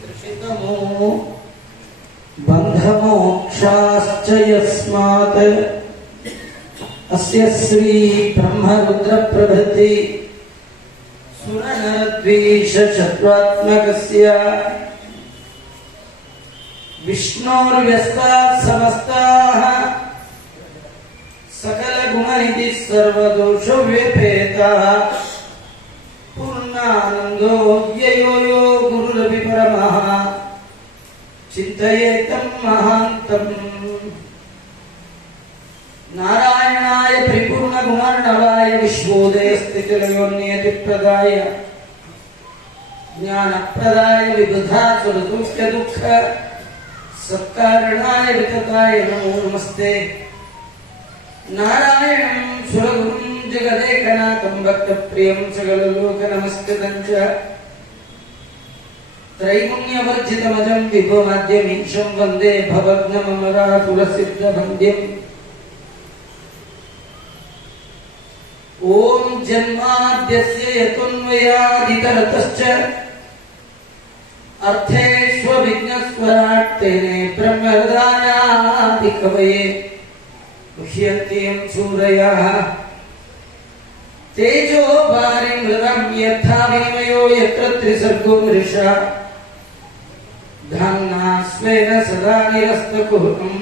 तमो बंधमोक्षाश्च यस्मात् अस्य श्री ब्रह्मरुद्र प्रभृति सुरनरद्वीष चतुरात्मकस्य विष्णोर्व्यस्तात् समस्ताः सकल गुणनिधि सर्वदोष व्यपेतः पूर्णानंदो व्ययो यो गुरुरपि परमः चिन्तयेतं महान्तम् नारायणाय परिपूर्ण गुणार्णवाय विश्वोदयस्थितिलयोन्यतिप्रदाय ज्ञानप्रदाय विबुधासुरदुःख दुःख सत्कारणाय वितताय नमो नमस्ते नारायणं सुरगुरुं जगदेकनाथं भक्तप्रियं सकललोकनमस्कृतं च त्रैगुण्यवर्जितमजं विभुमाद्यमीशं वन्दे भवघ्नममरातुलसिद्धवन्द्यम् ॐ जन्माद्यस्य यतोऽन्वयादितरतश्च अर्थेष्वभिघ्नस्वराट् तेने ब्रह्महृदायादिकवये मुह्यन्तीं सूरयः तेजो वारिमृतं यथा विनिमयो यत्र त्रिसर्गो मृषा धाम्ना स्वेन सदा निरस्तकुहकं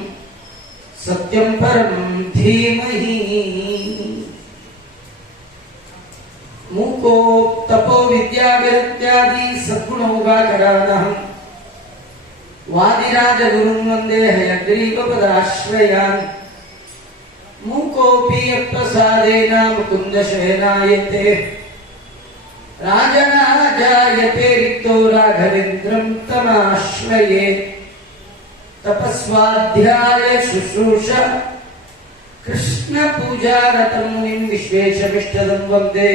सत्यं परं धीमहि मूको तपो विद्या विरक्त्यादि सद्गुणोगाकरानहं वादिराजगुरुं वन्दे हयग्रीवपदाश्रयान् मूकोऽपि यत्प्रसादेन मुकुन्दशयनायते राजनाजायते रिक्तो राघवेन्द्रं तमाश्रये तपस्वाध्याय शुश्रूष कृष्णपूजारतं मुनिं विश्वेशमिष्टदं वन्दे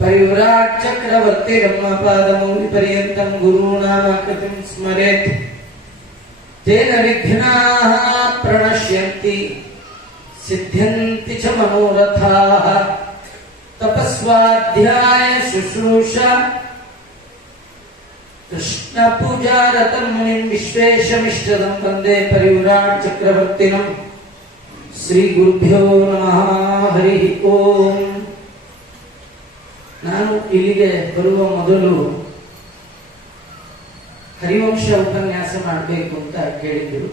परिव्राट् चक्रवर्तिरम्मपादमौलिपर्यन्तं गुरूणामाकृतिं स्मरेत् तेन विघ्नाः प्रणश्यन्ति सिद्ध्यन्ति च मनोरथाः तपस्वाध्याय शुश्रूष कृष्णपूजारतं मुनिं विश्वेशमिष्टदं वन्दे परिव्राट् चक्रवर्तिनं श्री गुरुभ्यो नमः हरि ओಂ ನಾನು ಇಲ್ಲಿಗೆ ಬರುವ ಮೊದಲು ಹರಿವಂಶ ಉಪನ್ಯಾಸ ಮಾಡಬೇಕು ಅಂತ ಕೇಳಿದ್ರು.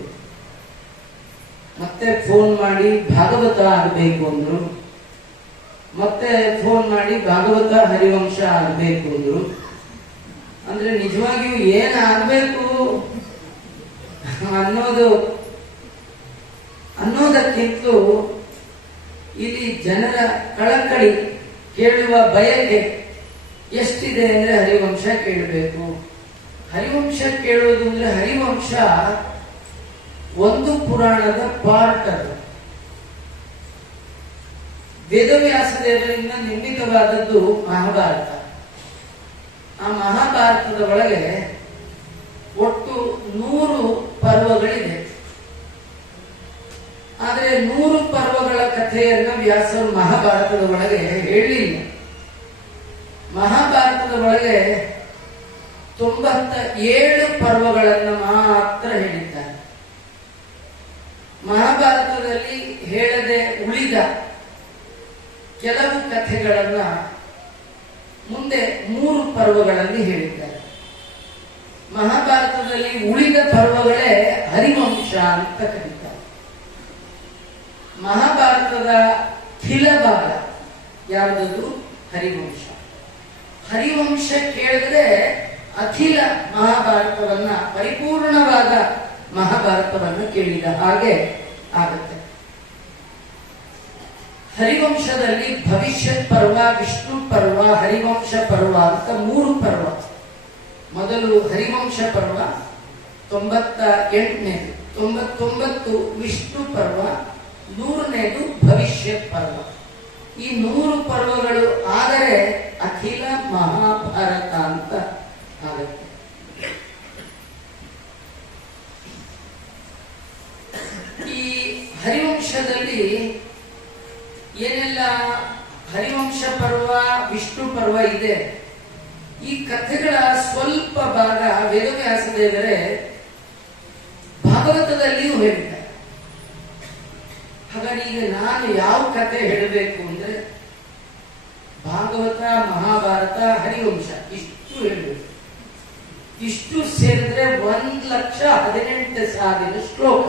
ಮತ್ತೆ ಫೋನ್ ಮಾಡಿ ಭಾಗವತ ಆಗಬೇಕು ಅಂದ್ರು. ಮತ್ತೆ ಫೋನ್ ಮಾಡಿ ಭಾಗವತ ಹರಿವಂಶ ಆಗಬೇಕು ಅಂದ್ರು. ಅಂದ್ರೆ ನಿಜವಾಗಿಯೂ ಏನ್ ಆಗಬೇಕು ಅನ್ನೋದಕ್ಕಿಂತಲೂ ಇಲ್ಲಿ ಜನರ ಕಳಕಳಿ ಕೇಳುವ ಬಯಕೆ ಎಷ್ಟಿದೆ ಅಂದ್ರೆ ಹರಿವಂಶ ಕೇಳಬೇಕು. ಹರಿವಂಶ ಕೇಳೋದು ಅಂದ್ರೆ ಹರಿವಂಶ ಒಂದು ಪುರಾಣದ ಪಾರ್ಟ್. ಅದು ವೇದವ್ಯಾಸದೇವರಿಂದ ನಿರ್ಮಿತವಾದದ್ದು ಮಹಾಭಾರತ. ಆ ಮಹಾಭಾರತದ ಒಳಗೆ ಒಟ್ಟು 100 ಪರ್ವಗಳಿದೆ. ಆದರೆ 100 ಪರ್ವಗಳ ಕಥೆಯನ್ನ ವ್ಯಾಸರು ಮಹಾಭಾರತದ ಒಳಗೆ ಹೇಳಿಲ್ಲ. ಮಹಾಭಾರತದ ಒಳಗೆ 97 ಪರ್ವಗಳನ್ನು ಮಾತ್ರ ಹೇಳಿದ್ದಾರೆ. ಮಹಾಭಾರತದಲ್ಲಿ ಹೇಳದೆ ಉಳಿದ ಕೆಲವು ಕಥೆಗಳನ್ನ ಮುಂದೆ 3 ಪರ್ವಗಳಲ್ಲಿ ಹೇಳಿದ್ದಾರೆ. ಮಹಾಭಾರತದಲ್ಲಿ ಉಳಿದ ಪರ್ವಗಳೇ ಹರಿವಂಶ ಅಂತ ಕರೀತಾರೆ. ಮಹಾಭಾರತದ ಖಿಲಭಾಗ ಯಾವುದದು? ಹರಿವಂಶ. ಹರಿವಂಶ ಕೇಳಿದ್ರೆ ಅಖಿಲ ಮಹಾಭಾರತವನ್ನ, ಪರಿಪೂರ್ಣವಾದ ಮಹಾಭಾರತವನ್ನು ಕೇಳಿದ ಹಾಗೆ ಆಗುತ್ತೆ. ಹರಿವಂಶದಲ್ಲಿ ಭವಿಷ್ಯತ್ ಪರ್ವ, ವಿಷ್ಣು ಪರ್ವ, ಹರಿವಂಶ ಪರ್ವ ಅಂತ 3 ಪರ್ವ. ಮೊದಲು ಹರಿವಂಶ ಪರ್ವ 98ನೇದು, 99 ವಿಷ್ಣು ಪರ್ವ, 100ನೇದು ಭವಿಷ್ಯತ್ ಪರ್ವ. ಈ 100 ಪರ್ವಗಳು ಆದರೆ ಅಖಿಲ ಮಹಾಭಾರತ ಅಂತ ಆಗುತ್ತೆ. ಈ ಹರಿವಂಶದಲ್ಲಿ ಏನೆಲ್ಲ ಹರಿವಂಶ ಪರ್ವ, ವಿಷ್ಣು ಪರ್ವ ಇದೆ. ಈ ಕಥೆಗಳ ಸ್ವಲ್ಪ ಭಾಗ ವೇದವ್ಯಾಸ ದೇವರೇ ಭಾಗವತದಲ್ಲಿಯೂ ಹೇಳಿದ್ದಾರೆ. ಹಾಗಾಗಿ ಈಗ ನಾನು ಯಾವ ಕಥೆ ಹೇಳಬೇಕು ಅಂದ್ರೆ ಭಾಗವತ, ಮಹಾಭಾರತ, ಹರಿವಂಶ ಇಷ್ಟು ಹೇಳಬೇಕು. ಇಷ್ಟು ಸೇರಿದ್ರೆ 1,18,000 ಶ್ಲೋಕ.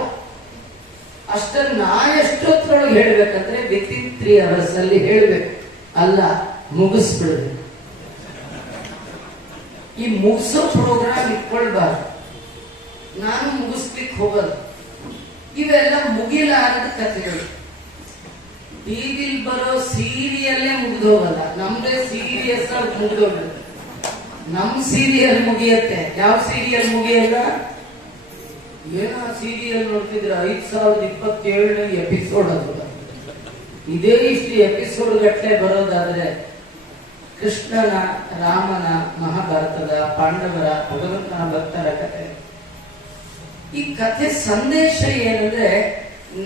ಅಷ್ಟನ್ನು ನಾ ಎಷ್ಟೊತ್ತರೊಳಗೆ ಹೇಳ್ಬೇಕಂದ್ರೆ ವಿತಿನ್ 3 hours ಅಲ್ಲಿ ಹೇಳ್ಬೇಕು. ಅಲ್ಲ, ಮುಗಿಸ್ಬಿಡ್ಬೇಕು. ಈ ಮುಗಿಸೋ ಪ್ರೋಗ್ರಾಮ್ ಇಟ್ಕೊಳ್ಬಾರ್ದು. ನಾನು ಮುಗಿಸ್ಲಿಕ್ಕೆ ಹೋಗಲ್ಲ. ಇವೆಲ್ಲ ಮುಗಿಲಾರದ ಕಥೆಗಳು. ಟಿವಿಲ್ ಬರೋ ಸೀರಿಯಲ್ಲೇ ಮುಗಿದೋಗಲ್ಲ, ನಮ್ದೇ ಸೀರಿಯಸ್ ಆಗಿ ಮುಗಿದೋಗಲ್ಲ. ನಮ್ ಸೀರಿಯಲ್ ಮುಗಿಯತ್ತೆ. ಯಾವ ಸೀರಿಯಲ್ ಮುಗಿಯಲ್ಲ? ಏನೋ ಸೀರಿಯಲ್ ನೋಡ್ತಿದ್ರೆ 5027 ಎಪಿಸೋಡ್ ಅದು. ಇದೇ ಇಷ್ಟು ಎಪಿಸೋಡ್ ಗಟ್ಟಲೆ ಬರೋದಾದ್ರೆ ಕೃಷ್ಣನ, ರಾಮನ, ಮಹಾಭಾರತದ, ಪಾಂಡವರ, ಭಗವಂತನ ಭಕ್ತರ ಕಥೆ. ಈ ಕಥೆ ಸಂದೇಶ ಏನಂದ್ರೆ,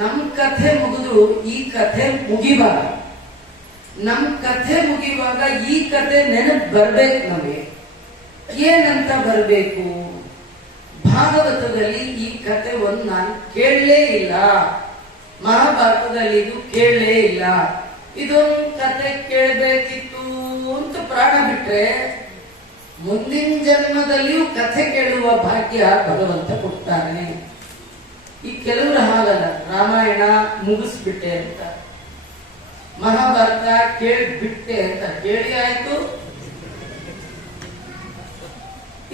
ನಮ್ ಕಥೆ ಮುಗಿದು ಈ ಕಥೆ ಮುಗಿಬಾರ್ದು. ನಮ್ ಕಥೆ ಮುಗಿಯುವಾಗ ಈ ಕಥೆ ನೆನಪು ಬರ್ಬೇಕು. ನಮಗೆ ಏನಂತ ಬರ್ಬೇಕು? ಭಾಗವತದಲ್ಲಿ ಈ ಕಥೆ ಒಂದು ನಾನು ಕೇಳಲೇ ಇಲ್ಲ, ಮಹಾಭಾರತದಲ್ಲಿ ಇದು ಕೇಳಲೇ ಇಲ್ಲ, ಇದೊಂದು ಕಥೆ ಕೇಳಬೇಕಿತ್ತು ಅಂತ ಪ್ರಾಣ ಬಿಟ್ರೆ ಮುಂದಿನ ಜನ್ಮದಲ್ಲಿಯೂ ಕಥೆ ಕೇಳುವ ಭಾಗ್ಯ ಭಗವಂತ ಕೊಡ್ತಾನೆ. ಈ ಕೆಲವರು ಹಾಗಲ್ಲ, ರಾಮಾಯಣ ಮುಗಿಸ್ಬಿಟ್ಟೆ ಅಂತ, ಮಹಾಭಾರತ ಕೇಳ್ಬಿಟ್ಟೆ ಅಂತ. ಕೇಳಿ ಆಯ್ತು.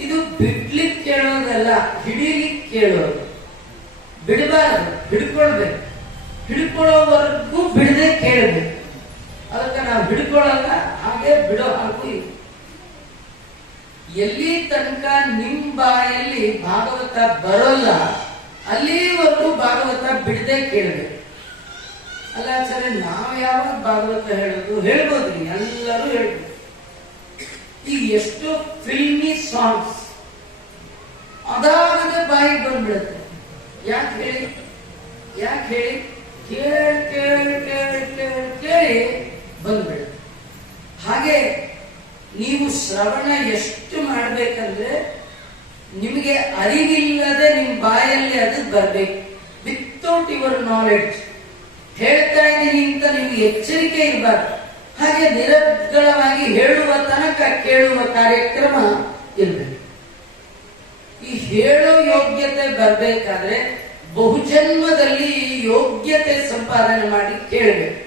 ಇದು ಬಿಡ್ಲಿಕ್ಕೆ ಕೇಳೋದಲ್ಲ, ಹಿಡೀಲಿಕ್ಕೆ ಕೇಳೋದು. ಬಿಡಬಾರದು, ಹಿಡ್ಕೊಳ್ಬೇಕು. ಹಿಡ್ಕೊಳ್ಳೋವರೆಗೂ ಬಿಡದೆ ಕೇಳಬೇಕು. ಅದಕ್ಕೆ ನಾವು ಹಿಡ್ಕೊಳ್ಳಲ್ಲ, ಹಾಗೆ ಬಿಡೋ ಹಾಗೂ ಇಲ್ಲ. ಎಲ್ಲಿ ತನಕ ನಿಮ್ ಬಾಯಲ್ಲಿ ಭಾಗವತ ಬರೋಲ್ಲ ಅಲ್ಲಿವರೆಗೂ ಭಾಗವತ ಬಿಡದೆ ಕೇಳಬೇಕು. ಅಲ್ಲ ಸರಿ, ನಾವು ಯಾವಾಗ ಭಾಗವತ ಹೇಳೋದು? ಹೇಳ್ಬೋದ್ರಿ, ಎಲ್ಲರೂ ಹೇಳ್ಬೋದು. ಈ ಎಷ್ಟು ಫಿಲ್ಮಿ ಸಾಂಗ್ಸ್ ಅದಾಗದೆ ಬಾಯಿಗೆ ಬಂದ್ಬಿಡುತ್ತೆ. ಯಾಕೆ ಹೇಳಿ? ಕೇಳಿ ಕೇಳಿ ಬಂದ್ಬಿಡುತ್ತೆ. ಹಾಗೆ ನೀವು ಶ್ರವಣ ಎಷ್ಟು ಮಾಡ್ಬೇಕಂದ್ರೆ ನಿಮಗೆ ಅರಿವಿಲ್ಲದೆ ನಿಮ್ ಬಾಯಲ್ಲಿ ಅದು ಬರ್ಬೇಕು. ವಿತೌಟ್ ಯುವರ್ ನಾಲೆಡ್ಜ್ ಹೇಳ್ತಾ ಇದ್ದೀನಿ ಅಂತ ನಿಮ್ಗೆ ಎಚ್ಚರಿಕೆ ಇರಬಾರ್ದು. ಹಾಗೆ ನಿರರ್ಗಳವಾಗಿ ಹೇಳುವ ತನಕ ಕೇಳುವ ಕಾರ್ಯಕ್ರಮ ಇರಬೇಕು. ಈ ಹೇಳೋ ಯೋಗ್ಯತೆ ಬರ್ಬೇಕಾದ್ರೆ ಬಹುಜನ್ಮದಲ್ಲಿ ಯೋಗ್ಯತೆ ಸಂಪಾದನೆ ಮಾಡಿ ಕೇಳಬೇಕು.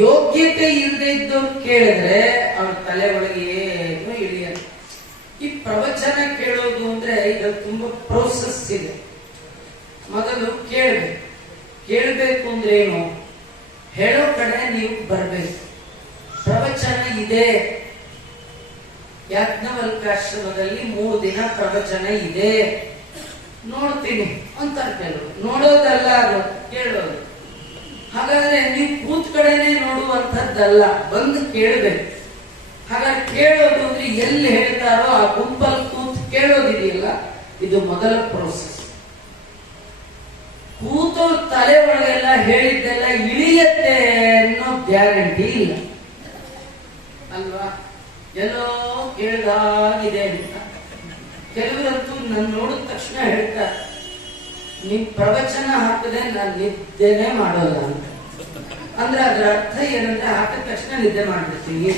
ಯೋಗ್ಯತೆ ಇಲ್ಲದೆ ಇದ್ದವ್ರು ಕೇಳಿದ್ರೆ ಅವ್ರ ತಲೆ ಒಳಗೆ ಏನು ಇಳಿಯಲ್ಲ. ಈ ಪ್ರವಚನ ಕೇಳೋದು ಅಂದ್ರೆ ಈಗ ತುಂಬಾ ಪ್ರೋಸೆಸ್ ಇದೆ. ಮೊದಲು ಕೇಳಬೇಕು ಅಂದ್ರೆ ಏನು? ಹೇಳೋ ಕಡೆ ನೀವು ಬರ್ಬೇಕು. ಪ್ರವಚನ ಇದೆ, ಯಾಜ್ಞವಲ್ಕಾಶ್ರಮದಲ್ಲಿ 3 ದಿನ ಪ್ರವಚನ ಇದೆ, ನೋಡ್ತೀನಿ ಅಂತ ಕೆಲವು. ನೋಡೋದಲ್ಲ, ಅದು ಕೇಳೋದು. ಹಾಗಾದ್ರೆ ನೀವು ಕೂತ್ ಕಡೆನೆ ನೋಡುವಂಥದ್ದಲ್ಲ, ಬಂದು ಕೇಳಬೇಕು. ಹಾಗಾದ್ರೆ ಕೇಳೋದು ಅಂದ್ರೆ ಎಲ್ಲಿ ಹೇಳ್ತಾರೋ ಆ ಗುಂಪಲ್ಲಿ ಕೂತ್ ಕೇಳೋದಿದೆಯಲ್ಲ, ಇದು ಮೊದಲ ಪ್ರೋಸೆಸ್. ಕೂತು ತಲೆ ಒಳಗೆಲ್ಲ ಹೇಳಿದ್ದೆಲ್ಲ ಇಳಿಯತ್ತೆ ಅನ್ನೋ ಗ್ಯಾರಂಟಿ ಇಲ್ಲ ಅಲ್ವಾ? ಎಲ್ಲೋ ಕೇಳ್ದಾಗಿದೆ ಅಂತ. ಕೆಲವರಂತೂ ನನ್ನ ನೋಡಿದ ತಕ್ಷಣ ಹೇಳ್ತಾರೆ, ನಿಮ್ ಪ್ರವಚನ ಹಾಕದೆ ನಾನು ನಿದ್ದೆನೆ ಮಾಡೋಲ್ಲ ಅಂತ. ಅಂದ್ರೆ ಅದ್ರ ಅರ್ಥ ಏನಂದ್ರೆ ಹಾಕಿದ ತಕ್ಷಣ ನಿದ್ದೆ ಮಾಡ್ಬಿಡ್ತೀನಿ.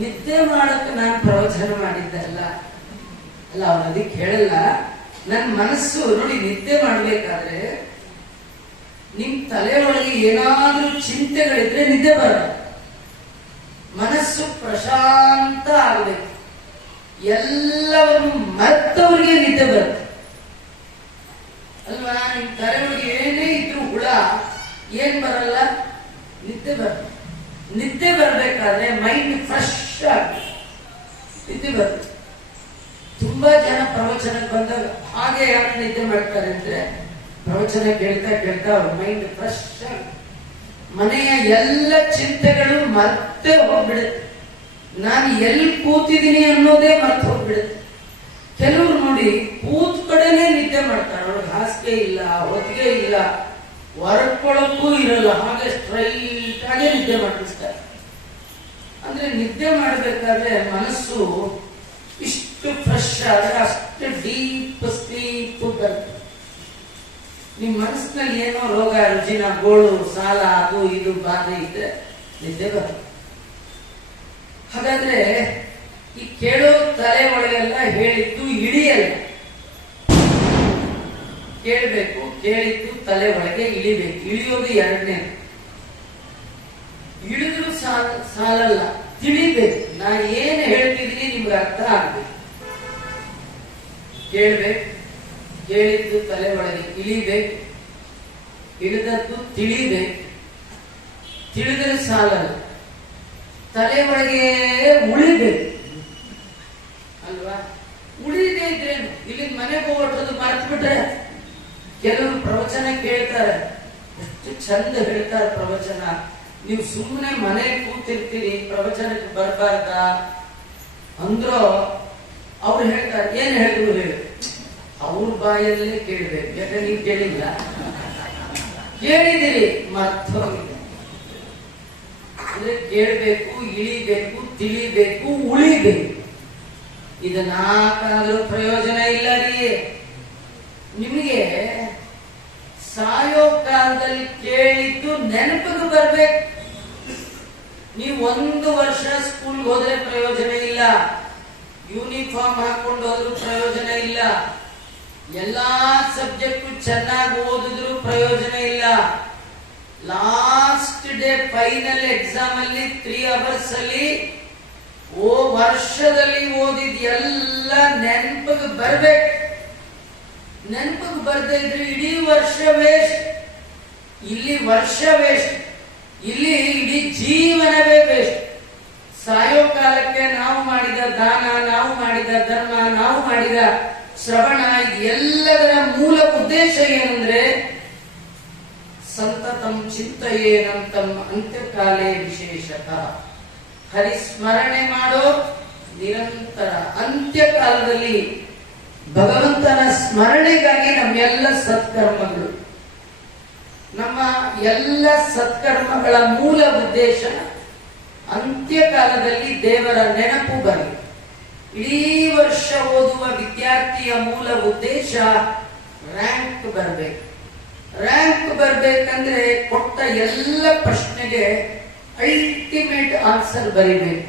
ನಿದ್ದೆ ಮಾಡಕ್ಕೆ ನಾನು ಪ್ರವಚನ ಮಾಡಿದ್ದಲ್ಲ ಅಲ್ಲ, ಅವ್ರು ಅದಕ್ಕೆ ಹೇಳಲ್ಲ. ನನ್ನ ಮನಸ್ಸು ನೋಡಿ, ನಿದ್ದೆ ಮಾಡ್ಬೇಕಾದ್ರೆ ನಿಮ್ ತಲೆಯೊಳಗೆ ಏನಾದ್ರೂ ಚಿಂತೆಗಳಿದ್ರೆ ನಿದ್ದೆ ಬರಲ್ಲ. ಮನಸ್ಸು ಪ್ರಶಾಂತ ಆಗಬೇಕು. ಎಲ್ಲವನ್ನು ಮರೆತವರಿಗೆ ನಿದ್ದೆ ಬರುತ್ತೆ ಅಲ್ವಾ? ನಿಮ್ ತಲೆಯೊಳಗೆ ಏನೇ ಇದ್ರು ಹುಳ ಏನ್ ಬರಲ್ಲ, ನಿದ್ದೆ ಬರುತ್ತೆ. ನಿದ್ದೆ ಬರ್ಬೇಕಾದ್ರೆ ಮೈಂಡ್ ಫ್ರೆಶ್ ಆಗಿ ನಿದ್ದೆ ಬರುತ್ತೆ. ತುಂಬಾ ಜನ ಪ್ರವಚನಕ್ಕೆ ಬಂದಾಗ ಹಾಗೆ ಯಾಕೆ ನಿದ್ದೆ ಮಾಡ್ತಾರೆ ಅಂದ್ರೆ, ಪ್ರವಚನ ಕೇಳ್ತಾ ಕೇಳ್ತಾ ಅವ್ರ ಮೈಂಡ್ ಫ್ರೆಶ್ ಆಗಿ ಮನೆಯ ಎಲ್ಲ ಚಿಂತೆಗಳು ಮತ್ತೆ ಹೋಗ್ಬಿಡುತ್ತೆ. ನಾನು ಎಲ್ಲಿ ಕೂತಿದ್ದೀನಿ ಅನ್ನೋದೇ ಮರ್ತು ಹೋಗ್ಬಿಡುತ್ತೆ. ಕೆಲವರು ನೋಡಿ ಕೂತ್ ಕಡೆನೆ ನಿದ್ದೆ ಮಾಡ್ತಾರೆ. ಅವ್ರಿಗೆ ಹಾಸಿಗೆ ಇಲ್ಲ, ಹೊತ್ತಿಗೆ ಇಲ್ಲ, ಹೊರಕೊಳ್ಳಕ್ಕೂ ಇರಲ್ಲ, ಹಾಗೆ ಸ್ಟ್ರೈಟ್ ಆಗಿ ನಿದ್ದೆ ಮಾಡಿಸ್ತಾರೆ. ಅಂದ್ರೆ ನಿದ್ದೆ ಮಾಡಬೇಕಾದ್ರೆ ಮನಸ್ಸು ಆದ್ರೆ ಅಷ್ಟು ಡೀಪ್ ಸ್ಲೀಪ್ ಬರುತ್ತೆ. ನಿಮ್ ಮನಸ್ಸಿನಲ್ಲಿ ಏನೋ ರೋಗ ರುಜಿನ ಗೋಳು ಸಾಲ ಅದು ಇದು ಬಾಧೆ ಇದ್ರೆ ನಿದ್ದೆ ಬರುತ್ತೆ. ಹಾಗಾದ್ರೆ ಈ ಕೇಳೋ ತಲೆ ಒಳಗೆಲ್ಲ ಹೇಳಿದ್ದು ಇಳಿಯಲ್ಲ. ಕೇಳಬೇಕು, ಕೇಳಿದ್ದು ತಲೆ ಒಳಗೆ ಇಳಿಬೇಕು. ಇಳಿಯೋದು ಎರಡನೇ. ಇಳಿದ್ರು ಸಾಲಲ್ಲ, ತಿಳಿಬೇಕು. ನಾ ಏನು ಹೇಳ್ತಿದ್ದೀನಿ ನಿಮ್ಗೆ ಅರ್ಥ ಆಗ್ಬೇಕು. ಕೇಳ್ಬೇಕು, ಕೇಳಿದ್ದು ತಲೆ ಒಳಗೆ ಇಳಿಬೇಕು, ಇಳಿದದ್ದು ತಿಳಿಬೇಕು. ತಿಳಿದ್ರೆ ಸಾಲಲ್ಲ, ತಲೆ ಒಳಗೆ ಉಳಿಬೇಕು ಅಲ್ವಾ? ಉಳಿದೇ ಇದ್ರೇನು? ಇಲ್ಲಿ ಮನೆಗೆ ಹೋಗೋದು ಮರ್ತು ಬಿಟ್ರೆ ಕೆಲವರು ಪ್ರವಚನ ಕೇಳ್ತಾರೆ, ಎಷ್ಟು ಚಂದ ಹೇಳ್ತಾರೆ ಪ್ರವಚನ. ನೀವು ಸುಮ್ಮನೆ ಮನೆ ಕೂತಿರ್ತೀರಿ, ಪ್ರವಚನಕ್ಕೆ ಬರಬಾರ್ದ ಅಂದ್ರೋ ಅವ್ರು ಹೇಳ್ತಾರೆ. ಏನ್ ಹೇಳಿದ್ರು ಹೇಳಿ, ಅವ್ರ ಬಾಯಲ್ಲೇ ಕೇಳ್ಬೇಕು. ಯಾಕಂದ್ರೆ ನೀವು ಕೇಳಿಲ್ಲ, ಕೇಳಿದಿರಿ ಮರ್ತೋಗಿದೆ. ಅಂದ್ರೆ ಕೇಳ್ಬೇಕು, ಇಳಿಬೇಕು, ತಿಳಿಬೇಕು, ಉಳಿಬೇಕು. ಇದನ್ನಾಕಾದ್ರೂ ಪ್ರಯೋಜನ ಇಲ್ಲ ರೀ. ನಿಮಗೆ ಸಾಯೋ ಕಾಲದಲ್ಲಿ ಕೇಳಿದ್ದು ನೆನಪಿಗೆ ಬರ್ಬೇಕು. ನೀವು 1 ವರ್ಷ ಸ್ಕೂಲ್ಗೆ ಹೋದ್ರೆ ಪ್ರಯೋಜನ ಇಲ್ಲ, ಯೂನಿಫಾರ್ಮ್ ಹಾಕೊಂಡು ಹೋದ್ರೂ ಪ್ರಯೋಜನ ಇಲ್ಲ, ಎಲ್ಲಾ ಸಬ್ಜೆಕ್ಟ್ ಚೆನ್ನಾಗಿ ಓದಿದ್ರು ಪ್ರಯೋಜನ ಇಲ್ಲ. ಲಾಸ್ಟ್ ಡೇ ಫೈನಲ್ ಎಕ್ಸಾಮ್ ಅಲ್ಲಿ 3 ಅವರ್ಸ್ ಅಲ್ಲಿ ವರ್ಷದಲ್ಲಿ ಓದಿದ ಎಲ್ಲ ನೆನಪಿಗೆ ಬರ್ಬೇಕು. ನೆನಪಿಗೆ ಬರ್ದೇ ಇದ್ರೆ ಇಡೀ ವರ್ಷ ವೇಸ್ಟ್. ಇಲ್ಲಿ ವರ್ಷ ವೇಸ್ಟ್, ಇಲ್ಲಿ ಇಡೀ ಜೀವನವೇ ವೇಸ್ಟ್. ಸಾಯೋ ಕಾಲಕ್ಕೆ ನಾವು ಮಾಡಿದ ದಾನ, ನಾವು ಮಾಡಿದ ಧರ್ಮ, ನಾವು ಮಾಡಿದ ಶ್ರವಣ, ಎಲ್ಲದರ ಮೂಲ ಉದ್ದೇಶ ಏನಂದ್ರೆ ಸಂತತಂ ಚಿಂತೆಯೇನಂತಂ ಅಂತ್ಯಕಾಲೇ ವಿಶೇಷತಃ. ಹರಿಸ್ಮರಣೆ ಮಾಡೋ ನಿರಂತರ. ಅಂತ್ಯಕಾಲದಲ್ಲಿ ಭಗವಂತನ ಸ್ಮರಣೆಗಾಗಿ ನಮ್ಮೆಲ್ಲ ಸತ್ಕರ್ಮಗಳು, ನಮ್ಮ ಎಲ್ಲ ಸತ್ಕರ್ಮಗಳ ಮೂಲ ಉದ್ದೇಶ ಅಂತ್ಯಕಾಲದಲ್ಲಿ ದೇವರ ನೆನಪು ಬರಲಿ. ಇಡೀ ವರ್ಷ ಓದುವ ವಿದ್ಯಾರ್ಥಿಯ ಮೂಲ ಉದ್ದೇಶ ರ್ಯಾಂಕ್ ಬರಬೇಕು. ರ್ಯಾಂಕ್ ಬರ್ಬೇಕಂದ್ರೆ ಕೊಟ್ಟ ಎಲ್ಲ ಪ್ರಶ್ನೆಗೆ ಅಲ್ಟಿಮೇಟ್ ಆನ್ಸರ್ ಬರೀಬೇಕು.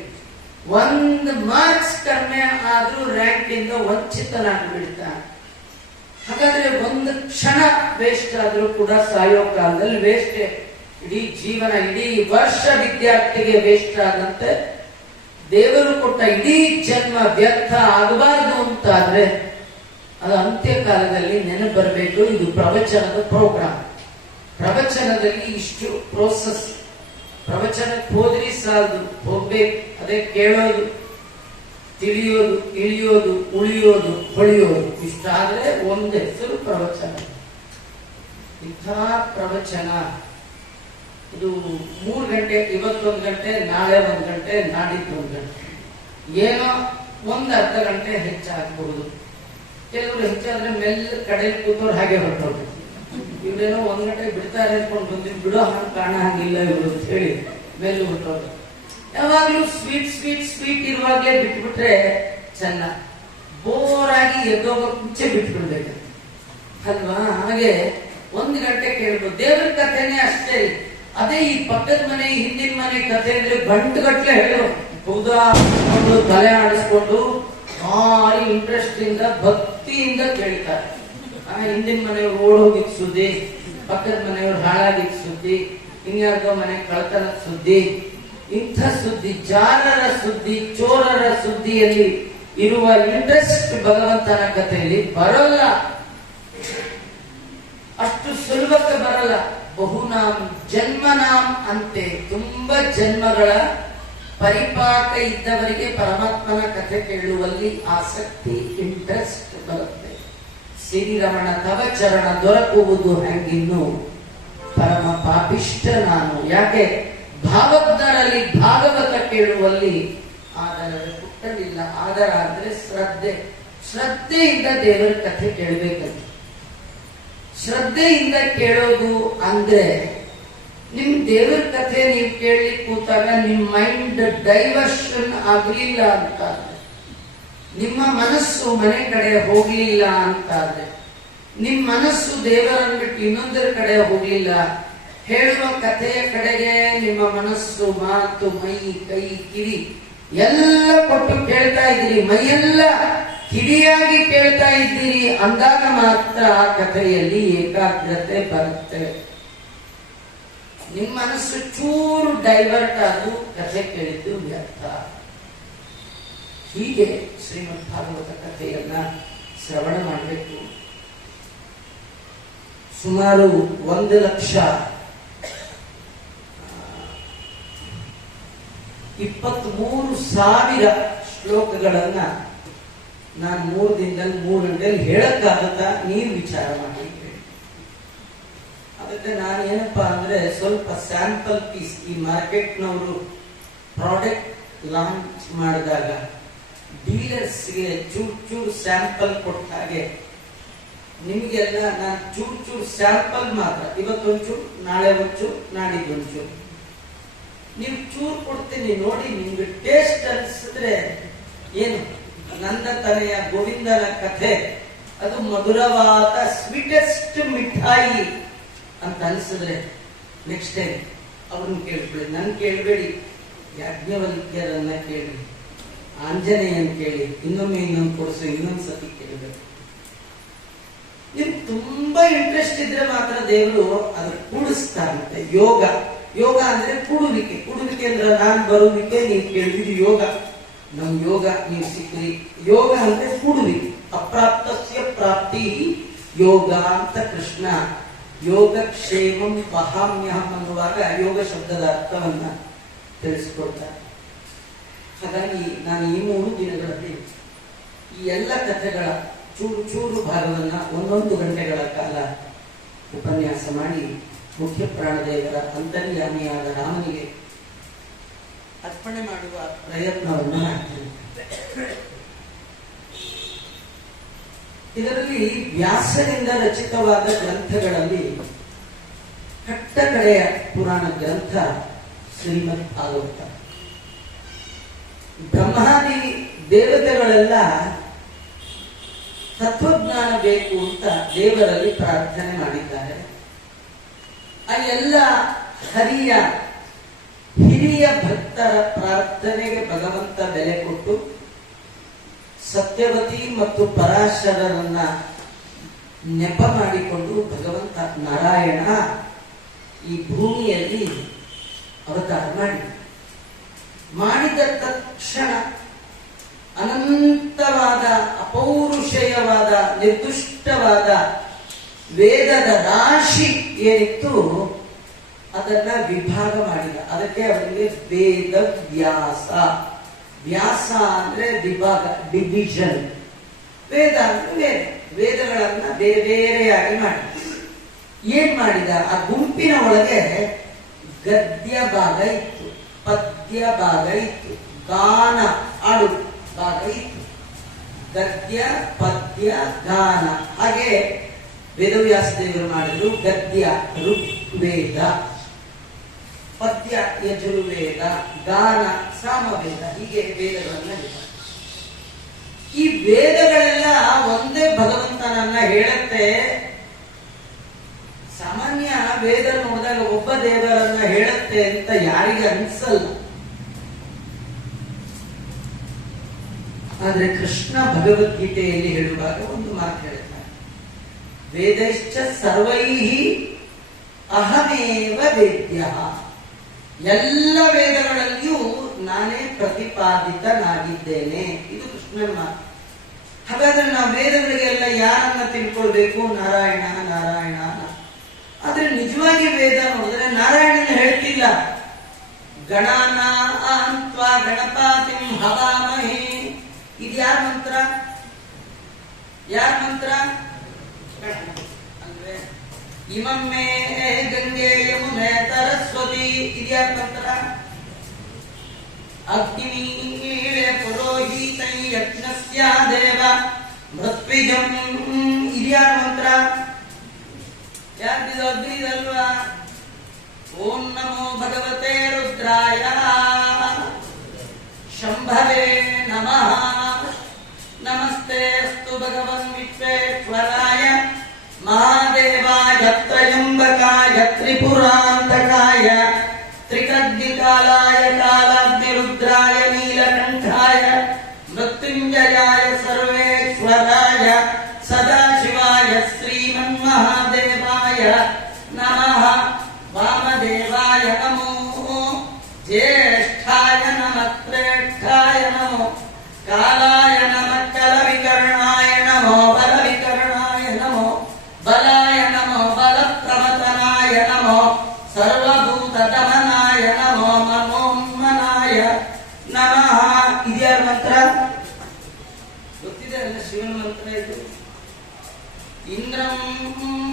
1 ಮಾರ್ಕ್ಸ್ ಕಡಿಮೆ ಆದ್ರೂ ರ್ಯಾಂಕ್ ಇಂದ ವಂಚಿತನಾಗ್ಬಿಡ್ತಾನೆ. ಹಾಗಾದ್ರೆ 1 ಕ್ಷಣ ವೇಸ್ಟ್ ಆದ್ರೂ ಕೂಡ ಸಾಯೋ ಕಾಲದಲ್ಲಿ ವೇಸ್ಟ್. ಇಡೀ ಜೀವನ, ಇಡೀ ವರ್ಷ ವಿದ್ಯಾರ್ಥಿಗೆ ವೇಸ್ಟ್ ಆದಂತೆ ದೇವರು ಕೊಟ್ಟ ಇಡೀ ಜನ್ಮ ವ್ಯರ್ಥ ಆಗಬಾರದು ಅಂತಾದ್ರೆ ಅದು ಅಂತ್ಯಕಾಲದಲ್ಲಿ ನೆನಪು ಬರಬೇಕು. ಇದು ಪ್ರವಚನದ ಪ್ರೋಗ್ರಾಮ್. ಪ್ರವಚನದಲ್ಲಿ ಇಷ್ಟು ಪ್ರೋಸೆಸ್. ಪ್ರವಚನಕ್ಕೆ ಹೋದ್ರಿ ಸಾಲದು, ಹೋಗ್ಬೇಕು. ಅದೇ ಕೇಳೋದು, ತಿಳಿಯೋದು, ಇಳಿಯೋದು, ಉಳಿಯೋದು, ಹೊಳೆಯೋದು. ಇಷ್ಟಾದ್ರೆ ಒಂದು ಹೆಸರು ಪ್ರವಚನ. ಇಂಥ ಪ್ರವಚನ ಇದು 3 ಗಂಟೆ, ಇವತ್ತೊಂದು ಗಂಟೆ, ನಾಳೆ 1 ಗಂಟೆ, ನಾಡಿದ್ದು 1 ಗಂಟೆ, ಏನೋ ಒಂದು ಅರ್ಧ ಗಂಟೆ ಹೆಚ್ಚಾಗಬಹುದು. ಕೆಲವರು ಹೆಚ್ಚಾದ್ರೆ ಮೆಲ್ಲ ಕಡೆ ಕೂತವ್ರು ಹಾಗೆ ಹೊರಟೋದು. ಇವ್ರೇನೋ 1 ಗಂಟೆ ಬಿಡ್ತಾರೆ ಅನ್ಕೊಂಡು ಬಂದಿದ್ದು, ಬಿಡೋ ಹಂಗೆ ಕಾಣ ಹಾಗಿಲ್ಲ ಇವರು ಅಂತ ಹೇಳಿ ಮೇಲೆ ಹೊರಟೋದು. ಯಾವಾಗ್ಲೂ ಸ್ವೀಟ್ ಸ್ವೀಟ್ ಸ್ವೀಟ್ ಇರುವಾಗಲೇ ಬಿಟ್ಬಿಟ್ರೆ ಚೆನ್ನ. ಬೋರ್ ಆಗಿ ಎದ್ದೋಗೋ ಮುಂಚೆ ಬಿಟ್ಬಿಡ್ಬೇಕು ಅಲ್ವಾ? ಹಾಗೆ 1 ಗಂಟೆ ಕೇಳ್ಬೋದು. ದೇವ್ರ ಕಥೆನೇ ಅಷ್ಟೇ. ಅದೇ ಈ ಪಕ್ಕದ ಮನೆ, ಹಿಂದಿನ ಮನೆ ಕಥೆ ಅಂದ್ರೆ ಗಂಟುಗಟ್ಲೆ ಹೇಳೋ, ಹೌದಾ ತಲೆ ಆಡಿಸ್ಕೊಂಡು ಭಾರಿ ಇಂಟ್ರೆಸ್ಟ್ ಇಂದ ಭಕ್ತಿಯಿಂದ ಕೇಳ್ತಾರೆ. ಹಿಂದಿನ ಮನೆಯವ್ರು ಓಡೋಗಿದ್ ಸುದ್ದಿ, ಪಕ್ಕದ ಮನೆಯವ್ರು ಹಾಳಾಗಿದ್ ಸುದ್ದಿ, ಇನ್ಯಾರ್ದೋ ಮನೆ ಕಳ್ತನದ ಸುದ್ದಿ, ಇಂಥ ಸುದ್ದಿ, ಜಾರರ ಸುದ್ದಿ, ಚೋರರ ಸುದ್ದಿಯಲ್ಲಿ ಇರುವ ಇಂಟ್ರೆಸ್ಟ್ ಭಗವಂತನ ಕಥೆಯಲ್ಲಿ ಬರೋಲ್ಲ. ಅಷ್ಟು ಸುಲಭಕ್ಕೆ ಬರಲ್ಲ. ಬಹುನಾಂ ಜನ್ಮನಾಂ ಅಂತೆ, ತುಂಬಾ ಜನ್ಮಗಳ ಪರಿಪಾಕ ಇದ್ದವರಿಗೆ ಪರಮಾತ್ಮನ ಕಥೆ ಕೇಳುವಲ್ಲಿ ಆಸಕ್ತಿ, ಇಂಟ್ರೆಸ್ಟ್ ಬರುತ್ತೆ. ಶ್ರೀರಮಣ ತವ ಚರಣ ದೊರಕುವುದು ಹೆಂಗಿನ್ನು ಪರಮ ಪಾಪಿಷ್ಟ ನಾನು. ಯಾಕೆ? ಭಾವಜ್ಞರಲ್ಲಿ ಭಾಗವತ ಕೇಳುವಲ್ಲಿ ಆದರವೇ ಹುಟ್ಟಲಿಲ್ಲ. ಆದರ ಅಂದ್ರೆ ಶ್ರದ್ಧೆ. ಶ್ರದ್ಧೆಯಿಂದ ದೇವರ ಕಥೆ ಕೇಳಬೇಕಂತ. ಶ್ರದ್ಧೆಯಿಂದ ಕೇಳೋದು ಅಂದ್ರೆ ನಿಮ್ ದೇವರ ಕಥೆ ನೀವು ಕೇಳಲಿಕ್ಕೆ ಕೂತಾಗ ನಿಮ್ ಮೈಂಡ್ ಡೈವರ್ಷನ್ ಆಗ್ಲಿಲ್ಲ ಅಂತ ನಿಮ್ಮ ಮನಸ್ಸು ಮನೆ ಕಡೆ ಹೋಗ್ಲಿಲ್ಲ ಅಂತಾದ್ರೆ, ನಿಮ್ಮ ಮನಸ್ಸು ದೇವರನ್ನು ಬಿಟ್ಟು ಇನ್ನೊಂದರ ಕಡೆ ಹೋಗ್ಲಿಲ್ಲ, ಹೇಳುವ ಕಥೆಯ ಕಡೆಗೆ ನಿಮ್ಮ ಮನಸ್ಸು, ಮಾತು, ಮೈ, ಕೈ, ಕಿವಿ ಎಲ್ಲ ಕೊಟ್ಟು ಕೇಳ್ತಾ ಇದ್ದೀರಿ, ಮೈಯೆಲ್ಲ ಕಿವಿಯಾಗಿ ಕೇಳ್ತಾ ಇದ್ದೀರಿ ಅಂದಾಗ ಮಾತ್ರ ಆ ಕಥೆಯಲ್ಲಿ ಏಕಾಗ್ರತೆ ಬರುತ್ತೆ. ನಿಮ್ಮ ಮನಸ್ಸು ಚೂರು ಡೈವರ್ಟ್ ಆದು ಕಥೆ ಕೇಳಿದ್ದು ವ್ಯರ್ಥ. ಹೀಗೆ ಶ್ರೀಮದ್ ಭಾಗವತ ಕಥೆಯನ್ನ ಶ್ರವಣ ಮಾಡಬೇಕು. ಸುಮಾರು 1,23,000 ಶ್ಲೋಕಗಳನ್ನ ನಾನು 3 ದಿನದಲ್ಲಿ 3 ಗಂಟೆಯಲ್ಲಿ ಹೇಳಕ್ಕಾಗತ್ತಾ? ನೀವು ವಿಚಾರ ಮಾಡಿ. ಅದಕ್ಕೆ ನಾನು ಏನಪ್ಪಾ ಅಂದ್ರೆ ಸ್ವಲ್ಪ ಸ್ಯಾಂಪಲ್ ಪೀಸ್, ಈ ಮಾರ್ಕೆಟ್ನವರು ಪ್ರಾಡಕ್ಟ್ ಲಾಂಚ್ ಮಾಡಿದಾಗ ಡೀಲರ್ಸ್ಗೆ ಚೂರು ಸ್ಯಾಂಪಲ್ ಕೊಟ್ಟ ಹಾಗೆ ನಿಮಗೆಲ್ಲ ನಾನು ಚೂರು ಸ್ಯಾಂಪಲ್ ಮಾತ್ರ, ಇವತ್ತೊಂಚೂರು, ನಾಳೆ ಒಂಚೂರು, ನಾಡಿದ್ದೊಂಚೂರು, ನೀವು ಚೂರು ಕೊಡ್ತೀನಿ ನೋಡಿ. ನಿಮ್ಗೆ ಟೇಸ್ಟ್ ಅನಿಸಿದ್ರೆ ಏನು, ನಂದ ತನೆಯ ಗೋವಿಂದನ ಕಥೆ ಅದು ಮಧುರವಾದ ಸ್ವೀಟೆಸ್ಟ್ ಮಿಠಾಯಿ ಅಂತ ಅನಿಸಿದ್ರೆ ನೆಕ್ಸ್ಟ್ ಟೈಮ್ ಅವ್ರನ್ನ ಕೇಳ್ಬೇಡಿ, ನನ್ ಕೇಳಬೇಡಿ, ಯಾಜ್ಞವಲ್ಕ್ಯರನ್ನ ಕೇಳಿ, ಆಂಜನೇಯನ್ ಕೇಳಿ, ಇನ್ನೊಂದು ಕೊಡಿಸು, ಇನ್ನೊಂದ್ಸತಿ ಕೇಳಬೇಕು. ನಿಮ್ಗೆ ತುಂಬಾ ಇಂಟ್ರೆಸ್ಟ್ ಇದ್ರೆ ಮಾತ್ರ ದೇವರು ಅದು ಕೂಡಿಸ್ತಾರಂತೆ. ಯೋಗ ಅಂದ್ರೆ ಕೂಡುವಿಕೆ ಅಂದ್ರೆ ನಾನ್ ಬರುವಿಕೆ, ನೀವು ಕೇಳಿದ್ರು ಯೋಗ, ನಮ್ ಯೋಗ ನೀವು ಸಿಕ್ಕ್ರಿ. ಯೋಗ ಅಂದ್ರೆ ಕೂಡುವಿಕೆ, ಅಪ್ರಾಪ್ತಸ್ಯ ಪ್ರಾಪ್ತಿ ಯೋಗ ಅಂತ ಕೃಷ್ಣ ಯೋಗಕ್ಷೇಮಂ ವಹಾಮ್ಯಹಂ ಅನ್ನುವಾಗ ಯೋಗ ಶಬ್ದದ ಅರ್ಥವನ್ನ ತಿಳಿಸಿಕೊಡ್ತಾರೆ. ಹಾಗಾಗಿ ನಾನು ಈ 3 ದಿನಗಳಲ್ಲಿ ಈ ಎಲ್ಲ ಕಥೆಗಳ ಚೂರು ಭಾಗವನ್ನ 1 ಗಂಟೆಗಳ ಕಾಲ ಉಪನ್ಯಾಸ ಮಾಡಿ ಮುಖ್ಯ ಪ್ರಾಣದೇವರ ಅಂತರ್ಯಾಮಿಯಾದ ರಾಮನಿಗೆ ಅರ್ಪಣೆ ಮಾಡುವ ಪ್ರಯತ್ನವನ್ನು ಮಾಡ್ತೀನಿ. ಇದರಲ್ಲಿ ವ್ಯಾಸರಿಂದ ರಚಿತವಾದ ಗ್ರಂಥಗಳಲ್ಲಿ ಕಟ್ಟಕಡೆಯ ಪುರಾಣ ಗ್ರಂಥ ಶ್ರೀಮದ್ ಭಾಗವತ. ಬ್ರಹ್ಮಾದಿ ದೇವತೆಗಳೆಲ್ಲ ತತ್ವಜ್ಞಾನ ಬೇಕು ಅಂತ ದೇವರಲ್ಲಿ ಪ್ರಾರ್ಥನೆ ಮಾಡಿದ್ದಾರೆ. ಆ ಎಲ್ಲ ಹಿರಿಯ ಭಕ್ತರ ಪ್ರಾರ್ಥನೆಗೆ ಭಗವಂತ ಬೆಲೆ ಕೊಟ್ಟು ಸತ್ಯವತಿ ಮತ್ತು ಪರಾಶರರನ್ನ ನೆಪ ಮಾಡಿಕೊಂಡು ಭಗವಂತ ನಾರಾಯಣ ಈ ಭೂಮಿಯಲ್ಲಿ ಅವತಾರ ಮಾಡಿದ ತಕ್ಷಣ ಅನಂತವಾದ ಅಪೌರುಷೇಯವಾದ ನಿರ್ದುಷ್ಟವಾದ ವೇದದ ರಾಶಿ ಏನಿತ್ತು ಅದನ್ನ ವಿಭಾಗ ಮಾಡಿದ. ಅದಕ್ಕೆ ಅವರಿಗೆ ವೇದ ವ್ಯಾಸ ಅಂದ್ರೆ ವಿಭಾಗ, ಡಿವಿಷನ್. ವೇದ ಅಂದ್ರೆ ವೇದಗಳನ್ನ ಬೇರೆ ಬೇರೆಯಾಗಿ ಮಾಡಿದ. ಏನ್ ಮಾಡಿದ? ಆ ಗುಂಪಿನ ಒಳಗೆ ಗದ್ಯ ಭಾಗ ಇತ್ತು, ಪದ್ಯ ಭಾಗ ಇತ್ತು, ಗಾನ ಆಡು ಭಾಗ ಇತ್ತು. ಗದ್ಯ, ಪದ್ಯ, ಗಾನ. ಹಾಗೆ ವೇದವ್ಯಾಸ ದೇವರು ಮಾಡಿದ್ರು. ಗದ್ಯ ಋಗ್ವೇದ, ಪದ್ಯ ಯಜುರ್ವೇದ, ಗಾನ ಸಾಮವೇದ. ಹೀಗೆ ವೇದಗಳನ್ನ ಈ ವೇದಗಳೆಲ್ಲ ಒಂದೇ ಭಗವಂತನನ್ನ ಹೇಳುತ್ತೆ. ಸಾಮಾನ್ಯ ವೇದ ನೋಡಿದಾಗ ಒಬ್ಬ ದೇವರನ್ನ ಹೇಳುತ್ತೆ ಅಂತ ಯಾರಿಗೆ ಅನ್ಸಲ್ಲ. ಆದ್ರೆ ಕೃಷ್ಣ ಭಗವದ್ಗೀತೆಯಲ್ಲಿ ಹೇಳುವಾಗ ಒಂದು ಮಾತು ಹೇಳ್ತಾರೆ, ವೇದಶ್ಚ ಸರ್ವೈಹಿ ಅಹಮೇವ ವೇದ್ಯ. ಎಲ್ಲ ವೇದಗಳಲ್ಲಿಯೂ ನಾನೇ ಪ್ರತಿಪಾದಿತನಾಗಿದ್ದೇನೆ. ಇದು ಕೃಷ್ಣನ ಮಾತು. ಹಾಗಾದ್ರೆ ನಾವು ವೇದಗಳಿಗೆಲ್ಲ ಯಾರನ್ನ ತಿಳ್ಕೊಳ್ಬೇಕು? ನಾರಾಯಣ ನಾರಾಯಣ. ಆದ್ರೆ ನಿಜವಾಗಿ ವೇದ ನೋಡಿದ್ರೆ ನಾರಾಯಣನ ಹೇಳ್ತಿಲ್ಲ. ಗಣಾನ ಅಂತ್ವಾ ಗಣಪಾತಿಂ ಹವಾಮಹೇ. ಇದು ಯಾರ ಮಂತ್ರ? ಅಂದ್ರೆ ಇಮಮ್ಮೆ ಗಂಗೆ ಯಮುನೆ ಸರಸ್ವತಿ. ಇದು ಯಾರ ಮಂತ್ರ? ಅಗ್ನಿಮೀಳೆ ಪುರೋಹಿತೈ ಯಜ್ಞಸ್ಯ ದೇವ ಮೃತ್ವಿಜಂ. ಇದು ಯಾರ ಮಂತ್ರ? ಯಾರ್ದಿದು? ಅಗ್ನಿದಲ್ವಾ? ಓಂ ನಮೋ ಭಗವತೆ ರುದ್ರಾಯ ಶಂಭವೇ ನಮಃ. ತ್ರಯಂಬಕಾಯ ತ್ರಿಪುರಾಂತಕಾಯ ತ್ರಿಕಗ್ನಿಕಾಲಾಯ ಕಾಲಾಗ್ನಿರುದ್ರಾಯ ನೀಲಕಂಠಾಯ ಮೃತ್ಯುಂಜಯಾಯ ಸರ್ವೇಶ್ವರಾಯ ಸದಾಶಿವಾಯ ಶ್ರೀಮನ್ಮಹಾದೇವಾಯ ನಮಃ. ವಾಮದೇವಾಯ ನಮೋ, ಜ್ಯೇಷ್ಠಾಯ ನಮಃ ಶ್ರೇಷ್ಠಾಯ ನಮೋ, ಕಾಲಾಯ ನಮಃ ಕಲವಿಕರ್ಣಾಯ ನಮೋ, ಬಲವಿಕರ್ಣಾಯ ನಮೋ, ಬಲಾಯ ನಮೋ, ಬಲಪ್ರವತನಾಯ ನಮೋ, ಸರ್ವಭೂತದಮನಾಯ ನಮೋ, ಮನೋನ್ಮನಾಯ ನಮಃ. ಇದ್ಯಾರ ಮಂತ್ರ ಗೊತ್ತಿದೆ ಅಲ್ಲ? ಶಿವನ ಮಂತ್ರ ಇದು. ಇಂದ್ರಂ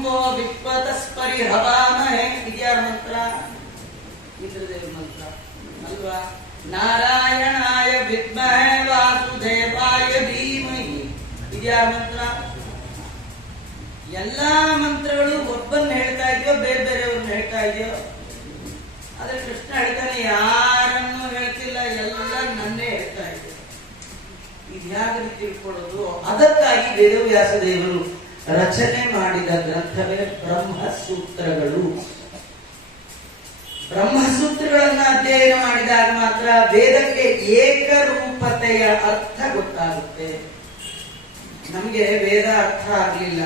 ವೋ ವಿಶ್ವತಸ್ಪರಿ ಹವಾಮಹೇ, ಇದ್ಯಾರ ಮಂತ್ರ? ಇಂದ್ರದೇವ ಮಂತ್ರ ಅಲ್ವಾ? ನಾರಾಯಣಾಯ ವಿದ್ಮಹೇ ವಾಸುದೇವಾಯ ಧೀಮಹಿ, ಇದ್ಯಾರ ಮಂತ್ರ? ಎಲ್ಲಾ ಮಂತ್ರಗಳು ಒಬ್ಬನ್ನ ಹೇಳ್ತಾ ಇದೆಯೋ ಬೇರೆ ಬೇರೆಯವ್ರನ್ನ ಹೇಳ್ತಾ ಇದೆಯೋ? ಆದ್ರೆ ಕೃಷ್ಣ ಹೇಳ್ತಾನೆ ಯಾರನ್ನು ಹೇಳ್ತಿಲ್ಲ, ಎಲ್ಲ ನನ್ನೇ ಹೇಳ್ತಾ ಇದೆ. ಇದು ಹೇಗೆ ತಿಳ್ಕೊಳ್ಳೋದು? ಅದಕ್ಕಾಗಿ ವೇದವ್ಯಾಸ ದೇವರು ರಚನೆ ಮಾಡಿದ ಗ್ರಂಥವೇ ಬ್ರಹ್ಮಸೂತ್ರಗಳು. ಬ್ರಹ್ಮಸೂತ್ರಗಳನ್ನ ಅಧ್ಯಯನ ಮಾಡಿದಾಗ ಮಾತ್ರ ವೇದಕ್ಕೆ ಏಕರೂಪತೆಯ ಅರ್ಥ ಗೊತ್ತಾಗುತ್ತೆ. ನಮಗೆ ವೇದ ಅರ್ಥ ಆಗಲಿಲ್ಲ,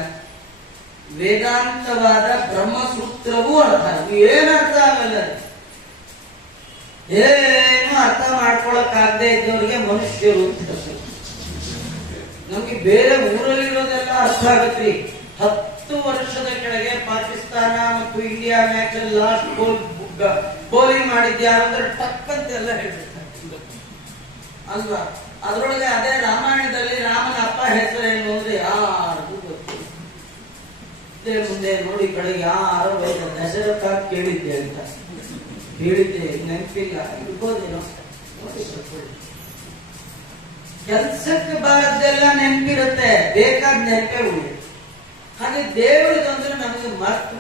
ವೇದಾಂತವಾದ ಬ್ರಹ್ಮಸೂತ್ರವೂ ಅರ್ಥ ಏನು ಅರ್ಥ ಆಗಲ್ಲ. ಏನು ಅರ್ಥ ಮಾಡ್ಕೊಳಕ್ಕಾಗದೆ ಇದ್ದವ್ರಿಗೆ ಮನುಷ್ಯರು ಅಂತ. ನಮ್ಗೆ ಬೇರೆ ಊರಲ್ಲಿರೋದೆಲ್ಲ ಅರ್ಥ ಆಗತ್ರಿ. 10 ವರ್ಷದ ಕೆಳಗೆ ಪಾಕಿಸ್ತಾನ ಮತ್ತು ಇಂಡಿಯಾ ಮ್ಯಾಚ್ ಅಲ್ಲಿ ಲಾಸ್ಟ್ ಬೌಲಿಂಗ್ ಮಾಡಿದ್ಯಾರು ಅಂದ್ರೆ ಟಕ್ ಅಂತೆಲ್ಲ ಹೇಳ್ಬಿಡ್ತಾರೆ ಅಲ್ವಾ? ಅದ್ರೊಳಗೆ ಅದೇ ರಾಮಾಯಣದಲ್ಲಿ ರಾಮನ ಅಪ್ಪ ಹೆಸರೇನು ಅಂದ್ರೆ ಯಾರಿಗೂ ಗೊತ್ತಿಲ್ಲ. ಮುಂದೆ ನೋಡಿ ಕಡೆಗೆ ಯಾರೋ ದಶರಥ ಕೇಳಿದ್ದೆ ಅಂತ ಹೇಳಿದ್ದೆ, ನೆನಪಿಲ್ಲ, ಇರ್ಬೋದೇನೋ ನೋಡಿ. ಕೆಲ್ಸಕ್ಕೆ ಬಾರದ್ದೆಲ್ಲ ನೆನಪಿರುತ್ತೆ, ಬೇಕಾದ ನೆನಪೇ ಉಳಿಯುತ್ತೆ. ಹಾಗೆ ದೇವರಿಗಂದ್ರೆ ನಮಗೆ ಮರ್ತ್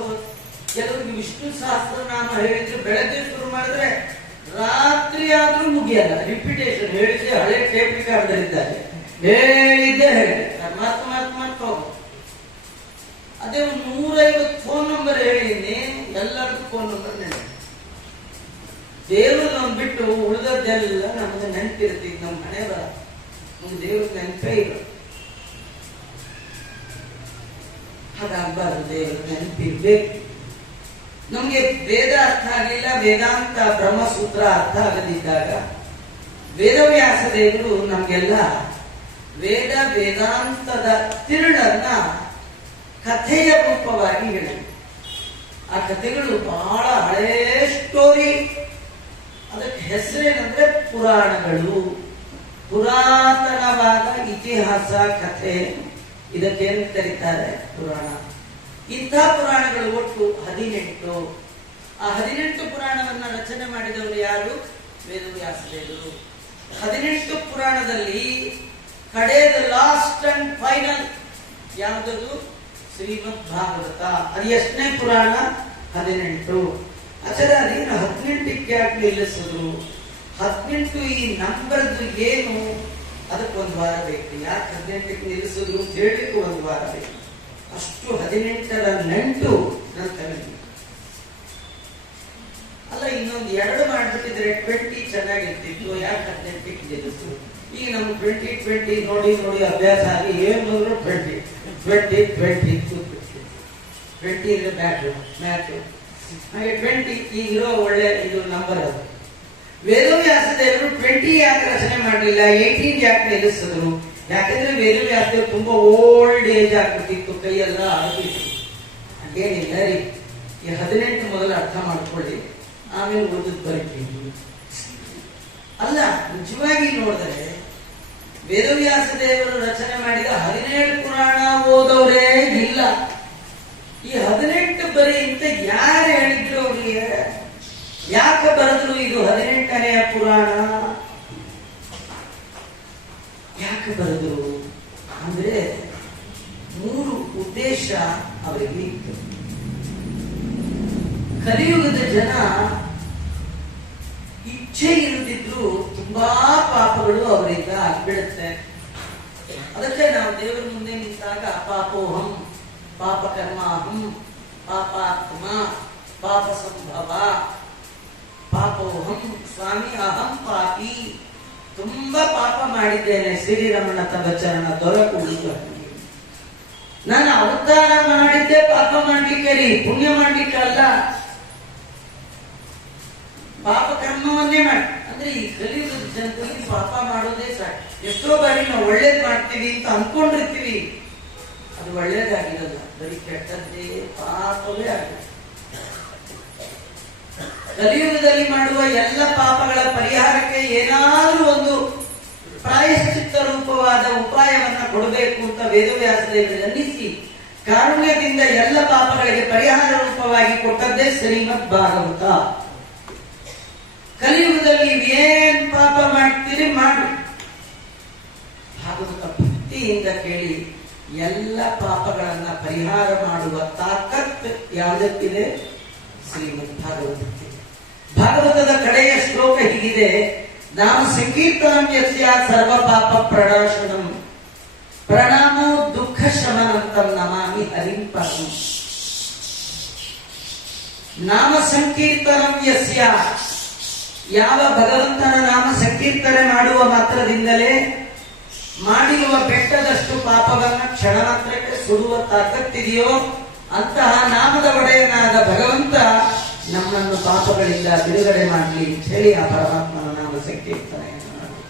ಹೋಗುತ್ತೆ. ಕೆಲವರಿಗೆ ವಿಷ್ಣು ಸಹಸ್ರನಾಮ ಹೇಳಿದ್ರೆ ಬೆಳಗ್ಗೆ ಶುರು ಮಾಡಿದ್ರೆ ರಾತ್ರಿ ಆದ್ರೂ ಮುಗಿಯಲ್ಲ. ರಿಪಿಟೇಷನ್ ಹೇಳಿದ್ರೆ ಹಳೆ ಟೇಪ್ ರಿಕಾರ್ಡಲ್ಲಿದ್ದಾರೆ ಹೇಳಿದ್ದೆ ಹೇಳಿ ಮರ್ತ್ ಹೋಗುತ್ತೆ. ಅದೇ 150 ಫೋನ್ ನಂಬರ್ ಹೇಳಿನಿ, ಎಲ್ಲರಿಗೂ ಫೋನ್ ನಂಬರ್ ನೆನಪು. ದೇವರು ನಾವು ಬಿಟ್ಟು ಉಳಿದದ್ದೆಲ್ಲ ನಮಗೆ ನೆನಪಿರ್ತೀವಿ. ನಮ್ಮ ಮನೆ ಬರ ನಮ್ಗೆ ದೇವ್ರ ನೆನಪೇ ಇಲ್ಲ. ಹಾಗಾಗಬಾರ್ದು, ದೇವರು ನೆನಪಿರ್ಬೇಕು. ನಮ್ಗೆ ವೇದ ಅರ್ಥ ಆಗಲಿಲ್ಲ, ವೇದಾಂತ ಬ್ರಹ್ಮಸೂತ್ರ ಅರ್ಥ ಆಗದಿದ್ದಾಗ ವೇದವ್ಯಾಸ ದೇವರು ನಮ್ಗೆಲ್ಲ ವೇದಾಂತದ ತಿರುಳನ್ನ ಕಥೆಯ ರೂಪವಾಗಿ ಹೇಳಿದರು. ಆ ಕಥೆಗಳು ಬಹಳ ಹಳೇ ಸ್ಟೋರಿ. ಅದಕ್ಕೆ ಹೆಸರೇನಂದ್ರೆ ಪುರಾಣಗಳು. ಪುರಾತನವಾದ ಇತಿಹಾಸ ಕಥೆ, ಇದಕ್ಕೇನು ಕರೀತಾರೆ? ಪುರಾಣ. ಇಂಥ ಪುರಾಣಗಳು ಒಟ್ಟು 18. ಆ 18 ಪುರಾಣವನ್ನ ರಚನೆ ಮಾಡಿದವರು ಯಾರು? ವೇದವ್ಯಾಸ ದೇವರು. 18 ಪುರಾಣದಲ್ಲಿ ಕಡೆಯದ ಲಾಸ್ಟ್ ಅಂಡ್ ಫೈನಲ್ ಯಾವುದದು? ಶ್ರೀಮದ್ ಭಾಗವತ. ಅದು ಎಷ್ಟನೇ ಪುರಾಣ? 18. ಆಚಾರ ಅದೇನು 18ಕ್ಕೆ ಯಾಕೆ ನಿಲ್ಲಿಸಿದ್ರು? 18 ಈ ನಂಬರ್ದು ಏನು? ಅದಕ್ಕೊಂದು ವಾರ ಬೇಕು. ಯಾಕೆ 18ಕ್ಕೆ ನಿಲ್ಲಿಸಿದ್ರು ಅಂತ ಹೇಳಲಿಕ್ಕೆ ಒಂದು ವಾರ ಬೇಕು. ಅಷ್ಟು 18ರ ನಂಟು ನನ್ನ ತಲೆಗೆ. ಅಲ್ಲ, ಇನ್ನೊಂದು 2 ಮಾಡ್ಬಿಟ್ಟಿದ್ರೆ 20 ಚೆನ್ನಾಗಿರ್ತಿತ್ತು. ಯಾಕೆ 18ಕ್ಕೆ ನಿಲ್ಲಿಸಿದ್ರು? ಈಗ ನಮ್ಗೆ 20 ನೋಡಿ ನೋಡಿ ಅಭ್ಯಾಸ ಆಗಿ ಏನು 20 ಇದ್ರೆ ಮ್ಯಾಚ್ ಹಾಗೆ 20 ಈಗಿರೋ ಒಳ್ಳೆ ಇದು ನಂಬರ್. ಅದು ವೇದವ್ಯಾಸ ದೇವರು 20 ಯಾಕೆ ರಚನೆ ಮಾಡಲಿಲ್ಲ? 18 ಯಾಕೆ ನಿಲ್ಲಿಸಿದ್ರು? ಯಾಕಂದ್ರೆ ವೇದವ್ಯಾಸ ದೇವರು ತುಂಬಾ ಓಲ್ಡ್ ಏಜ್ ಆಗ್ಬಿಟ್ಟಿತ್ತು, ಕೈಯೆಲ್ಲ ಆಗ್ಬಿಟ್ಟು. ಹಾಗೇನಿಲ್ಲ ರೀ, ಈ 18 ಮೊದಲು ಅರ್ಥ ಮಾಡ್ಕೊಳ್ಳಿ, ಆಮೇಲೆ ಓದದ್ ಬರೀತೀವಿ. ಅಲ್ಲ, ನಿಜವಾಗಿ ನೋಡಿದ್ರೆ ವೇದವ್ಯಾಸ ದೇವರು ರಚನೆ ಮಾಡಿದ 17 ಪುರಾಣ ಓದೋರೇ ಇಲ್ಲ. ಈ 18 ಬರೀ ಅಂತ ಯಾರು ಹೇಳಿದ್ರು ಅವ್ರಿಗೆ? ಯಾಕೆ ಬರೆದ್ರು ಇದು 18ನೆಯ ಪುರಾಣ? ಯಾಕೆ ಬರೆದ್ರು ಅಂದ್ರೆ 3 ಉದ್ದೇಶ ಅವರಿಗೆ ಇತ್ತು. ಕಲಿಯುಗದ ಜನ ಇಚ್ಛೆ ಇಲ್ಲದಿದ್ರು ತುಂಬಾ ಪಾಪಗಳು ಅವರಿಂದ ಆಗ್ಬಿಡುತ್ತೆ. ಅದಕ್ಕೆ ನಾವು ದೇವರ ಮುಂದೆ ನಿಂತಾಗ ಪಾಪೋಹಂ ಪಾಪ ಕರ್ಮಾಹಂ ಪಾಪಾತ್ಮ, ಪಾಪ ಸಂಭವ, ಪಾಪೋಹಂ ಸ್ವಾಮಿ ಅಹಂ ಪಾಪಿ, ತುಂಬಾ ಪಾಪ ಮಾಡಿದ್ದೇನೆ. ಶ್ರೀರಮಣ ತಬಚರಣ ದೊರಕುವುದು. ನಾನು ಅವತಾರ ಮಾಡಿದ್ದೆ ಪಾಪ ಮಾಡ್ಲಿಕ್ಕೆ ರೀ, ಪುಣ್ಯ ಮಾಡ್ಲಿಕ್ಕೆ ಅಲ್ಲ. ಪಾಪ ಕರ್ಮವನ್ನೇ ಮಾಡಿ ಅಂದ್ರೆ ಈ ಕಲಿಯುಗದ ಜನರಲ್ಲಿ ಪಾಪ ಮಾಡೋದೇ ಸಾಕು. ಎಷ್ಟೋ ಬಾರಿ ನಾವು ಒಳ್ಳೇದ್ ಮಾಡ್ತೀವಿ ಅಂತ ಅನ್ಕೊಂಡಿರ್ತೀವಿ, ಅದು ಒಳ್ಳೇದಾಗಿರಲ್ಲ, ಬರೀ ಕೆಟ್ಟದ್ದೇ ಪಾಪವೇ ಆಗಿದೆ. ಕಲಿಯುಗದಲ್ಲಿ ಮಾಡುವ ಎಲ್ಲ ಪಾಪಗಳ ಪರಿಹಾರಕ್ಕೆ ಏನಾದ್ರೂ ಒಂದು ಪ್ರಾಯಶ್ಚಿತ್ತ ರೂಪವಾದ ಉಪಾಯವನ್ನ ಕೊಡಬೇಕು ಅಂತ ವೇದವ್ಯಾಸದೇವರು ಅನ್ನಿಸಿ ಕಾರುಣ್ಯದಿಂದ ಎಲ್ಲ ಪಾಪಗಳಿಗೆ ಪರಿಹಾರ ರೂಪವಾಗಿ ಕೊಟ್ಟದ್ದೇ ಶ್ರೀಮದ್ ಭಾಗವತ. ಕಲಿಯುಗದಲ್ಲಿ ಏನ್ ಪಾಪ ಮಾಡ್ತೀರಿ ಮಾಡಿ, ಭಾಗವತ ಭಕ್ತಿಯಿಂದ ಕೇಳಿ. ಎಲ್ಲ ಪಾಪಗಳನ್ನ ಪರಿಹಾರ ಮಾಡುವ ತಾಕತ್ ಯಾವುದಕ್ಕಿದೆ? ಶ್ರೀಮದ್ ಭಾಗವತಕ್ಕೆ. ಭಾಗವತದ ಕಡೆಯ ಶ್ಲೋಕ ಹೀಗಿದೆ: ನಾಮ ಸಂಕೀರ್ತನಂ ಯಸ್ಯ ಸರ್ವ ಪಾಪ ಪ್ರಣಾಶನಂ ಪ್ರಣಾಮೋ ದುಃಖ ಶಮನಂತಂ ನಮಾಮಿ ಹರಿಂ ಪರಂ. ನಾಮ ಸಂಕೀರ್ತನಂ ಯಸ್ಯ, ಯಾವ ಭಗವಂತನ ನಾಮ ಸಂಕೀರ್ತನೆ ಮಾಡುವ ಮಾತ್ರದಿಂದಲೇ ಮಾಡಿರುವ ಬೆಟ್ಟದಷ್ಟು ಪಾಪವನ್ನ ಕ್ಷಣ ಮಾತ್ರಕ್ಕೆ ಸುಡುವ ತಾಕತ್ತಿದೆಯೋ ಅಂತಹ ನಾಮದ ಒಡೆಯನಾದ ಭಗವಂತ ನಮ್ಮನ್ನು ಪಾಪಗಳಿಂದ ಬಿಡುಗಡೆ ಮಾಡಲಿ ಅಂತ ಹೇಳಿ ಆ ಪರಮಾತ್ಮನ ನಾಮ ಸಂಕೀರ್ತನೆಯನ್ನು ಮಾಡಿ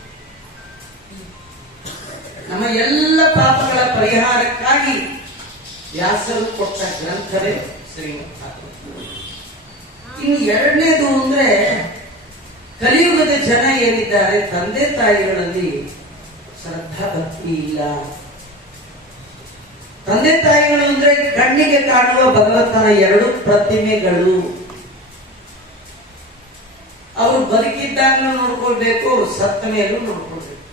ನಮ್ಮ ಎಲ್ಲ ಪಾಪಗಳ ಪರಿಹಾರಕ್ಕಾಗಿ ವ್ಯಾಸರು ಕೊಟ್ಟ ಗ್ರಂಥವೇ ಶ್ರೀಮದ್ ಭಾಗವತ. ಇನ್ನು ಎರಡನೇದು ಅಂದ್ರೆ, ಕಲಿಯುಗದ ಜನ ಏನಿದ್ದಾರೆ, ತಂದೆ ತಾಯಿಗಳಲ್ಲಿ ಶ್ರದ್ಧಾ ಭಕ್ತಿ ಇಲ್ಲ. ತಂದೆ ತಾಯಿಗಳು ಅಂದ್ರೆ ಕಣ್ಣಿಗೆ ಕಾಣುವ ಭಗವಂತನ ಎರಡು ಪ್ರತಿಮೆಗಳು. ಅವರು ಬದುಕಿದ್ದಾಗಲೂ ನೋಡ್ಕೊಳ್ಬೇಕು, ಸತ್ತ ಮೇಲೂ ನೋಡ್ಕೊಳ್ಬೇಕು.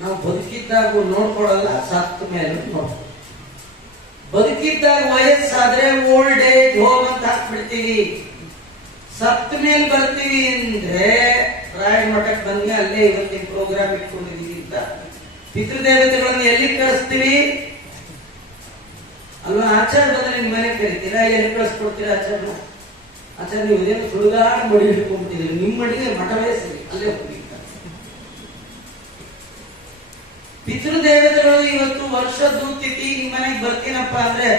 ನಾವು ಬದುಕಿದ್ದಾಗೂ ನೋಡ್ಕೊಳಲ್ಲ, ಸತ್ತ ಮೇಲೂ ನೋಡ್ಕೊಳ್ಬೇಕು. ಬದುಕಿದ್ದಾಗ ವಯಸ್ಸಾದ್ರೆ ಓಲ್ಡ್ ಏಜ್ ಹೋಮ್ ಅಂತ ಹಾಕ್ಬಿಡ್ತೀವಿ. ಸತ್ತ ಮೇಲೆ ಬರ್ತೀವಿ ಅಂದ್ರೆ ರಾಯರ ಮಠಕ್ಕೆ ಬಂದ್ಮೇಲೆ ಅಲ್ಲೇ ಇವತ್ತಿನ ಪ್ರೋಗ್ರಾಮ್ ಇಟ್ಕೊಂಡಿದೀವಿ ಅಂತ ಪಿತೃದೇವತೆಗಳನ್ನು ಎಲ್ಲಿ ಕಳಿಸ್ತೀವಿ ಅಲ್ವಾ? ಆಚಾರ ಬಂದ್ರೆ ನಿಮ್ ಮನೆ ಕರಿತೀರಾ, ಎಲ್ಲಿ ಕಳಿಸ್ಕೊಡ್ತೀರಾ? ಆಚಾರ ನೀವು ಇದೇನು ಸುಡುಗಾಡ ಮಡಿ ಹಿಡ್ಕೊಂಡ್ಬಿಟ್ಟಿದ್ದೀರಿ, ನಿಮ್ಮ ಮಡಿಗೆ ಮಠವೇ ಸರಿ, ಅಲ್ಲೇ ಹೋಗಿರ್ತಾರೆ. ಪಿತೃದೇವತೆಗಳು ಇವತ್ತು ವರ್ಷದ್ದು ತಿಥಿ ನಿಮ್ ಮನೆಗೆ ಬರ್ತೀನಪ್ಪ ಅಂದ್ರೆ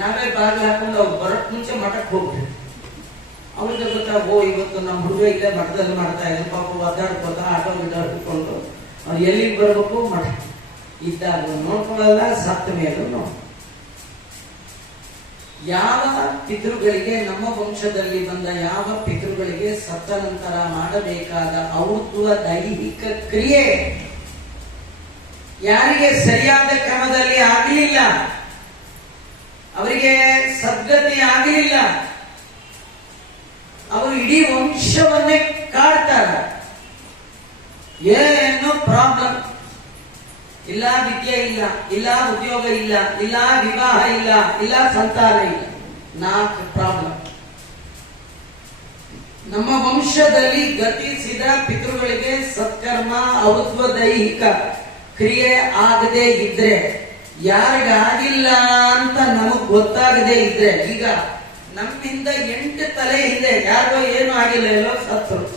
ನಾವೇ ಬಾಗಿಲು ಹಾಕೊಂಡು ಅವ್ರು ಬರೋಕ್ ಮುಂಚೆ ಮಠಕ್ಕೆ ಹೋಗ್ಬಿಟ್ಟು ಅವ್ರಿಗೆ ಗೊತ್ತಾ, ಓ ಇವತ್ತು ನಮ್ಮ ಹುಡುಗ ಇಲ್ಲೇ ಮಠದಲ್ಲಿ ಮಾಡ್ತಾ ಇದ್ರು, ಪಾಪ ಒದ್ದಾಡ್ಕೋತ ಆಟೋ ಗಿಡ ಹಿಡ್ಕೊಂಡು ಅವ್ರು ಎಲ್ಲಿಗೆ ಬರ್ಬೇಕು ಮಠ ಇದ್ದಾಗ ನೋಡ್ಕೊಳ್ಳಲ್ಲ, ಸತ್ತ ಮೇಲೂ ನೋಡ್. ಯಾವ ಪಿತೃಗಳಿಗೆ, ನಮ್ಮ ವಂಶದಲ್ಲಿ ಬಂದ ಯಾವ ಪಿತೃಗಳಿಗೆ ಸತ್ತ ನಂತರ ಮಾಡಬೇಕಾದ ಔರ್ಧ್ವ ದೈಹಿಕ ಕ್ರಿಯೆ ಯಾರಿಗೆ ಸರಿಯಾದ ಕ್ರಮದಲ್ಲಿ ಆಗಲಿಲ್ಲ, ಅವರಿಗೆ ಸದ್ಗತಿ ಆಗಲಿಲ್ಲ, ಅವರು ಇಡೀ ವಂಶವನ್ನೇ ಕಾಡ್ತಾರೆ. ಏನೋ ಪ್ರಾಬ್ಲಮ್ ಇಲ್ಲ, ವಿದ್ಯೆ ಇಲ್ಲ, ಇಲ್ಲ ಉದ್ಯೋಗ ಇಲ್ಲ, ಇಲ್ಲ ವಿವಾಹ ಇಲ್ಲ, ಇಲ್ಲ ಸಂತಾನ ಇಲ್ಲ, 4 ಪ್ರಾಬ್ಲಮ್. ನಮ್ಮ ವಂಶದಲ್ಲಿ ಗತಿಸಿದ ಪಿತೃಗಳಿಗೆ ಸತ್ಕರ್ಮ ಔರ್ಧ್ವ ದೈಹಿಕ ಕ್ರಿಯೆ ಆಗದೆ ಇದ್ರೆ, ಯಾರಿಗಾಗಿಲ್ಲ ಅಂತ ನಮಗ್ ಗೊತ್ತಾಗದೆ ಇದ್ರೆ, ಈಗ ನಮ್ಮಿಂದ 8 ತಲೆ ಹಿಂದೆ ಯಾರಿಗೋ ಏನು ಆಗಿಲ್ಲ, ಎಲ್ಲೋ ಸತ್ತರು,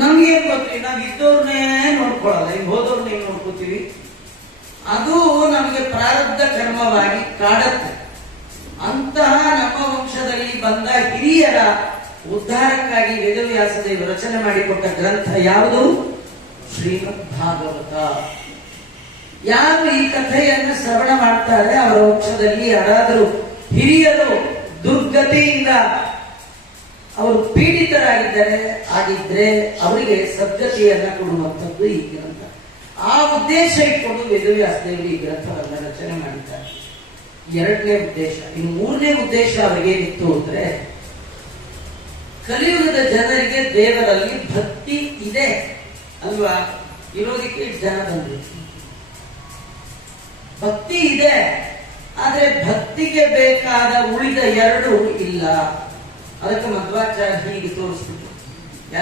ನಮ್ಗೇನ್ ಗೊತ್ತಿ, ನಾವ್ ಇದ್ದವ್ರನ್ನೇ ನೋಡ್ಕೊಳ್ಳಲ್ಲ, ಈಗ ಹೋದವ್ರನ್ನೇ ನೋಡ್ಕೋತೀವಿ. ಅದು ನಮಗೆ ಪ್ರಾರಬ್ಧ ಕರ್ಮವಾಗಿ ಕಾಡತ್ತೆ. ಅಂತಹ ನಮ್ಮ ವಂಶದಲ್ಲಿ ಬಂದ ಹಿರಿಯರ ಉದ್ಧಾರಕ್ಕಾಗಿ ವೇದವ್ಯಾಸದೇವರು ರಚನೆ ಮಾಡಿಕೊಟ್ಟ ಗ್ರಂಥ ಯಾವುದು? ಶ್ರೀಮದ್ ಭಾಗವತ. ಯಾರು ಈ ಕಥೆಯನ್ನು ಶ್ರವಣ ಮಾಡ್ತಾರೆ, ಅವರ ವಂಶದಲ್ಲಿ ಯಾರಾದರೂ ಹಿರಿಯರು ದುರ್ಗತಿಯಿಂದ ಅವರು ಪೀಡಿತರಾಗಿದ್ದಾರೆ ಆಗಿದ್ರೆ ಅವರಿಗೆ ಸದ್ಗತಿಯನ್ನ ಕೊಡುವಂಥದ್ದು ಈ ಗ್ರಂಥ. ಆ ಉದ್ದೇಶ ಇಟ್ಕೊಂಡು ವೇದವ್ಯಾಸದೇವರು ಈ ಗ್ರಂಥವನ್ನು ರಚನೆ ಮಾಡಿದ್ದಾರೆ. 2ನೇ ಉದ್ದೇಶ. ಇನ್ನು 3ನೇ ಉದ್ದೇಶ ಅವರಿಗೇನಿತ್ತು ಅಂದ್ರೆ, ಕಲಿಯುಗದ ಜನರಿಗೆ ದೇವರಲ್ಲಿ ಭಕ್ತಿ ಇದೆ ಅಲ್ವಾ, ಇರೋದಕ್ಕೆ ಜನ ಬಂದ್ರು. ಭಕ್ತಿ ಇದೆ, ಆದ್ರೆ ಭಕ್ತಿಗೆ ಬೇಕಾದ ಉಳಿದ 2 ಇಲ್ಲ. ಅದಕ್ಕೆ ಮಧ್ವಾಚಾರ್ಯ ಹೀಗೆ ತೋರಿಸ್ಬಿಟ್ಟು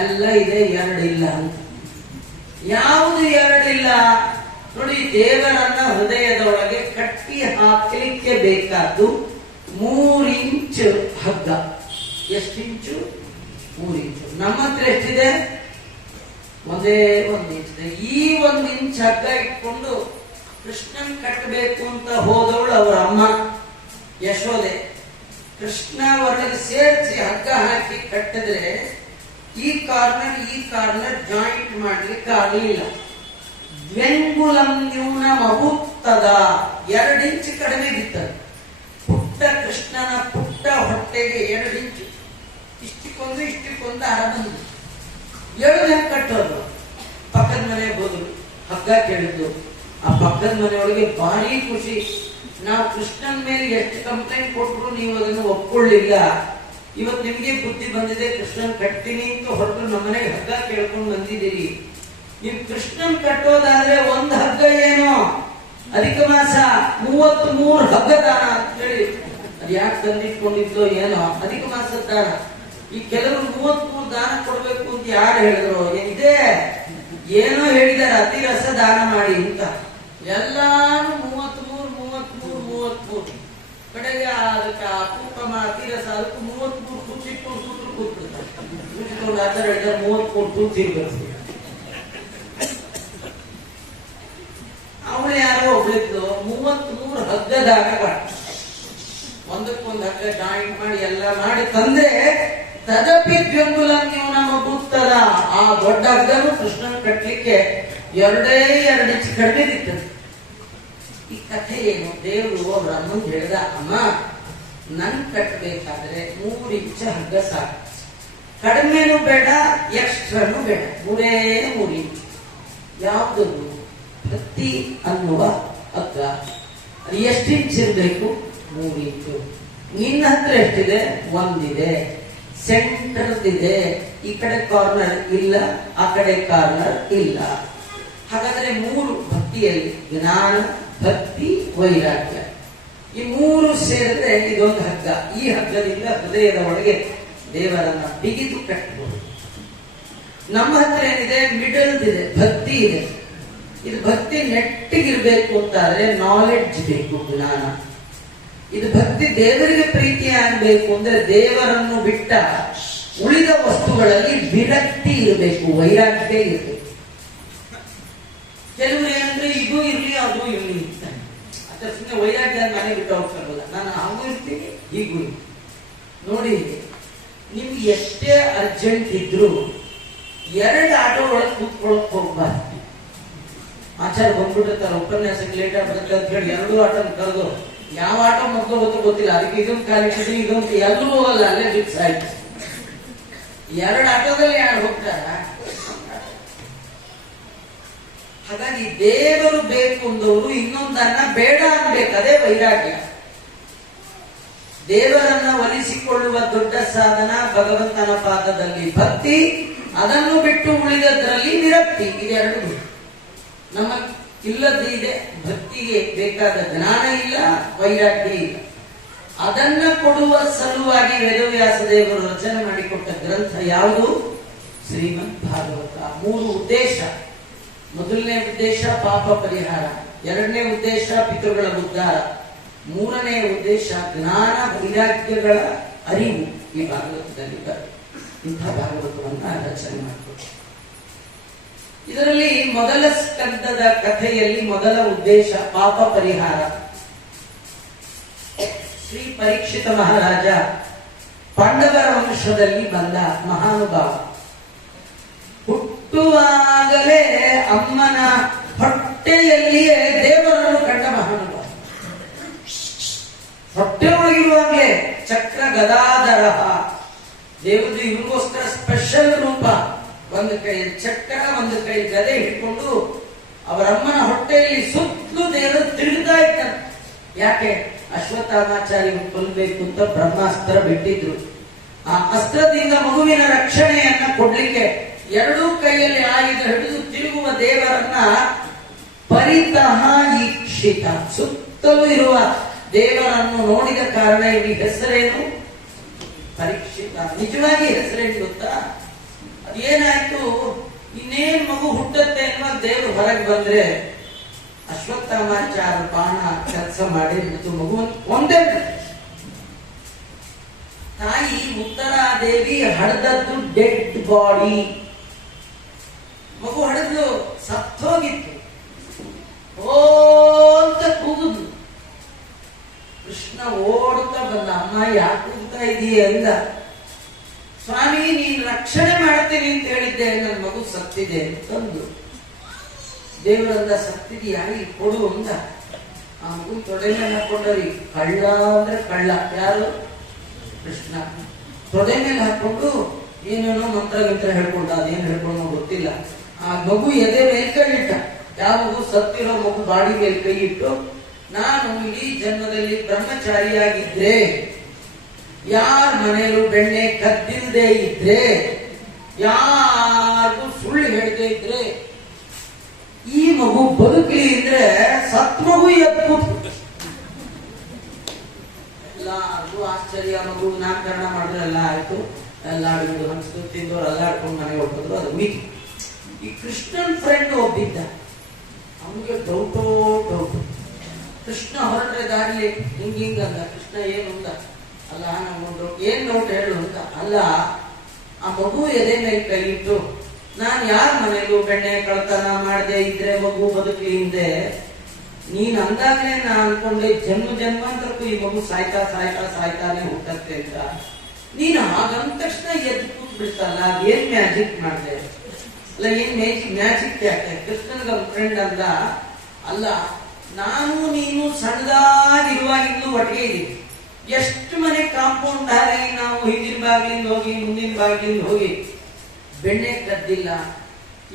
ಎಲ್ಲ ಇದೆ, 2 ಇಲ್ಲ ಅಂತ. ಯಾವುದು 2 ಇಲ್ಲ ನೋಡಿ? ದೇವರನ್ನ ಹೃದಯದೊಳಗೆ ಕಟ್ಟಿ ಹಾಕಲಿಕ್ಕೆ ಬೇಕಾದ್ದು 3 ಇಂಚ್ ಹಗ್ಗ. ಎಷ್ಟು ಇಂಚು? 3 ಇಂಚು. ನಮ್ಮ ಹತ್ರ ಎಷ್ಟಿದೆ? ಒಂದೇ 1 ಇಂಚ್ ಇದೆ. ಈ 1 ಇಂಚ್ ಹಗ್ಗ ಇಟ್ಕೊಂಡು ಕೃಷ್ಣನ್ ಕಟ್ಟಬೇಕು ಅಂತ ಹೋದವಳು ಅವರ ಅಮ್ಮ ಯಶೋದೆ. ಕೃಷ್ಣ ಒಳಗೆ ಸೇರಿಸಿ ಹಗ್ಗ ಹಾಕಿ ಕಟ್ಟಿದ್ರೆ ಈ ಕಾರ್ನರ್ ಜಾಯಿಂಟ್ ಮಾಡ್ಲಿಕ್ಕೆ ಆಗಲಿಲ್ಲ. ದ್ವೆಂಗುಲಂ ನ್ಯೂನ ಮಗುತ್ತದ, 2 ಇಂಚ್ ಕಡಿಮೆ ಬಿತ್ತದು. ಪುಟ್ಟ ಕೃಷ್ಣನ ಪುಟ್ಟ ಹೊಟ್ಟೆಗೆ 2 ಇಂಚು, ಇಷ್ಟಕ್ಕೊಂದು ಅರ ಬಂದು 7 ಹೆಂಗ್ ಕಟ್ಟೋದು? ಪಕ್ಕದ ಮನೆಗೆ ಹೋದ್ರು, ಹಗ್ಗ ಕೇಳಿದ್ದು. ಆ ಪಕ್ಕದ ಮನೆಯೊಳಗೆ ಭಾರಿ ಖುಷಿ. ನಾವು ಕೃಷ್ಣನ್ ಮೇಲೆ ಎಷ್ಟು ಕಂಪ್ಲೇಂಟ್ ಕೊಟ್ಟರು ನೀವು ಅದನ್ನು ಒಪ್ಕೊಳ್ಳಿಲ್ಲ. ಇವತ್ತು ನಿಮ್ಗೆ ಬುದ್ಧಿ ಬಂದಿದೆ, ಕೃಷ್ಣನ್ ಕಟ್ತೀನಿ ಅಂತ ಹೊರಟು ನಮ್ಮನೆಗೆ ಹಗ್ಗ ಕೇಳ್ಕೊಂಡು ಬಂದಿದ್ದೀರಿ. ನೀವು ಕೃಷ್ಣನ್ ಕಟ್ಟೋದಾದ್ರೆ 1 ಹಗ್ಗ ಏನೋ ಅಧಿಕ ಮಾಸ 33 ಹಗ್ಗ ದಾನ ಅಂತ ಹೇಳಿ ಅದು ಯಾಕೆ ತಂದಿಟ್ಕೊಂಡಿದ್ಲೋ ಏನೋ ಅಧಿಕ ಮಾಸದ ದಾನ. ಈ ಕೆಲವರು 33 ದಾನ ಕೊಡ್ಬೇಕು ಅಂತ ಯಾರು ಹೇಳಿದ್ರು? ಏನಿದೆ ಏನೋ ಹೇಳಿದಾರೆ, ಅತಿ ರಸ ದಾನ ಮಾಡಿ ಅಂತ. ಎಲ್ಲಾನು 33 ಕಡೆಗೆ ಅದಕ್ಕೆ ಅಪೂಪ ಅತಿ ರಸ ಅದಕ್ಕೂ 33 ಕೂತ್ಕೊಂಡು ಕೂತ್ಬಿಡ್ತಾರೆ. ಆತರ 33 ಕೂತಿರ್ಬೇಕು. ಅವಳು ಯಾರೋ ಒಬ್ಳಿದ್ಲು 33 ಹಗ್ಗ ದಾನ ಒಂದಕ್ಕೊಂದು ಹಗ್ಗ ಜಾಯಿಂಟ್ ಮಾಡಿ ಎಲ್ಲ ಮಾಡಿ ತಂದ್ರೆ ತದಪಿ ದ್ವಂಗುಲ ನೀವು ನಮ್ಮ ಬುತ್ತದ. ಆ ದೊಡ್ಡ ಹಗ್ಗನು ಕೃಷ್ಣನ್ ಕಟ್ಲಿಕ್ಕೆ 2 ಇಂಚ್ ಕಡಿಮೆ ಬಿತ್ತದು. ಈ ಕಥೆ ಏನು? ದೇವರು ಅವ್ರ ಅಮ್ಮಂಗೆ ಹೇಳ್ದ, ಅಮ್ಮ ನನ್ ಕಟ್ಟಬೇಕಾದ್ರೆ 3 ಇಂಚ್ ಹಗ್ಗ ಸಾಕು, ಕಡಿಮೆನೂ ಬೇಡ ಎಕ್ಸ್ಟ್ರಾನು ಬೇಡ, 3 ಇಂಚ್. ಯಾವ್ದು? ಭಕ್ತಿ ಅನ್ನುವ ಹಗ್ಗ. ಅದು ಎಷ್ಟು ಇಂಚ್ ಇರಬೇಕು? 3 ಇಂಚು. ನಿನ್ನ ಹತ್ರ ಎಷ್ಟಿದೆ? 1 ಇದೆ, ಸೆಂಟರ್ ಇದೆ. ಈ ಕಡೆ ಕಾರ್ನರ್ ಇಲ್ಲ, ಆ ಕಡೆ ಕಾರ್ನರ್ ಇಲ್ಲ. ಹಾಗಾದ್ರೆ 3 ಭಕ್ತಿಯಲ್ಲಿ ಜ್ಞಾನ, ಭಕ್ತಿ, ವೈರಾಗ್ಯ, ಈ 3 ಸೇರಿದ್ರೆ ಇದೊಂದು ಹಗ್ಗ. ಈ ಹಗ್ಗದಿಂದ ಹೃದಯದ ಒಳಗೆ ದೇವರನ್ನ ಬಿಗಿದು ಕಟ್ಟಬಹುದು. ನಮ್ಮ ಹತ್ರ ಏನಿದೆ? ಮಿಡಲ್ ಇದೆ, ಭಕ್ತಿ ಇದೆ. ಇದು ಭಕ್ತಿ ನೆಟ್ಟಿಗಿರ್ಬೇಕು ಅಂತಾದ್ರೆ ನಾಲೆಡ್ಜ್ ಬೇಕು, ಜ್ಞಾನ. ಇದು ಭಕ್ತಿ ದೇವರಿಗೆ ಪ್ರೀತಿ ಆಗಬೇಕು ಅಂದ್ರೆ ದೇವರನ್ನು ಬಿಟ್ಟ ಉಳಿದ ವಸ್ತುಗಳಲ್ಲಿ ವಿರಕ್ತಿ ಇರಬೇಕು, ವೈರಾಗ್ಯ ಇರಬೇಕು. ಕೆಲವರು ಏನಂದ್ರೆ ಇದು ಇರ್ಲಿ ಅದು ಇರ್ಲಿ ಅಂತ ಅದ್ರ ಸುಮ್ಮನೆ ವೈರಾಗ್ಯ ಮನೆ ಬಿಟ್ಟು ಹೋಗ್ತಾರಲ್ಲ, ನಾನು ಹಾಗೂ ಇರ್ತೀನಿ ಹೀಗೂ ನೋಡಿ. ನಿಮ್ಗೆ ಎಷ್ಟೇ ಅರ್ಜೆಂಟ್ ಇದ್ರು 2 ಆಟೋ ಒಳಗೆ ಕೂತ್ಕೊಳಕ್ ಹೋಗ್ಬಾರ್ದು. ಆಚಾರ ಬಂದ್ಬಿಟ್ಟಿರ್ತಾರೆ, ಉಪನ್ಯಾಸಕ್ಕೆ ಲೇಟ್ ಆಗ್ಬಿಡುತ್ತೆ ಅಂತ ಹೇಳಿ 2 ಆಟೋ ಕರೆದು ಯಾವ ಆಟೋ ಮೊದಲು ಗೊತ್ತಿಲ್ಲ, ಅದಕ್ಕೆ ಇದೊಂದು ಕಾಲಿಟ್ಟಿದ್ದು ಇದೊಂದು ಎಲ್ಲರೂ ಹೋಗಲ್ಲ, ಅಲ್ಲೇ ಫಿಕ್ಸ್ ಆಯ್ತು. 2 ಆಟೋದಲ್ಲಿ ಯಾರು ಹೋಗ್ತಾರ? ಹಾಗಾಗಿ ದೇವರು ಬೇಕು ಅಂದವರು ಇನ್ನೊಂದನ್ನ ಬೇಡ ಅನ್ಬೇಕು, ಅದೇ ವೈರಾಗ್ಯ. ದೇವರನ್ನ ಒಲಿಸಿಕೊಳ್ಳುವ ದೊಡ್ಡ ಸಾಧನ ಭಗವಂತನ ಪಾದದಲ್ಲಿ ಭಕ್ತಿ, ಅದನ್ನು ಬಿಟ್ಟು ಉಳಿದದ್ರಲ್ಲಿ ವಿರಕ್ತಿ. ಇದೆರಡು ನಮ್ಮ ಇಲ್ಲದಿದೆ. ಭಕ್ತಿಗೆ ಬೇಕಾದ ಜ್ಞಾನ ಇಲ್ಲ, ವೈರಾಗ್ಯ ಇಲ್ಲ. ಅದನ್ನ ಕೊಡುವ ಸಲುವಾಗಿ ವೇದವ್ಯಾಸ ದೇವರು ರಚನೆ ಮಾಡಿಕೊಟ್ಟ ಗ್ರಂಥ ಯಾವುದು? ಶ್ರೀಮದ್ ಭಾಗವತ. 3 ಉದ್ದೇಶ. ಮೊದಲನೇ ಉದ್ದೇಶ ಪಾಪ ಪರಿಹಾರ, 2ನೇ ಉದ್ದೇಶ ಪಿತೃಗಳ ಉದ್ಧಾರ, 3ನೇ ಉದ್ದೇಶ ಜ್ಞಾನ ವೈರಾಗ್ಯಗಳ ಅರಿವು. ಈ ಭಾಗವತದಲ್ಲಿ ಇಂಥ ಭಾಗವತವನ್ನ ರಚನೆ ಮಾಡಿಕೊಟ್ಟು. ಇದರಲ್ಲಿ ಮೊದಲ ಸ್ಕಂದದ ಕಥೆಯಲ್ಲಿ ಮೊದಲ ಉದ್ದೇಶ ಪಾಪ ಪರಿಹಾರ. ಶ್ರೀ ಪರೀಕ್ಷಿತ ಮಹಾರಾಜ ಪಾಂಡವರ ವಂಶದಲ್ಲಿ ಬಂದ ಮಹಾನುಭಾವ. ಹುಟ್ಟುವಾಗಲೇ ಅಮ್ಮನ ಹೊಟ್ಟೆಯಲ್ಲಿಯೇ ದೇವರನ್ನು ಕಂಡ ಮಹಾನುಭಾವ. ಹೊಟ್ಟೆ ಒಳಗಿರುವಾಗಲೇ ಚಕ್ರ ಗದಾಧರ ದೇವರು ಇವ್ರಿಗೋಸ್ಕರ ಸ್ಪೆಷಲ್ ರೂಪ. ಒಂದು ಕೈ ಚಕ್ರ, ಒಂದು ಕೈ ಗದೆ ಹಿಡ್ಕೊಂಡು ಅವರಮ್ಮನ ಹೊಟ್ಟೆಯಲ್ಲಿ ಸುತ್ತಲೂ ದೇವರು ತಿರುಗ್ತಾ ಇದ್ದಾನೆ. ಯಾಕೆ? ಅಶ್ವತ್ಥಾಮಾಚಾರ್ಯ ಕೊಲ್ಲಬೇಕು ಅಂತ ಬ್ರಹ್ಮಾಸ್ತ್ರ ಬಿಟ್ಟಿದ್ರು. ಆ ಅಸ್ತ್ರದಿಂದ ಮಗುವಿನ ರಕ್ಷಣೆಯನ್ನ ಕೊಡ್ಲಿಕ್ಕೆ 2 ಕೈಯಲ್ಲಿ ಆಯುಧ ಹಿಡಿದು ತಿರುಗುವ ದೇವರನ್ನ ಪರಿತಃ ಈಕ್ಷಿತ, ಸುತ್ತಲೂ ಇರುವ ದೇವರನ್ನು ನೋಡಿದ ಕಾರಣ ಈ ಹೆಸರೇನು? ಪರೀಕ್ಷಿತ. ನಿಜವಾಗಿ ಹೆಸರೇನು ಗೊತ್ತಾ? ಅದೇನಾಯ್ತು, ಇನ್ನೇನ್ ಮಗು ಹುಟ್ಟತ್ತೆ ಅನ್ನೋ ದೇವರು ಹೊರಗೆ ಬಂದ್ರೆ ಅಶ್ವತ್ಥಾಮಾಚಾರ ಬಾಣ ಕೆಲಸ ಮಾಡಿ ಮಗುವನ್ನು ಒಂದೇ ತಾಯಿ ಉತ್ತರಾದೇವಿ ಹಡದದ್ದು ಡೆಡ್ ಬಾಡಿ. ಮಗು ಹಡದ್ಲು, ಸತ್ತೋಗಿತ್ತು. ಓ ಅಂತ ಕೂಗುದು. ಕೃಷ್ಣ ಓಡುತ್ತಾ ಬಂದ. ಅಮ್ಮ ಯಾಕೆ ಕೂಗ್ತಾ ಇದೀಯ ಅಂದ. ಸ್ವಾಮಿ ನೀನ್ ರಕ್ಷಣೆ ಮಾಡ್ತೀನಿ ಅಂತ ಹೇಳಿದ್ದೆ, ನನ್ನ ಮಗು ಸತ್ತಿದೆ ಅಂತಂದು. ದೇವರಂದ ಸತ್ತಿದೆಯಾ, ಇಲ್ಲಿ ಕೊಡು ಅಂದ. ಆ ಮಗು ತೊಡೆ ಮೇಲೆ ಹಾಕೊಂಡ್ರಿ. ಕಳ್ಳ ಅಂದ್ರೆ ಕಳ್ಳ. ಯಾರು? ಕೃಷ್ಣ. ತೊಡೆ ಮೇಲೆ ಹಾಕೊಂಡು ಏನೇನೋ ಮಂತ್ರ ಹೇಳ್ಕೊಂಡ. ಅದೇನು ಹೇಳ್ಕೊಂಡೋ ಗೊತ್ತಿಲ್ಲ. ಆ ಮಗು ಎದೆ ಮೇಲೆ ಕೈ ಇಟ್ಟ. ಯಾವ ಮಗು? ಸತ್ತಿರೋ ಮಗು ಬಾಡಿ ಮೇಲೆ ಕೈ ಇಟ್ಟು, ನಾನು ಇಡೀ ಜನ್ಮದಲ್ಲಿ ಬ್ರಹ್ಮಚಾರಿಯಾಗಿದ್ರೆ, ಯಾರ ಮನೆಯಲ್ಲೂ ಬೆಣ್ಣೆ ಕದ್ದಿಲ್ದೇ ಇದ್ರೆ, ಯಾರಿಗೂ ಸುಳ್ಳು ಹೇಳದೇ ಇದ್ರೆ, ಈ ಮಗು ಬದುಕಲಿ ಅಂದ್ರೆ ಸತ್ ಮಗು ಎದ್ದು ಎಲ್ಲಾರ್ಗೂ ಆಶ್ಚರ್ಯ. ಮಗು ನಾಮಕರಣ ಮಾಡಿದ್ರೆಲ್ಲ ಆಯ್ತು. ಎಲ್ಲ ಅಡುಗೆ ಹಂಚು ತಿಂದವ್ರು ಅಲ್ಲಾಡ್ಕೊಂಡು ಮನೆಗೆ ಹೋಗ್ತಿದ್ರು. ಅದು ಮುಗಿತು. ಈ ಕೃಷ್ಣನ್ ಫ್ರೆಂಡ್ ಒಬ್ಬಿದ್ದ. ಅವನಿಗೆ ಡೌಟು. ಕೃಷ್ಣ ಹೊರಟ್ರೆ ದಾರಿಲಿ ಹಿಂಗಂದ. ಕೃಷ್ಣ ಏನು ಅಂದ. ಅಲ್ಲ ನಮ್ಗೊಂದು ಏನ್ ಡೌಟ್ ಹೇಳು ಅಂತ. ಅಲ್ಲ, ಆ ಮಗು ಎದೆ ಮೇಲೆ ಕೈ ಇಟ್ಟು, ನಾನ್ ಯಾರ ಮನೆಗೂ ಬೆಣ್ಣೆ ಕಳ್ತನ ಮಾಡದೆ ಇದ್ರೆ ಮಗು ಬದುಕಲಿ ಹಿಂದೆ, ನೀನ್ ಅಂದಾಗಲೇ ನಾ ಅನ್ಕೊಂಡೆ ಜನ್ಮಾಂತರಕ್ಕೂ ಈ ಮಗು ಸಾಯ್ತಾನೆ ಹುಟ್ಟತ್ತೆ ಅಂತ. ನೀನು ಹಾಗಂದ ತಕ್ಷಣ ಎದ್ದು ಕೂತ್ ಬಿಡ್ತಲ್ಲ, ಅದೇನ್ ಮ್ಯಾಜಿಕ್ ಮಾಡಿದೆ? ಅಲ್ಲ, ಏನ್ ಮ್ಯಾಜಿಕ್ ಯಾಕೆ? ಕೃಷ್ಣನ್ಗ ಫ್ರೆಂಡ್ ಅಂದ. ಅಲ್ಲ, ನಾನು ನೀನು ಸಣ್ಣದಾಗಿರುವಾಗಿದ್ದು ಒಟ್ಟಿಗೆ ಇದೀವಿ. ಎಷ್ಟು ಮನೆ ಕಾಂಪೌಂಡ್ ಹಾರಿ ನಾವು ಹಿಂದಿನ ಬಾಗಿಲಿಂದ ಹೋಗಿ ಮುಂದಿನ ಬಾಗಿಲಿಂದ ಹೋಗಿ ಬೆಣ್ಣೆ ಕದ್ದಿಲ್ಲ.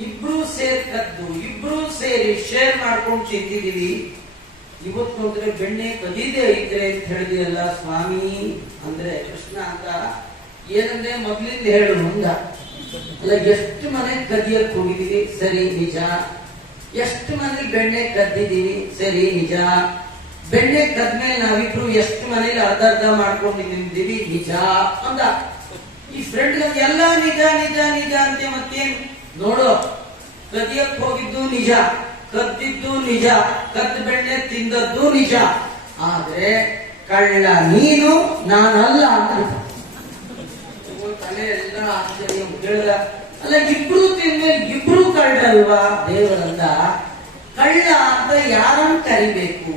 ಇಬ್ರು ಸೇರಿ ಕದ್ದು, ಇಬ್ರು ಸೇರಿ ಶೇರ್ ಮಾಡ್ಕೊಂಡು ತಿಂದಿದೀವಿ. ಇವತ್ತು ನೋಡಿದ್ರೆ ಬೆಣ್ಣೆ ಕದಿದೆ ಇದ್ರೆ ಅಂತ ಹೇಳಿದೆಯಲ್ಲ ಸ್ವಾಮಿ ಅಂದ್ರೆ. ಕೃಷ್ಣ ಅಂತ ಏನಂದ್ರೆ ಮೊದ್ಲಿಂದ ಹೇಳು ಮುಂದ. ಅಲ್ಲ, ಎಷ್ಟು ಮನೆ ಕದಿಯಕ್ ಹೋಗಿದೀವಿ, ಸರಿ ನಿಜ. ಎಷ್ಟು ಮನೆ ಬೆಣ್ಣೆ ಕದ್ದಿದೀವಿ, ಸರಿ ನಿಜ. ಬೆಣ್ಣೆ ಕದ್ಮೇಲೆ ನಾವಿಬ್ರು ಎಷ್ಟು ಮನೇಲಿ ಅರ್ಧ ಮಾಡ್ಕೊಂಡು ನಿಂತಿದ್ದೀವಿ, ನಿಜ ಅಂದ. ಈ ಫ್ರೆಂಡ್ ಎಲ್ಲ ನಿಜ ನಿಜ ನಿಜ ಅಂತೆ. ಮತ್ತೇನ್ ನೋಡು, ಕದಿಯಕ್ ಹೋಗಿದ್ದು ನಿಜ, ಕದ್ದಿದ್ದು ನಿಜ, ಕದ್ದ ಬೆಣ್ಣೆ ತಿಂದದ್ದು ನಿಜ. ಆದ್ರೆ ಕಳ್ಳ ನೀನು, ನಾನಲ್ಲ ಅಂತ. ತಲೆ ಎಲ್ಲ ಆಶ್ಚರ್ಯ ಕೇಳಿದ. ಅಲ್ಲ, ಇಬ್ರು ತಿಂದ್ಮೇಲೆ ಇಬ್ರು ಕಳ್ಳಲ್ವಾ? ದೇವರಂದ, ಕಳ್ಳ ಅಂತ ಯಾರನ್ನು ಕರಿಬೇಕು?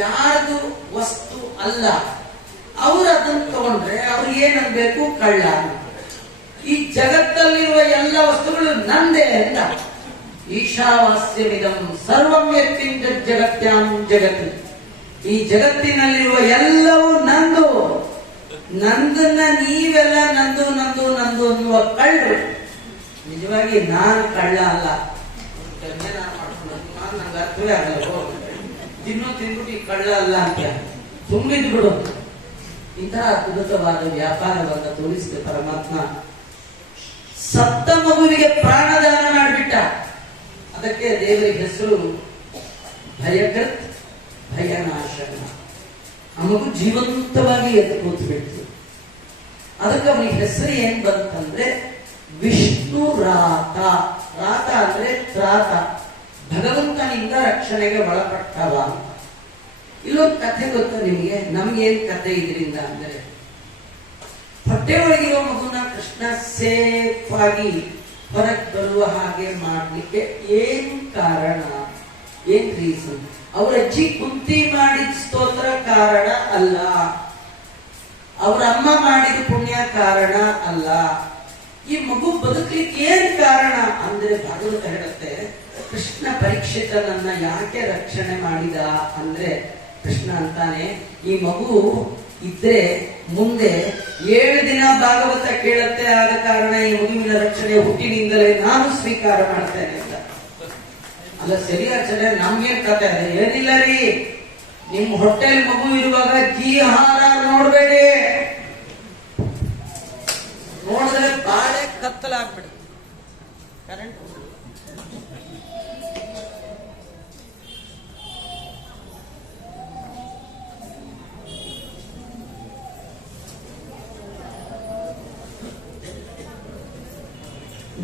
ಯಾರ್ದು ವಸ್ತು ಅಲ್ಲ, ಅವ್ರು ಅದನ್ನು ತಗೊಂಡ್ರೆ ಅವ್ರು ಏನನ್ಬೇಕು? ಕಳ್ಳ. ಈ ಜಗತ್ತಲ್ಲಿರುವ ಎಲ್ಲ ವಸ್ತುಗಳು ನಂದೇ ಅಂತ. ಈಶಾವಾಸ್ಯವಿದಂ ಸರ್ವಂ ಯತ್ಕಿಂಚ ಜಗತ್ಯಾಂ ಜಗತ್. ಈ ಜಗತ್ತಿನಲ್ಲಿರುವ ಎಲ್ಲವೂ ನಂದು. ನಂದನ್ನ ನೀವೆಲ್ಲ ನಂದು ನಂದು ನಂದು ಅನ್ನುವ ಕಳ್ಳರು. ನಿಜವಾಗಿ ನಾನು ಕಳ್ಳ ಅಲ್ಲ. ನಂಗೆ ಅರ್ಥವೇ ಆಗಲ್ಲ. ತಿಂದ್ಬಿಟ್ಟು ಈ ಕಳ್ಳ ಅಲ್ಲ ಅಂತ ತುಂಬಿದ್ ಬಿಡು. ಇಂತಹ ಅದ್ಭುತವಾದ ವ್ಯಾಪಾರವನ್ನ ತೋರಿಸಿದ ಪರಮಾತ್ಮ ಸತ್ತ ಮಗುವಿಗೆ ಪ್ರಾಣದಾನ ಮಾಡಿಬಿಟ್ಟ. ಅದಕ್ಕೆ ದೇವರಿಗೆ ಹೆಸರು ಭಯಕೃತ್ ಭಯನಾಶನ. ಆ ಮಗು ಜೀವಂತವಾಗಿ ಎದ್ದು ಕೂತು ಬಿಡ್ತು. ಅದಕ್ಕೆ ಅವನಿಗೆ ಹೆಸರು ಏನ್ ಬಂತಂದ್ರೆ ವಿಷ್ಣು ರಾತ. ರಾತ ಅಂದ್ರೆ ತ್ರಾತ, ಭಗವಂತನಿಂದ ರಕ್ಷಣೆಗೆ ಒಳಪಟ್ಟವ. ಇಲ್ಲೊಂದು ಕಥೆ ಗೊತ್ತಾ ನಿಮಗೆ? ನಮ್ಗೇನ್ ಕಥೆ ಇದರಿಂದ ಅಂದ್ರೆ, ಹೊಟ್ಟೆ ಒಳಗಿರೋ ಮಗುನ ಕೃಷ್ಣ ಸೇಫ್ ಆಗಿ ಹೊರಗೆ ಬರುವ ಹಾಗೆ ಮಾಡ್ಲಿಕ್ಕೆ ಏನ್ ಕಾರಣ? ಏನ್ ರೀಸನ್? ಅವರ ಅಜ್ಜಿ ಕುಂತಿ ಮಾಡಿದ ಸ್ತೋತ್ರ ಕಾರಣ ಅಲ್ಲ, ಅವರ ಅಮ್ಮ ಮಾಡಿದ ಪುಣ್ಯ ಕಾರಣ ಅಲ್ಲ. ಈ ಮಗು ಬದುಕಲಿಕ್ಕೆ ಏನ್ ಕಾರಣ ಅಂದ್ರೆ, ಭಾಗವತ ಹೇಳುತ್ತೆ, ಕೃಷ್ಣ ಪರೀಕ್ಷಿತನನ್ನ ಯಾಕೆ ರಕ್ಷಣೆ ಮಾಡಿದ ಅಂದ್ರೆ, ಕೃಷ್ಣ ಅಂತಾನೆ, ಈ ಮಗು ಇದ್ರೆ ಮುಂದೆ 7 ದಿನ ಭಾಗವತ ಕೇಳತ್ತೆ. ಆದ ಕಾರಣ ಈ ಮಗುವಿನ ರಕ್ಷಣೆ ಹುಟ್ಟಿನಿಂದಲೇ ನಾನು ಸ್ವೀಕಾರ ಮಾಡ್ತೇನೆ ಅಂತ. ಅಲ್ಲ, ಸರಿಯಾಚನೆ ನಮ್ಗೇನ್ ಕತೆ? ಏನಿಲ್ಲ ರೀ, ನಿಮ್ ಹೊಟ್ಟೆಲ್ ಮಗು ಇರುವಾಗ ಜೀಹಾರ ನೋಡ್ಬೇಡಿ. ನೋಡಿದ್ರೆ ಬಾಳೆ ಕತ್ತಲಾಗ್ಬಿಡಿ. ಕರೆಂಟ್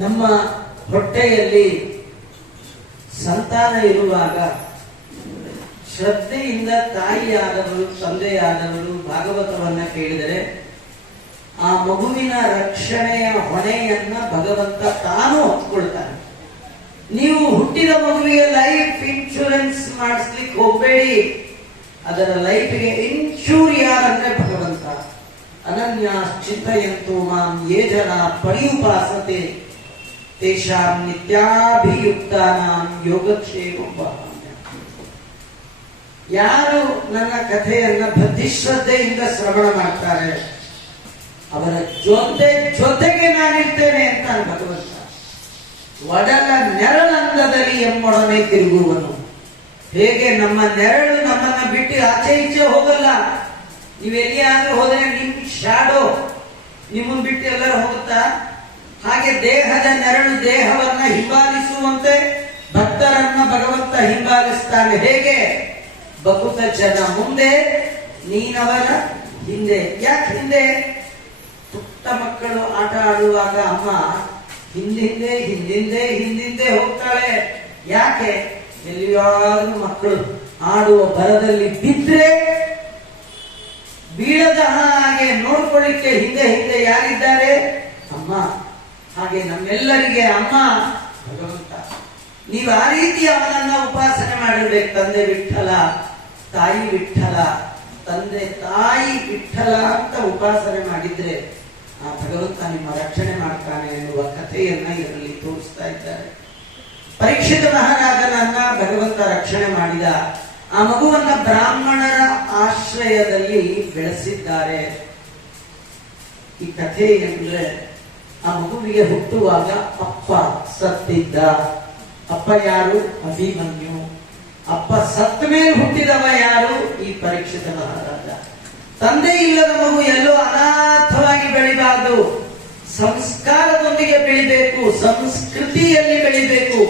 ನಮ್ಮ ಹೊಟ್ಟೆಯಲ್ಲಿ ಸಂತಾನ ಇರುವಾಗ ಶ್ರದ್ಧೆಯಿಂದ ತಾಯಿಯಾದವರು ತಂದೆಯಾದವರು ಭಾಗವತವನ್ನ ಕೇಳಿದರೆ ಆ ಮಗುವಿನ ರಕ್ಷಣೆಯ ಹೊಣೆಯನ್ನ ಭಗವಂತ ತಾನು ಹೊತ್ಕೊಳ್ತಾನೆ. ನೀವು ಹುಟ್ಟಿದ ಮಗುವಿಗೆ ಲೈಫ್ ಇನ್ಶೂರೆನ್ಸ್ ಮಾಡಿಸ್ಲಿಕ್ಕೆ ಹೋಗಬೇಡಿ. ಅದರ ಲೈಫ್ಗೆ ಇನ್ಶೂರ್ ಯಾರಂದ್ರೆ ಭಗವಂತ. ಅನನ್ಯಾಶ್ಚಿಂತಯಂತು ಮಾಂ ಯೇ ಜನ ಪರ್ಯುಪಾಸತೆ ತೇಷಾಂ ನಿತ್ಯಾಭಿಯುಕ್ತಾನಾಂ ಯೋಗಕ್ಷೇಮಂ ವಹಾಮ್ಯಹಂ. ಯಾರು ನನ್ನ ಕಥೆಯನ್ನ ಭಕ್ತಿಶ್ರದ್ಧೆಯಿಂದ ಶ್ರವಣ ಮಾಡ್ತಾರೆ ಅವರ ಜೊತೆಗೆ ನಾನಿರ್ತೇನೆ ಅಂತ ಭಗವಂತ. ಒಡಲ ನೆರಳಂದದಲ್ಲಿ ಎಮ್ಮೊಡನೆ ತಿರುಗುವನು. ಹೇಗೆ ನಮ್ಮ ನೆರಳು ನಮ್ಮನ್ನ ಬಿಟ್ಟು ಆಚೆ ಈಚೆ ಹೋಗಲ್ಲ. ನೀವೆಲ್ಲಿಯಾದ್ರೂ ಹೋದ್ರೆ ನಿಮ್ ಶಾಡೋ ನಿಮ್ಮನ್ ಬಿಟ್ಟು ಎಲ್ಲರೂ ಹೋಗುತ್ತಾ? ಹಾಗೆ ದೇಹದ ನೆರಳು ದೇಹವನ್ನ ಹಿಂಬಾಲಿಸುವಂತೆ ಭಕ್ತರನ್ನ ಭಗವಂತ ಹಿಂಬಾಲಿಸ್ತಾನೆ. ಹೇಗೆ? ಬಕುತ ಜನ ಮುಂದೆ, ನೀನವರ ಹಿಂದೆ. ಯಾಕೆ ಹಿಂದೆ? ಪುಟ್ಟ ಮಕ್ಕಳು ಆಟ ಆಡುವಾಗ ಅಮ್ಮ ಹಿಂದಿಂದೆ ಹಿಂದಿಂದೆ ಹಿಂದಿಂದೆ ಹೋಗ್ತಾಳೆ. ಯಾಕೆ? ಎಲ್ಲಿಯಾದ್ರೂ ಮಕ್ಕಳು ಆಡುವ ಭರದಲ್ಲಿ ಬಿದ್ರೆ ಬೀಳದ ಹಾಗೆ ನೋಡ್ಕೊಳ್ಳಿಕ್ಕೆ ಹಿಂದೆ ಹಿಂದೆ ಯಾರಿದ್ದಾರೆ? ಅಮ್ಮ. ಹಾಗೆ ನಮ್ಮೆಲ್ಲರಿಗೆ ಅಮ್ಮ ಭಗವಂತ. ನೀವು ಆ ರೀತಿ ಅವನನ್ನ ಉಪಾಸನೆ ಮಾಡಿರ್ಬೇಕು. ತಂದೆ ವಿಠಲ, ತಾಯಿ ವಿಠಲ, ತಂದೆ ತಾಯಿ ವಿಠಲ ಅಂತ ಉಪಾಸನೆ ಮಾಡಿದ್ರೆ ಆ ಭಗವಂತ ನಿಮ್ಮ ರಕ್ಷಣೆ ಮಾಡ್ತಾನೆ ಎನ್ನುವ ಕಥೆಯನ್ನ ಇದರಲ್ಲಿ ತೋರಿಸ್ತಾ ಇದ್ದಾರೆ. ಪರೀಕ್ಷಿತ ಮಹಾರಾಜನನ್ನ ಭಗವಂತ ರಕ್ಷಣೆ ಮಾಡಿದ. ಆ ಮಗುವನ್ನ ಬ್ರಾಹ್ಮಣರ ಆಶ್ರಯದಲ್ಲಿ ಬೆಳೆಸಿದ್ದಾರೆ. ಈ ಕಥೆ ಅಂದ್ರೆ ಆ ಮಗುವಿಗೆ ಹುಟ್ಟುವಾಗ ಅಪ್ಪ ಸತ್ತಿದ್ದ. ಅಪ್ಪ ಯಾರು? ಅಭಿಮನ್ಯು. ಅಪ್ಪ ಸತ್ತ ಮೇಲೆ ಹುಟ್ಟಿದವ ಯಾರು? ಈ ಪರೀಕ್ಷಿತ ಮಹಾರಾಜ. ತಂದೆ ಇಲ್ಲದ ಮಗು ಎಲ್ಲೋ ಅನಾಥವಾಗಿ ಬೆಳಿಬಾರ್ದು, ಸಂಸ್ಕಾರದೊಂದಿಗೆ ಬೆಳಿಬೇಕು, ಸಂಸ್ಕೃತಿಯಲ್ಲಿ ಬೆಳಿಬೇಕು,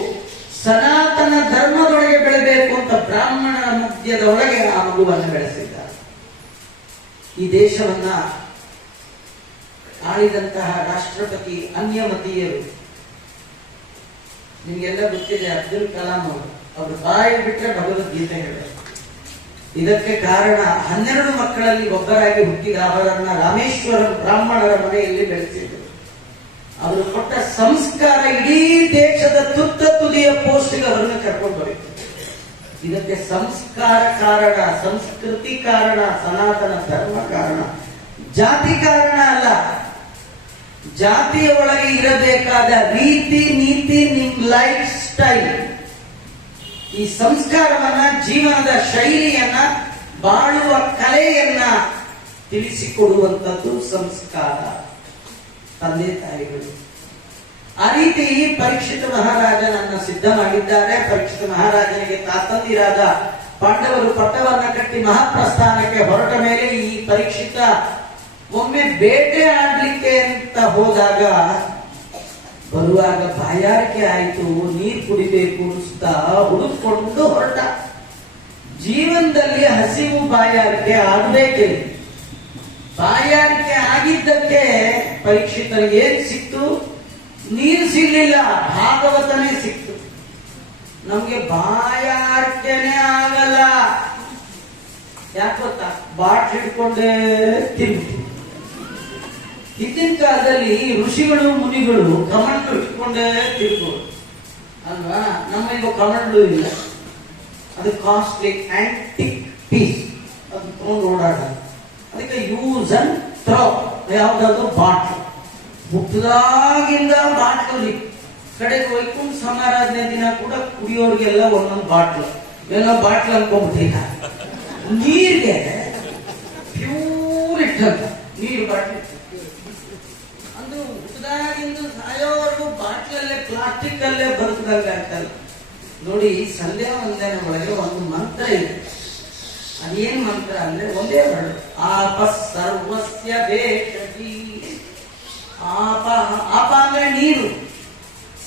ಸನಾತನ ಧರ್ಮದೊಳಗೆ ಬೆಳಬೇಕು ಅಂತ ಬ್ರಾಹ್ಮಣರ ಮಧ್ಯದೊಳಗೆ ಆ ಮಗುವನ್ನು ಬೆಳೆಸಿದ್ದಾರೆ. ಈ ದೇಶವನ್ನ ಆಳಿದಂತಹ ರಾಷ್ಟ್ರಪತಿ ಅನ್ಯಮತೀಯರು, ನಿಮಗೆಲ್ಲ ಗೊತ್ತಿದೆ, ಅಬ್ದುಲ್ ಕಲಾಂ ಅವರು ಬಾಯಿ ಬಿಟ್ಟರೆ ಭಗವದ್ಗೀತೆ ಹೇಳಬೇಕು. ಇದಕ್ಕೆ ಕಾರಣ 12 ಮಕ್ಕಳಲ್ಲಿ ಒಬ್ಬರಾಗಿ ಹುಟ್ಟಿದ ಅವರನ್ನ ರಾಮೇಶ್ವರಂ ಬ್ರಾಹ್ಮಣರ ಮನೆಯಲ್ಲಿ ಬೆಳೆಸಿದರು. ಅವರು ಕೊಟ್ಟ ಸಂಸ್ಕಾರ ಇಡೀ ದೇಶದ ತುತ್ತ ತುದಿಯ ಪೋಸ್ಟ್ಗೆ ಅವರನ್ನು ಕರ್ಕೊಂಡು ಬರುತ್ತೆ. ಇದಕ್ಕೆ ಸಂಸ್ಕಾರ ಕಾರಣ, ಸಂಸ್ಕೃತಿ ಕಾರಣ, ಸನಾತನ ಧರ್ಮ ಕಾರಣ, ಜಾತಿ ಕಾರಣ ಅಲ್ಲ. ಜಾತಿಯ ಒಳಗೆ ಇರಬೇಕಾದ ರೀತಿ ನೀತಿ, ನಿಮ್ ಲೈಫ್ ಸ್ಟೈಲ್, ಈ ಸಂಸ್ಕಾರವನ್ನ, ಜೀವನದ ಶೈಲಿಯನ್ನ, ಬಾಳುವ ಕಲೆಯನ್ನ ತಿಳಿಸಿಕೊಡುವಂಥದ್ದು ಸಂಸ್ಕಾರ, ತಂದೆ ತಾಯಿಗಳು. ಆ ರೀತಿ ಪರೀಕ್ಷಿತ ಮಹಾರಾಜನನ್ನ ಸಿದ್ಧ ಮಾಡಿದ್ದಾರೆ. ಪರೀಕ್ಷಿತ ಮಹಾರಾಜನಿಗೆ ತಾತಂದಿರಾದ ಪಾಂಡವರು ಪಟ್ಟವನ್ನ ಕಟ್ಟಿ ಮಹಾಪ್ರಸ್ಥಾನಕ್ಕೆ ಹೊರಟ ಮೇಲೆ ಈ ಪರೀಕ್ಷಿತ ಒಮ್ಮೆ ಬೇಟೆ ಆಡ್ಲಿಕ್ಕೆ ಅಂತ ಹೋದಾಗ ಬರುವಾಗ ಬಾಯಾರಿಕೆ ಆಯಿತು, ನೀರು ಕುಡಿಬೇಕು ಅನಿಸ್ತಾ ಹುಡುಕೊಂಡು ಹೊರಟ. ಜೀವನದಲ್ಲಿ ಹಸಿವು ಬಾಯಾರಿಕೆ ಆಗಬೇಕೇ. ಬಾಯಾರಿಕೆ ಆಗಿದ್ದಕ್ಕೆ ಪರೀಕ್ಷಿತರಿಗೆ ಏನ್ ಸಿಕ್ತು? ನೀರು ಸಿಗ್ಲಿಲ್ಲ, ಭಾಗವತನೇ ಸಿಕ್ತು. ನಮ್ಗೆ ಬಾಯಾರಿಕೆನೇ ಆಗಲ್ಲ. ಯಾಕೆ ಗೊತ್ತಾ? ಬಾಟ್ಲ್ ಹಿಡ್ಕೊಂಡೇ ತಿರುಗಿ. ಹಿಂದಿನ ಕಾಲದಲ್ಲಿ ಋಷಿಗಳು ಮುನಿಗಳು ಕಮಂಡ್ಲು ಇಟ್ಕೊಂಡೇ ತಿರುಗೋರು ಅಲ್ವಾ? ನಮ್ಮೀಗ ಕಮಂಡ್ಲು ಇಲ್ಲ, ಅದು ಕಾಸ್ಟ್ಲಿ ಆಂಟಿಕ್ ಪೀಸ್, ಅದು ತಗೊಂಡು ಓಡಾಡ. ಅದಕ್ಕೆ ಯೂಸ್ ಅಂಡ್ ಥ್ರೋ. ಯಾವ್ದಾದ್ರು ಬಾಟ್ಲು, ಹುಟ್ಟದಾಗಿಂದ ಬಾಟ್ಲು. ಕಡೆಗೆ ವೈಕುಂಠ ಸಮಾರಾಧನೆ ದಿನ ಕೂಡ ಕುಡಿಯೋರಿಗೆಲ್ಲ ಒಂದೊಂದು ಬಾಟ್ಲು, ಎಲ್ಲ ಬಾಟ್ಲು ಅನ್ಕೊಂಡ್ಬಿಟ್ಟಿಲ್ಲ. ನೀರಿಗೆ ಪ್ಯೂರ್ ಇಟ್ಟಂತ ನೀರು ಬಾಟ್ಲಿ ಅಂದು ಹುಟ್ಟದಾಗಿಂದ ಸಾಯೋವರೆಗೂ ಬಾಟ್ಲಲ್ಲೇ, ಪ್ಲಾಸ್ಟಿಕ್ ಅಲ್ಲೇ ಬದುಕದಂಗಾಗ್ತಲ್ಲ. ನೋಡಿ, ಸಂಧ್ಯಾ ವಂದನೆ ಒಳಗೆ ಒಂದು ಮಂತ್ರ ಇದೆ. ಅದೇನ್ ಮಂತ್ರ ಅಂದ್ರೆ ಒಂದೇ ವರ್ಡ್, ಆಪ ಸರ್ವಸ್ಯ ವೇಷತಿ. ಆಪ, ಆಪ ಅಂದ್ರೆ ನೀರು,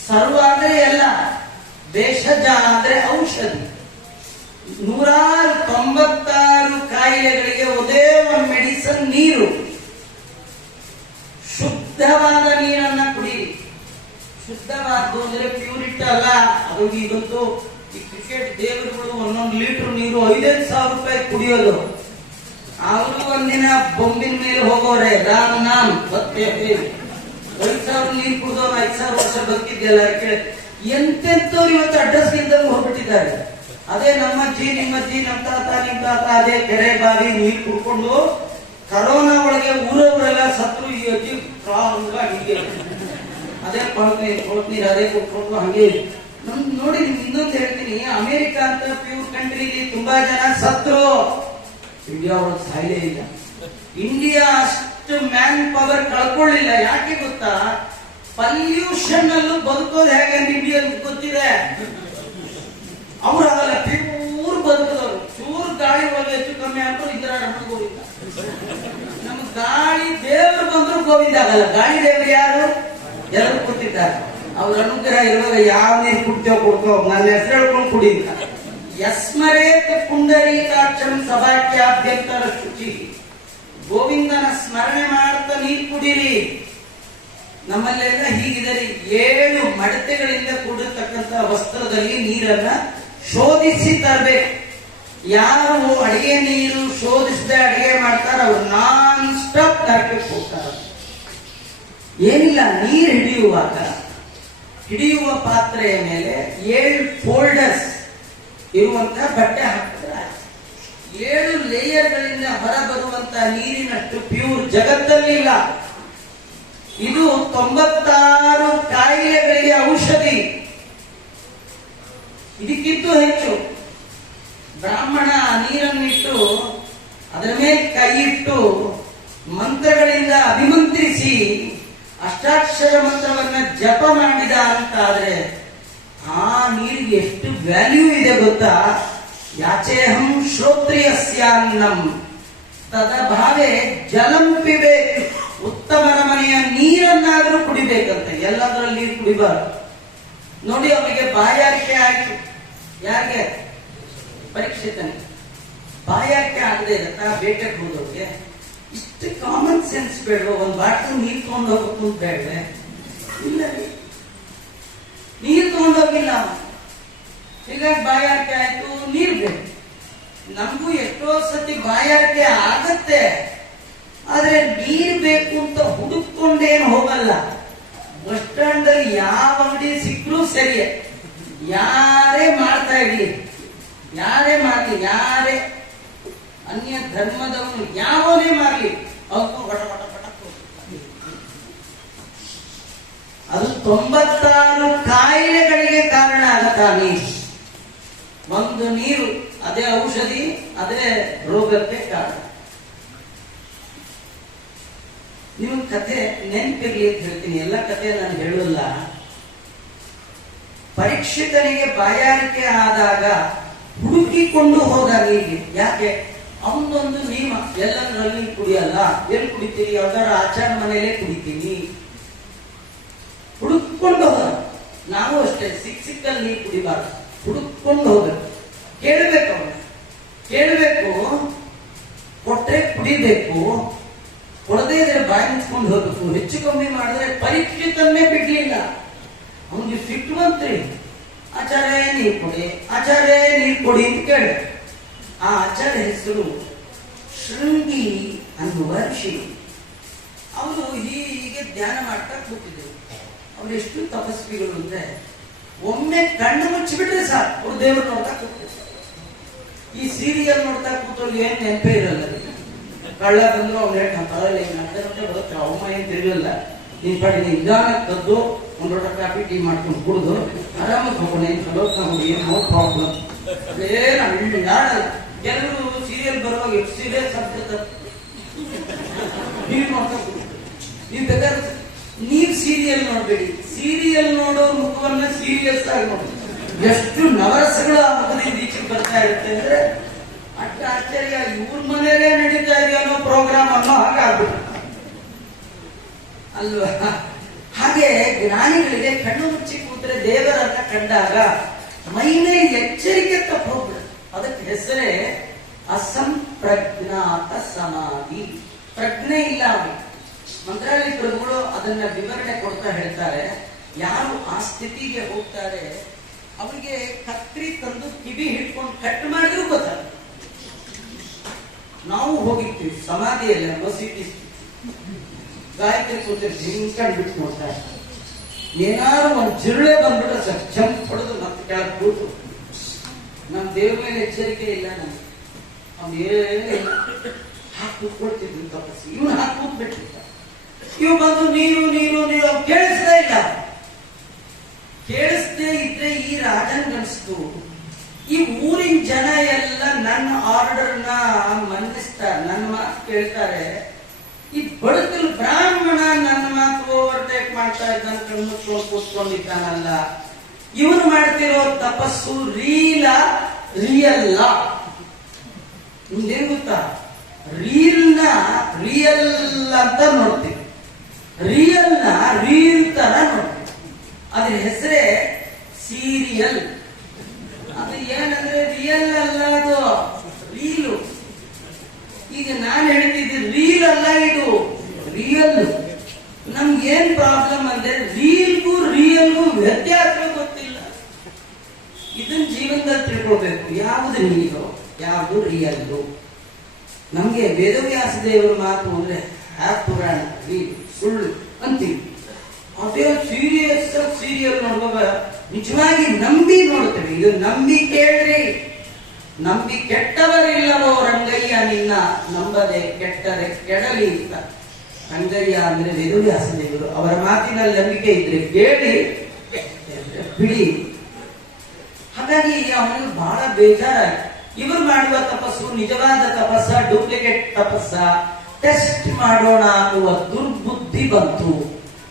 ಸರ್ವ ಅಂದ್ರೆ ಎಲ್ಲ, ಭೇಷಜ ಅಂದ್ರೆ ಔಷಧಿ. 196 ಕಾಯಿಲೆಗಳಿಗೆ ಒಂದೇ ಒಂದು ಮೆಡಿಸನ್ ನೀರು. ಶುದ್ಧವಾದ ನೀರನ್ನ ಕುಡಿಯಿರಿ. ಶುದ್ಧವಾದ್ದು ಅಂದ್ರೆ ಪ್ಯೂರಿಟ್ ಅಲ್ಲ. ಅದು ಈಗಂತೂ ಈ ಕ್ರಿಕೆಟ್ ದೇವರುಗಳು 1 ಲೀಟರ್ ನೀರು 5,000 ರೂಪಾಯಿ ಕುಡಿಯೋದು. ಅವರು ಒಂದಿನ ಬೊಂಬಿನ ಮೇಲೆ ಹೋಗೋರೆ ರಾಮ್ ನಾಮ್ ಮತ್ತೆ 5,000 ನೀರು ಕುಡಿದವ್ರು 5,000 ವರ್ಷ ಬದುಕಿದ್ದೆಲ್ಲ ಕೇಳಿ ಎಂತೆಂತವ್ರು ಇವತ್ತು ಅಡ್ರೆಸ್ ಇಲ್ದಂಗೆ ಹೋಗ್ಬಿಟ್ಟಿದ್ದಾರೆ. ಅದೇ ನಮ್ಮಜ್ಜಿ ನಿಮ್ಮಜ್ಜಿ ನಮ್ಮ ತಾತ ಅದೇ ಕೆರೆ ಬಾವಿ ನೀರು ಕುಡ್ಕೊಂಡು ಕರೋನಾ ಒಳಗೆ ಊರವರೆಲ್ಲ ಸತ್ರು. ಈ ಅಜ್ಜಿ ಸ್ಟ್ರಾಂಗ್ ಹೀಗೆ ಅದೇ ಕೊಳತ್ ನೀರು ಅದೇ ಕುಡ್ಕೊಂಡು ಹಂಗೆ ನೋಡಿ. ಇನ್ನೊಂದು ಹೇಳ್ತೀನಿ, ಅಮೆರಿಕ ಅಂತ ಪ್ಯೂರ್ ಕಂಟ್ರಿಲಿ ತುಂಬಾ ಜನ ಸತ್ರು, ಇಂಡಿಯಾ ಒಳಗೆ ಸಾಯಲೇ ಇಲ್ಲ. ಇಂಡಿಯಾ ಅಷ್ಟು ಮ್ಯಾನ್ ಪವರ್ ಕಳ್ಕೊಳ್ಳಿಲ್ಲ. ಯಾಕೆ ಗೊತ್ತಾ? ಪಲ್ಯೂಷನ್ ಅಲ್ಲೂ ಬದುಕೋದು ಹೇಗೆ ಇಂಡಿಯಾ ಗೊತ್ತಿದೆ. ಅವ್ರು ಆಗಲ್ಲ, ಪ್ಯೂರ್ ಬದುಕಿದವರು. ಚೂರು ಗಾಳಿ ಒಳಗೆ ಹೆಚ್ಚು ಕಮ್ಮಿ ಆಗ್ತದೆ ಇಂದಿರಾ ಗೋವಿಂದ. ನಮ್ ಗಾಳಿ ದೇವರು ಬಂದ್ರು ಗೋವಿಂದ ಆಗಲ್ಲ. ಗಾಳಿ ದೇವರು ಯಾರು? ಎಲ್ಲರೂ ಕೂತಿದ್ದಾರೆ. ಅವ್ರ ಅನುಗ್ರಹ ಇರುವಾಗ ಯಾವ ನೀರು ಕುಡ್ತೇವ್ ಕೊಡ್ತೇವ್, ನನ್ನ ಹೆಸರು ಹೇಳ್ಕೊಂಡು ಕುಡಿ ಅಂತ. ಯಸ್ಮರೇತ್ ಪುಂಡರೀಕಾಕ್ಷಂ ಸಭಾಕ್ಯಾಭ್ಯಂತರ ಶುಚಿ. ಗೋವಿಂದನ ಸ್ಮರಣೆ ಮಾಡ್ತಾ ನೀರು ಕುಡೀರಿ. ನಮ್ಮಲ್ಲೆಲ್ಲ ಹೀಗಿದೆ, 7 ಮಡತೆಗಳಿಂದ ಕೂಡಿರ್ತಕ್ಕಂಥ ವಸ್ತ್ರದಲ್ಲಿ ನೀರನ್ನ ಶೋಧಿಸಿ ತರಬೇಕು. ಯಾರು ಅಡಿಗೆ ನೀರು ಶೋಧಿಸದೆ ಅಡಿಗೆ ಮಾಡ್ತಾರ ಅವ್ರು ನಾನ್ ಸ್ಟಾಪ್ ನರಕಕ್ಕೆ ಹೋಗ್ತಾರೆ. ಏನಿಲ್ಲ, ನೀರು ಹಿಡಿಯುವ ಪಾತ್ರೆಯ ಮೇಲೆ 7 ಫೋಲ್ಡರ್ಸ್ ಇರುವಂತ ಬಟ್ಟೆ ಹಾಕಿದ್ರೆ 7 ಲೇಯರ್ಗಳಿಂದ ಹೊರಬರುವಂತ ನೀರಿನಷ್ಟು ಪ್ಯೂರ್ ಜಗತ್ತಲ್ಲಿಲ್ಲ. ಇದು 96 ಕಾಯಿಲೆಗಳಿಗೆ ಔಷಧಿ. ಇದಕ್ಕಿಂತ ಹೆಚ್ಚು ಬ್ರಾಹ್ಮಣ ನೀರನ್ನಿಟ್ಟು ಅದರ ಮೇಲೆ ಕೈ ಇಟ್ಟು ಮಂತ್ರಗಳಿಂದ ಅಭಿಮಂತ್ರಿಸಿ ಅಷ್ಟಾಕ್ಷರ ಮಂತ್ರವನ್ನ ಜಪ ಮಾಡಿದ ಅಂತಾದ್ರೆ ಆ ನೀರಿಗೆ ಎಷ್ಟು ವ್ಯಾಲ್ಯೂ ಇದೆ ಗೊತ್ತಾ? ಯಾಚೇಹಂ ಶ್ರೋತ್ರಿಯಸ್ಯಾನ್ನಂ ತದಭಾವೆ ಜಲಂ ಪಿಬೇಕ್. ಉತ್ತಮನ ಮನೆಯ ನೀರನ್ನಾದ್ರೂ ಕುಡಿಬೇಕಂತೆ, ಎಲ್ಲದರಲ್ಲಿ ನೀರು ಕುಡಿಬಾರ್ದು. ನೋಡಿ, ಅವರಿಗೆ ಬಾಯಾರಿಕೆ ಆಯ್ತು. ಯಾರಿಗೆ? ಪರೀಕ್ಷಿತನಿಗೆ ಬಾಯಾರಿಕೆ ಆಗದೆ ಇರತ್ತಾ? ಬೇಟೆಗೆ ಹೋದವ್ರಿಗೆ ಇಷ್ಟು ಕಾಮನ್ ಸೆನ್ಸ್ ಬೇಡವ? ಒಂದು ಬಾಟಲ್ ನೀರು ತಗೊಂಡು ಹೋಗ್ಬೇಕು ಅಂತ ಬೇಡವೆ? ಇಲ್ಲ, ನೀರು ತಗೊಂಡೋಗಿಲ್ಲ. ಹೀಗಾಗಿ ಬಾಯಾರಿಕೆ ಆಯ್ತು, ನೀರು ಬೇಕು. ನಮಗೂ ಎಷ್ಟೋ ಸತಿ ಬಾಯಾರಿಕೆ ಆಗತ್ತೆ, ಆದ್ರೆ ನೀರು ಬೇಕು ಅಂತ ಹುಡುಕೊಂಡೇನು ಹೋಗಲ್ಲ. ಬಸ್ ಸ್ಟ್ಯಾಂಡ್ ಅಲ್ಲಿ ಯಾವ ಅಂಗಡಿ ಸಿಕ್ಕರೂ ಸರಿಯೇ, ಯಾರೇ ಮಾಡ್ತಾ ಇರ್ಲಿ, ಯಾರೇ ಮಾಡ್ಲಿ, ಯಾರೇ ಅನ್ಯ ಧರ್ಮದವನು ಯಾವನೇ ಮಾಡ್ಲಿ, ಅವನು ಗಟ ಗಟ ಗಟ. ಅದು 96 ಕಾಯಿಲೆಗಳಿಗೆ ಕಾರಣ ಆಗತ್ತಾ ನೀರು. ಒಂದು ನೀರು ಅದೇ ಔಷಧಿ, ಅದೇ ರೋಗಕ್ಕೆ ಕಾರಣ. ನಿಮ್ಗೆ ಕಥೆ ನೆನಪಿರ್ಲಿ ಅಂತ ಹೇಳ್ತೀನಿ, ಎಲ್ಲ ಕಥೆ ನಾನು ಹೇಳಲ್ಲ. ಪರೀಕ್ಷಿತನಿಗೆ ಬಾಯಾರಿಕೆ ಆದಾಗ ಹುಡುಕಿಕೊಂಡು ಹೋದ ನೀರಿಗೆ. ಯಾಕೆ? ಅವನೊಂದು ನಿಯಮ, ಎಲ್ಲರಲ್ಲಿ ಕುಡಿಯಲ್ಲ. ಎಲ್ಲಿ ಕುಡಿತೀರಿ? ಯಾವ್ದಾರ ಆಚಾರ ಮನೆಯಲ್ಲೇ ಕುಡಿತೀನಿ. ಹುಡುಕೊಂಡು ಹೋದ. ನಾವು ಅಷ್ಟೇ, ಸಿಕ್ಕಲ್ಲಿ ನೀರು ಕುಡಿಬಾರ್ದು, ಹುಡುಕೊಂಡು ಹೋಗ್ಬೇಕು. ಕೇಳಬೇಕು, ಅವನ ಕೇಳಬೇಕು, ಕೊಟ್ರೆ ಕುಡಿಬೇಕು, ಕೊಡದೇ ಇದ್ರೆ ಬಾಯಿ ಮುಚ್ಕೊಂಡು ಹೋಗ್ಬೇಕು. ಹೆಚ್ಚು ಕಮ್ಮಿ ಮಾಡಿದ್ರೆ ಪರೀಕ್ಷಿತನ್ನೇ ಬಿಡ್ಲಿಲ್ಲ. ಅವನಿಗೆ ಸಿಟ್ಟು ಬಂತ್ರಿ. ಆಚಾರ್ಯ ನೀರು ಕೊಡಿ, ಆಚಾರ್ಯ ನೀರು ಕೊಡಿ ಅಂತ ಕೇಳ. ಆ ಆಚಾರ್ಯ ಹೆಸರು ಶೃಂಗಿ ಅನ್ನುವ ಋಷಿ. ಅವರು ಹೀಗೆ ಧ್ಯಾನ ಮಾಡ್ತಾ ಕೂತಿದ್ರು. ಅವ್ರು ಎಷ್ಟು ತಪಸ್ವಿಗಳು ಅಂದ್ರೆ, ಒಮ್ಮೆ ಕಣ್ಣು ಮುಚ್ಚಿಬಿಟ್ರೆ ಸಾಕು, ಅವ್ರು ದೇವರು ನೋಡ್ತಾ ಕೂತಿದ್ರು. ಈ ಸೀರಿಯಲ್ ನೋಡ್ತಾ ಕೂತವ್ರು ಏನ್ ನೆನಪೇ ಇರಲ್ಲ. ಕಳ್ಳ ಬಂದ್ರು ಅವ್ರು ಹೇಳ್ತಾರೆ ಬರುತ್ತೆ, ಅವಮ್ಮ ಏನ್ ತಿರುಗಲ್ಲ. ನೀನ್ ಪಡಿ ನಿಧಾನ ಕದ್ದು ಒಂದು ಲೋಟ ಕಾಫಿ ಟೀ ಮಾಡ್ಕೊಂಡು ಕುಡಿದು ಆರಾಮಾಗಿ ಹೋಗೋಣ, ಚಲೋ ತಗೊಂಡು ಏನು ನೋ ಪ್ರಾಬ್ಲಮ್. ಯಾಡಲ್ಲ. ಕೆಲವರು ಸೀರಿಯಲ್ ಬರುವಾಗ ಎಷ್ಟು ಸೀರಿಯಸ್ ಆಗ್ತದೆ. ನೀವು ನೋಡ್ತಾ ನೀವು ಬೇಕಾದ್ರೆ ನೀವು ಸೀರಿಯಲ್ ನೋಡ್ಬೇಡಿ, ಸೀರಿಯಲ್ ನೋಡೋ ಮುಖವನ್ನ ಸೀರಿಯಸ್ ಆಗಿ ನೋಡಿ. ಎಷ್ಟು ನವರಸಗಳು ಆ ಮುಖದಿಂದ ಈಚೆಗೆ ಬರ್ತಾ ಇರುತ್ತೆ ಅಂದ್ರೆ ಅಷ್ಟ ಆಶ್ಚರ್ಯ. ಇವ್ರ ಮನೇಲೇ ನಡೀತಾ ಇದೆಯೋ ಅನ್ನೋ ಪ್ರೋಗ್ರಾಮ್ ಅನ್ನೋ ಹಾಗಾಗ್ಬಿಟ್ಟು ಅಲ್ವಾ? ಹಾಗೆ ಜ್ಞಾನಿಗಳಿಗೆ ಕಣ್ಣು ಮುಚ್ಚಿ ಕೂತ್ರೆ ದೇವರನ್ನ ಕಂಡಾಗ ಮೈನೇ ಎಚ್ಚರಿಕೆ ತಪ್ಪೋಗ್ಬಿಡುತ್ತೆ. ಅದಕ್ಕೆ ಹೆಸರೇ ಅಸಂಪ್ರಜ್ಞಾತ ಸಮಾಧಿ. ಪ್ರಜ್ಞೆ ಇಲ್ಲ ಅವನಿಗೆ. ಮಂತ್ರಾಲಯ ಪ್ರಭುಗಳು ಅದನ್ನ ವಿವರಣೆ ಕೊಡ್ತಾ ಹೇಳ್ತಾರೆ, ಯಾರು ಆ ಸ್ಥಿತಿಗೆ ಹೋಗ್ತಾರೆ ಅವರಿಗೆ ಕತ್ರಿ ತಂದು ಕಿವಿ ಹಿಡ್ಕೊಂಡು ಕಟ್ ಮಾಡಿದ್ರು ಗೊತ್ತಾಗ. ನಾವು ಹೋಗಿರ್ತೀವಿ ಸಮಾಧಿಯಲ್ಲ ಮಸೀದಿ ಗಾಯತ್ರಿ ಕೂತಿರ್ತೀವಿ ಹಿಂಗ್ ಬಿಟ್ಟು ನೋಡ್ತಾ ಇರ್ತೀವಿ. ಏನಾದ್ರು ಒಂದು ಜಿರಳೆ ಬಂದ್ಬಿಟ್ರೆ ಸರ್ ಜಂಪ್ ಹೊಡೆದು ಮತ್ತೆ ಕೆಳಗೆ ಕೂತು ನಮ್ಮ ದೇವ್ರ ಮೇಲೆ ಎಚ್ಚರಿಕೆ ಇಲ್ಲ ನಮ್ಗೆ. ಅವ್ನು ಏನಿಲ್ಲ ಹಾಕಿ ಕೂತ್ಕೊಳ್ತಿದ್ರು ತಪಸ್ಸಿ. ಇವನು ಹಾಕಿ ಕೂತ್ಬಿಟ್ಟಿದ್ದ. ಇವ್ ಬಂದು ನೀರು ನೀರು ನೀರು ಅವ್ನು ಕೇಳಿಸ್ತಾ ಇಲ್ಲ. ಕೇಳಿಸ್ದೇ ಇದ್ರೆ ಈ ರಾಜನ್ಗನ್ಸ್ತು ಈ ಊರಿನ ಜನ ಎಲ್ಲ ನನ್ನ ಆರ್ಡರ್ನ ಮನ್ನಿಸ್ತಾರೆ, ನನ್ನ ಮಾತು ಕೇಳ್ತಾರೆ. ಈ ಬಡಕಲ್ ಬ್ರಾಹ್ಮಣ ನನ್ನ ಮಾತು ಓವರ್ಟೇಕ್ ಮಾಡ್ತಾ ಇದ್ದಾನೆ, ಕಣ್ಮುಚ್ಕೊಂಡು ಕೂತ್ಕೊಂಡಿದ್ದಾನಲ್ಲ. ಇವನು ಮಾಡ್ತಿರೋ ತಪಸ್ಸು ರಿಯಲ್ಲ ನಿಮ್ದೇನ್ ಗೊತ್ತಾ? ರಿಯಲ್ ಅಂತ ನೋಡ್ತೀವಿ, ರಿಯಲ್ ತರ ನೋಡ್ತೀವಿ. ಅದ್ರ ಹೆಸರೇ ಸೀರಿಯಲ್. ಅದು ಏನಂದ್ರೆ ರಿಯಲ್ ಅಲ್ಲ, ಅದು ರೀಲು. ಈಗ ನಾನು ಹೇಳ್ತಿದ್ದೆ ರೀಲ್ ಅಲ್ಲ, ಇದು ರಿಯಲ್. ನಮ್ಗೆ ಏನ್ ಪ್ರಾಬ್ಲಮ್ ಅಂದ್ರೆ ರೀಲ್ಗೂ ರಿಯಲ್ಗೂ ವ್ಯತ್ಯಾಸ ಗೊತ್ತಿಲ್ಲ. ಇದನ್ನ ಜೀವನದಲ್ಲಿ ತಿಳ್ಕೊಳ್ಬೇಕು. ಯಾವುದು ರೀಲು ಯಾವುದು ರಿಯಲ್ಲು. ನಮ್ಗೆ ವೇದವ್ಯಾಸ ದೇವರ ಮಾತು ಅಂದ್ರೆ ಪುರಾಣ ರೀಲು ಸುಳ್ಳು ಅಂತೀವಿ. ಅದೇ ಸೀರಿಯಲ್ ನೋಡುವಾಗ ನಿಜವಾಗಿ ನಂಬಿ ನೋಡ್ತೇವೆ. ಇದು ನಂಬಿ ಕೇಳ್ರಿ. ನಂಬಿ ಕೆಟ್ಟವರಿಲ್ಲವೋ ರಂಗಯ್ಯ ನಿನ್ನ ನಂಬದೆ ಕೆಟ್ಟರೆ ಕೆಡಲಿ ಅಂತ. ರಂಗಯ್ಯ ಅಂದ್ರೆ ವೇದವ್ಯಾಸ ದೇವರು. ಅವರ ಮಾತಿನಲ್ಲಿ ನಂಬಿಕೆ ಇದ್ರೆ ಕೇಳಿ, ಬಿಡಿ. ಹಾಗಾಗಿ ಅವನಿಗೆ ಬಹಳ ಬೇಜಾರ. ಇವರು ಮಾಡುವ ತಪಸ್ಸು ನಿಜವಾದ ತಪಸ್ಸ ಡೂಪ್ಲಿಕೇಟ್ ತಪಸ್ಸ ಟೆಸ್ಟ್ ಮಾಡೋಣ ಅನ್ನುವ ದುರ್ಬುದ್ಧಿ ಬಂತು.